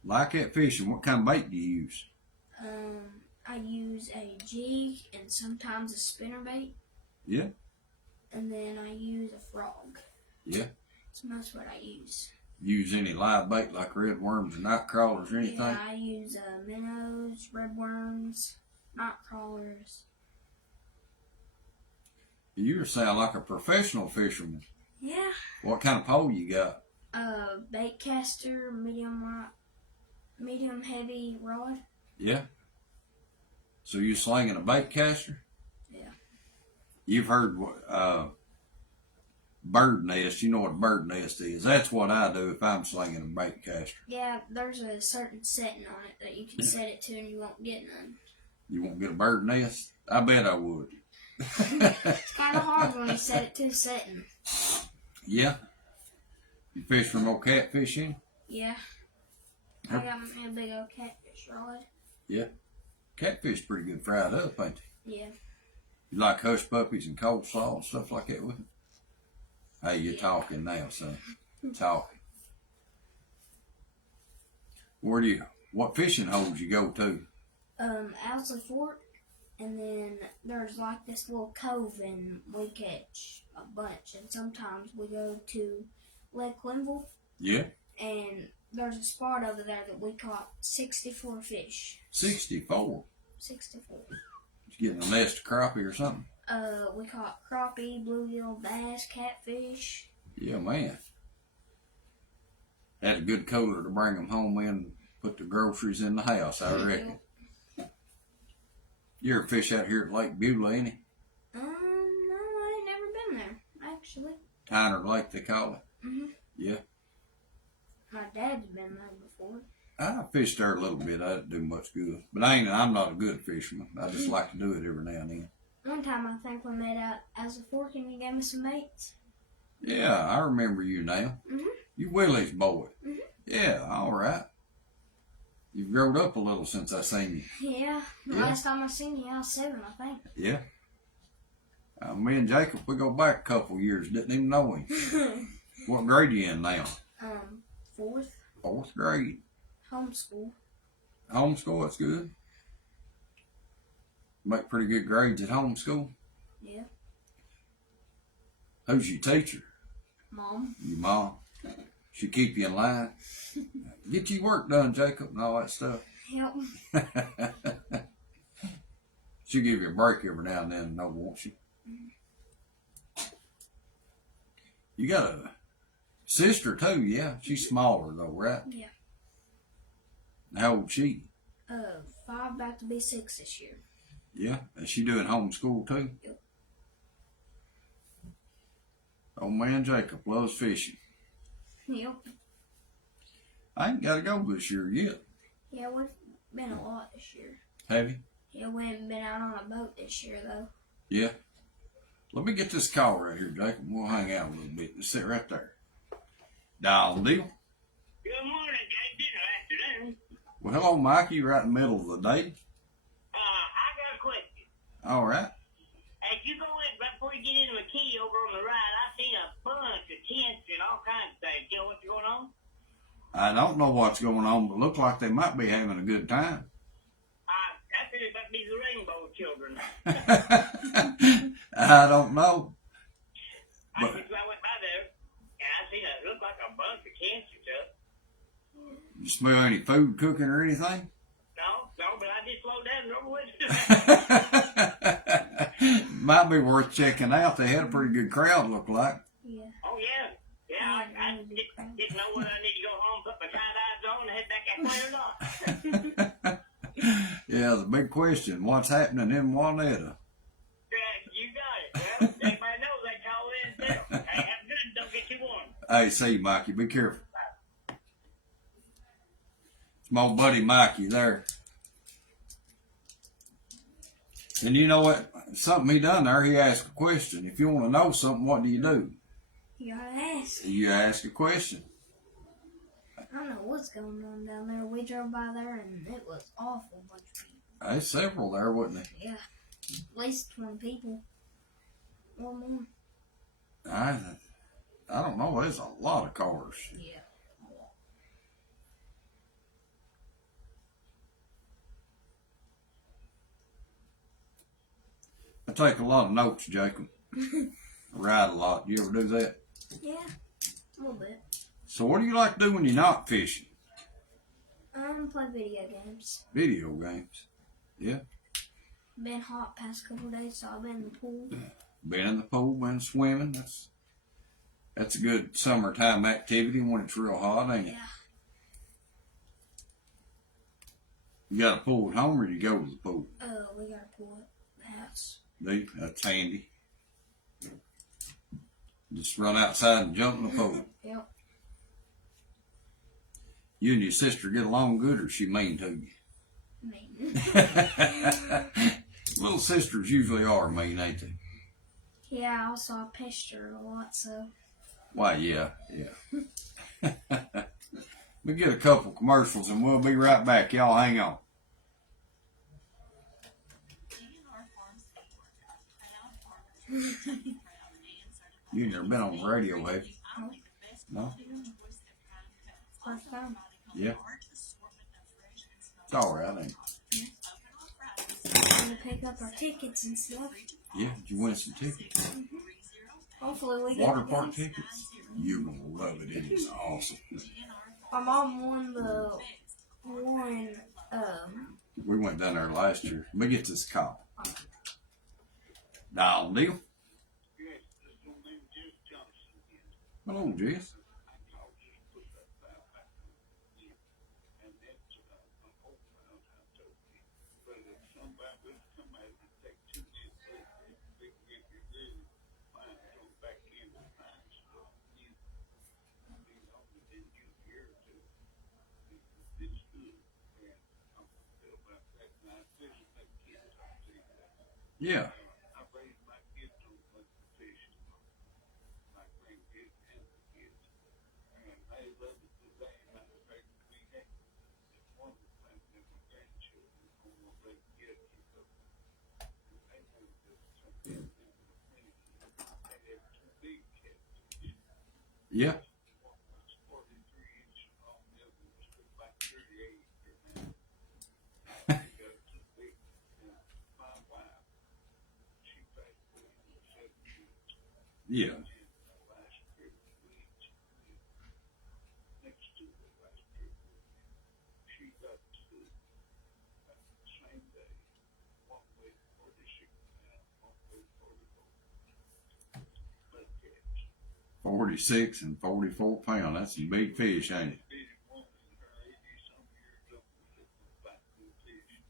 Like that fishing, what kind of bait do you use? I use a jig and sometimes a spinnerbait. Yeah. And then I use a frog. Yeah. That's most what I use. Use any live bait like red worms or night crawlers or anything? Yeah, I use minnows, red worms, night crawlers. You sound like a professional fisherman. Yeah. What kind of pole you got? Bait caster, medium heavy rod. Yeah. So you slinging a bait caster? Yeah. You've heard bird nest. You know what a bird nest is. That's what I do if I'm slinging a bait caster. Yeah, there's a certain setting on it that you can set it to and you won't get none. You won't get a bird nest? I bet I would. It's kind of hard when you set it to a setting. Yeah. You fish for no catfish in? Yeah. I got me a big old catfish rod. Yeah. Catfish pretty good fried up, ain't they? Yeah. You like hush puppies and coleslaw and stuff like that with it? Hey, you're talking now, son. Talking. What fishing holes you go to? Owsley Fork, and then there's like this little cove, and we catch a bunch. And sometimes we go to Lake Linville, Yeah. and there's a spot over there that we caught 64 fish. 64. 64. You getting a nest of crappie or something? We caught crappie, bluegill, bass, catfish. Yeah, man. Had a good cooler to bring them home in, put the groceries in the house, I reckon. You ever fish out here at Lake Beulah, ain't No, I ain't never been there, actually. Tyner Lake, they call it. Mm-hmm. Yeah. My dad's been there before. I fished there a little bit. I didn't do much good. But I'm not a good fisherman. I just like to do it every now and then. One time I think we made out as a fork and you gave me some baits. Yeah, I remember you now. Mm-hmm. You Willie's boy. Mm-hmm. Yeah, all right. You've grown up a little since I seen you. Yeah. Last time I seen you, I was 7, I think. Yeah. Me and Jacob, we go back a couple years. Didn't even know him. What grade you in now? 4th. 4th grade. Homeschool. Homeschool, that's good. Make pretty good grades at homeschool. Yeah. Who's your teacher? Mom. Your mom. She keep you in line. Get your work done, Jacob, and all that stuff. Yep. She'll give you a break every now and then, no, won't she? You got a sister too, yeah? She's smaller though, right? Yeah. How old she? 5, about to be 6 this year. Yeah. Is she doing homeschool too? Yep. Old man Jacob loves fishing. Yep. I ain't got to go this year yet. Yeah, we've been a lot this year. Have you? Yeah, we haven't been out on a boat this year though. Yeah. Let me get this call right here, Jacob. We'll hang out a little bit. Just sit right there. Dial deal. Good morning, Jason, or afternoon. Well, hello, Mike. You right in the middle of the day. I got a question. All right. As you go in, right before you get into the key over on the right, I seen a bunch of tents and all kinds of things. You know what's going on? I don't know what's going on, but look like they might be having a good time. I figured that be the rainbow children. I don't know. I went by there, and I seen it looked like a bunch of tents and stuff. You smell any food cooking or anything? No, but I just slowed down and over with. Might be worth checking out. They had a pretty good crowd, look like. Yeah. Oh, yeah. Yeah, I didn't know whether I need to go home, put my tie-dyes on, and head back that way or not. Yeah, the big question, what's happening in Juanetta? You got it. Well, everybody knows they call in and hey, have good, don't get too warm. Hey, see you, Mikey. Be careful. It's my old buddy Mikey there. And you know what? Something he done there, he asked a question. If you want to know something, what do? You gotta ask. You ask a question. I don't know what's going on down there. We drove by there and it was awful bunch of people. There's several there, wasn't there? Yeah. At least 20 people. Or more. I don't know. There's a lot of cars. Yeah. I take a lot of notes, Jacob. I ride a lot. Do you ever do that? Yeah. A little bit. So what do you like to do when you're not fishing? Play video games. Video games. Yeah. Been hot past couple days, so I've been in the pool. Been in the pool, been swimming. That's a good summertime activity when it's real hot, ain't it? Yeah. You got a pool at home or do you go to the pool? We got a pool at the house. That's handy. Just run outside and jump in the pool. Yep. You and your sister get along good, or is she mean to you? Mean. Little sisters usually are mean, ain't they? Yeah, also I pissed her a lot, so. Why, yeah. We get a couple commercials and we'll be right back. Y'all hang on. You never been on the radio, have you? No? First time. Yeah. It's alright, ain't it? We're gonna pick up our tickets and stuff. Yeah, did you win some tickets? Hopefully we get Water the park games. tickets? You're gonna love it. It is awesome. My mom won the one. We went down there last year. Let me get this call. Dial deal. Yes, this one name Jess Johnson again. Hello, Jess. I'll just put that file back in. And that's my old file I told you. But if somebody will come out and take 2 minutes, they can get your room. Mine go back in the time. So you know, within you here to this good. And I'm gonna feel about that. And I visit that kid. I'll see that. Yeah. I raised my kids on much fishing. My grandkids and the kids. And they love it the same. Matter of fact, we had one of my grandchildren on the lake yet. They knew that something in the community. They had 2 big catfish. Yeah. One was 43 inches long, the other was about 38 now. They got 2 big. My wife, she passed away in the 70s. Yeah. And the last trip we next to the last trip she got to the same day. One weighed 46 pounds, one weighed 44. But cats. 46 and 44 pounds. That's some big fish, ain't it? Big woman, her 80-some years old, was back to the fish.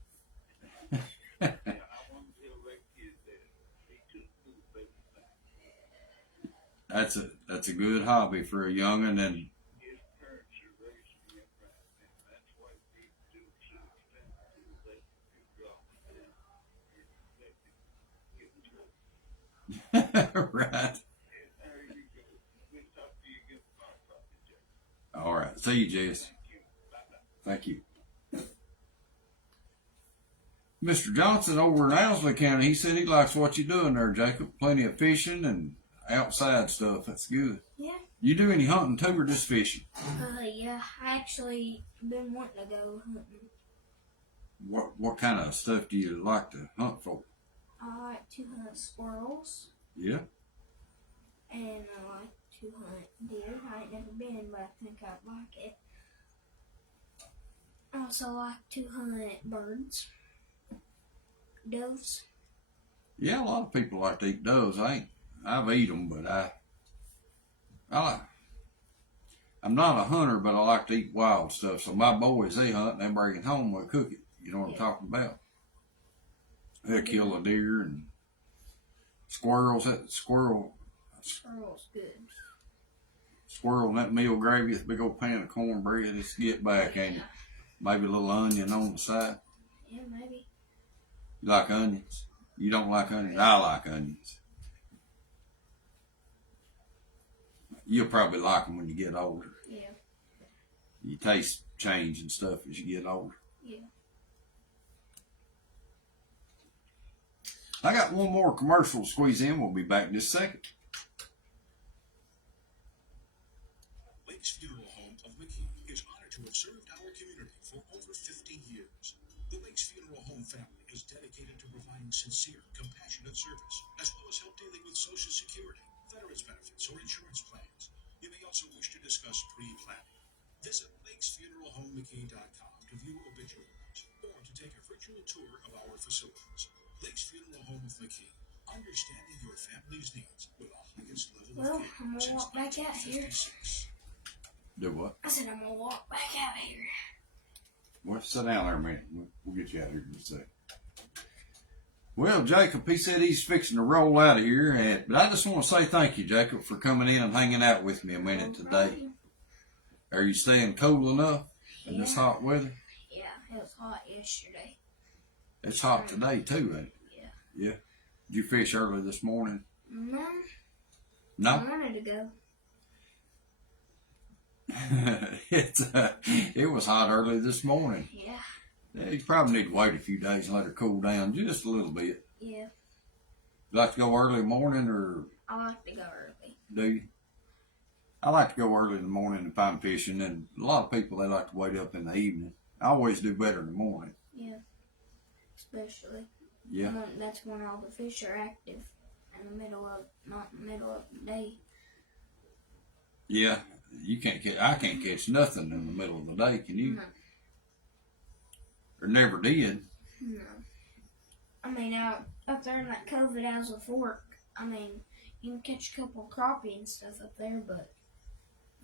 Yeah, I want to tell that kid that he could do better than that. That's a good hobby for a young'un, and His parents are raising him right, and that's why he do so expensive to let you drop down and let him get in trouble. right. And there you go. We'll talk to you again tomorrow, probably, Jack. All right. See you, Jess. Thank you. Bye-bye. Thank you. Mr. Johnson over in Owsley County, he said he likes what you're doing there, Jacob. Plenty of fishing and outside stuff. That's good. Yeah. You do any hunting too, or just fishing? Yeah. I actually been wanting to go hunting. What kind of stuff do you like to hunt for? I like to hunt squirrels, Yeah. and I like to hunt deer. I ain't never been, but I think I'd like it. I also like to hunt birds, doves. Yeah, a lot of people like to eat doves. I've eat them, but I'm not a hunter, but I like to eat wild stuff. So my boys, they hunt and they bring it home, we cook it. You know what I'm talking about? They'll kill a deer and squirrels. Squirrel's good. Squirrel and that meal gravy, this big old pan of cornbread. It's get back, ain't it? Maybe a little onion on the side. Yeah, maybe. You like onions? You don't like onions? I like onions. You'll probably like them when you get older. Yeah. You taste change and stuff as you get older. Yeah. I got one more commercial to squeeze in. We'll be back in just a second. Lakes Funeral Home of McKean is honored to have served our community for over 50 years. The Lakes Funeral Home family is dedicated to providing sincere, compassionate service, as well as help dealing with Social Security, veterans benefits, or insurance plans. You may also wish to discuss pre-planning. Visit lakesfuneralhomemckean.com to view obituaries or to take a virtual tour of our facilities. Lakes Funeral Home of McKean, understanding your family's needs with the highest level Well, of care I'm gonna since walk back out here. 1956. Do what? I said I'm gonna walk back out here. Well, sit down there a minute. We'll get you out of here in just a second. Well, Jacob, he said he's fixing to roll out of here. But I just want to say thank you, Jacob, for coming in and hanging out with me a minute today. Are you staying cool enough in this hot weather? Yeah, it was hot yesterday. It's hot today, too, ain't it? Yeah. Yeah. Did you fish early this morning? No. No? I wanted to go. It was hot early this morning. Yeah. Yeah, you probably need to wait a few days and let her cool down just a little bit. Yeah. You like to go early in the morning or I like to go early. do you? I like to go early in the morning and find fishing, and a lot of people, they like to wait up in the evening. I always do better in the morning. Yeah. Especially. Yeah. That's when all the fish are active. In the middle of, not in the middle of the day. Yeah. You can't catch, I can't catch nothing in the middle of the day, can you? No. Or never did. No. I mean, up there in that Cove at Owlsville Fork, I mean, you can catch a couple of crappie and stuff up there, but...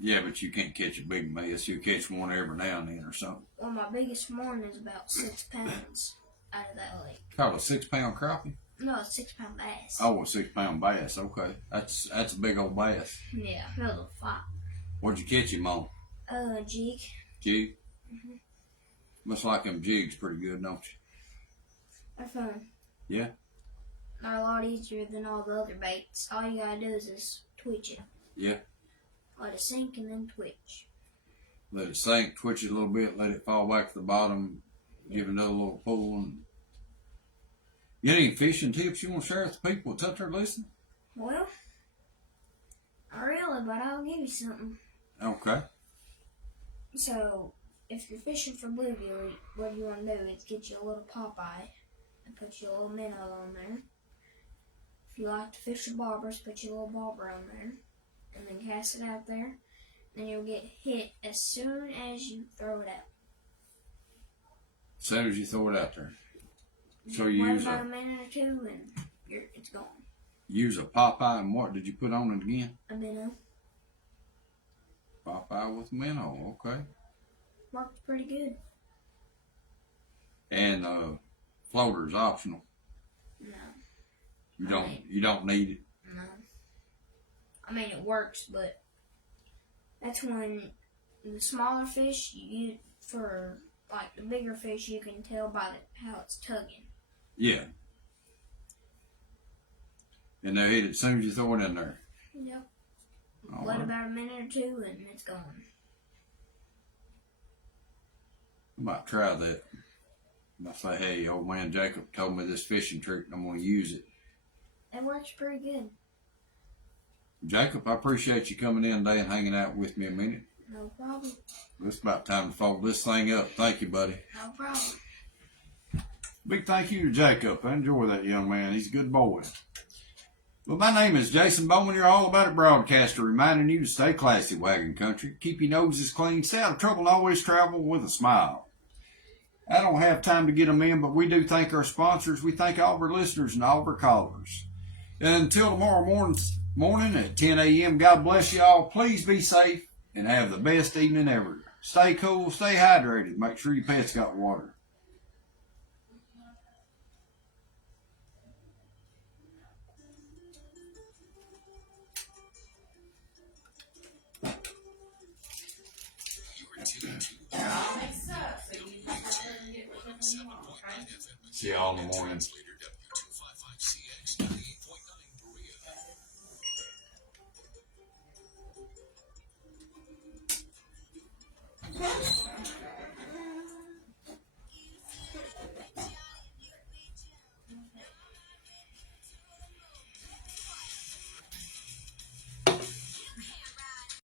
Yeah, but you can't catch a big mess. You catch one every now and then or something. Well, my biggest morning is about 6 pounds out of that lake. Caught a 6 pound crappie? No, a 6 pound bass. Oh, a 6 pound bass. Okay. That's a big old bass. Yeah, that was a fight. What'd you catch him on? Jig. Jig? Must like them jigs pretty good, don't you? They're fun. Yeah? They're a lot easier than all the other baits. All you gotta do is just twitch it. Yeah. Let it sink and then twitch. Let it sink, twitch it a little bit, let it fall back to the bottom, give it another little pull. And you got any fishing tips you want to share with the people that's up there listening? Well, not really, but I'll give you something. Okay. So, if you're fishing for bluegill, what you want to do is get you a little Popeye and put your little minnow on there. If you like to fish for bobbers, put your little bobber on there. And then cast it out there. Then you'll get hit as soon as you throw it out. As soon as you throw it out there. So you Wait use about a a minute or two and it's gone. use a Popeye, and what did you put on it again? A minnow. Popeye with minnow, okay. Worked pretty good. And floater's optional. No. You don't need it. No. I mean, it works, but that's when the smaller fish you use for, like, the bigger fish, you can tell by how it's tugging. Yeah. And they hit it as soon as you throw it in there. Yep. All Wait right. about a minute or two and it's gone. I might try that. I might say, hey, old man Jacob told me this fishing trick and I'm going to use it. It works pretty good. Jacob, I appreciate you coming in today and hanging out with me a minute. No problem. It's about time to fold this thing up. Thank you, buddy. No problem. Big thank you to Jacob. I enjoy that young man. He's a good boy. Well, my name is Jason Bowman. You're All About It broadcaster, reminding you to stay classy, Wagon Country. Keep your noses clean, stay out of trouble, and always travel with a smile. I don't have time to get them in, but we do thank our sponsors. We thank all of our listeners and all of our callers. And until tomorrow morning at 10 a.m., God bless you all. Please be safe and have the best evening ever. Stay cool, stay hydrated. Make sure your pets got water. See y'all in the morning. W255CX 98.9 Berea.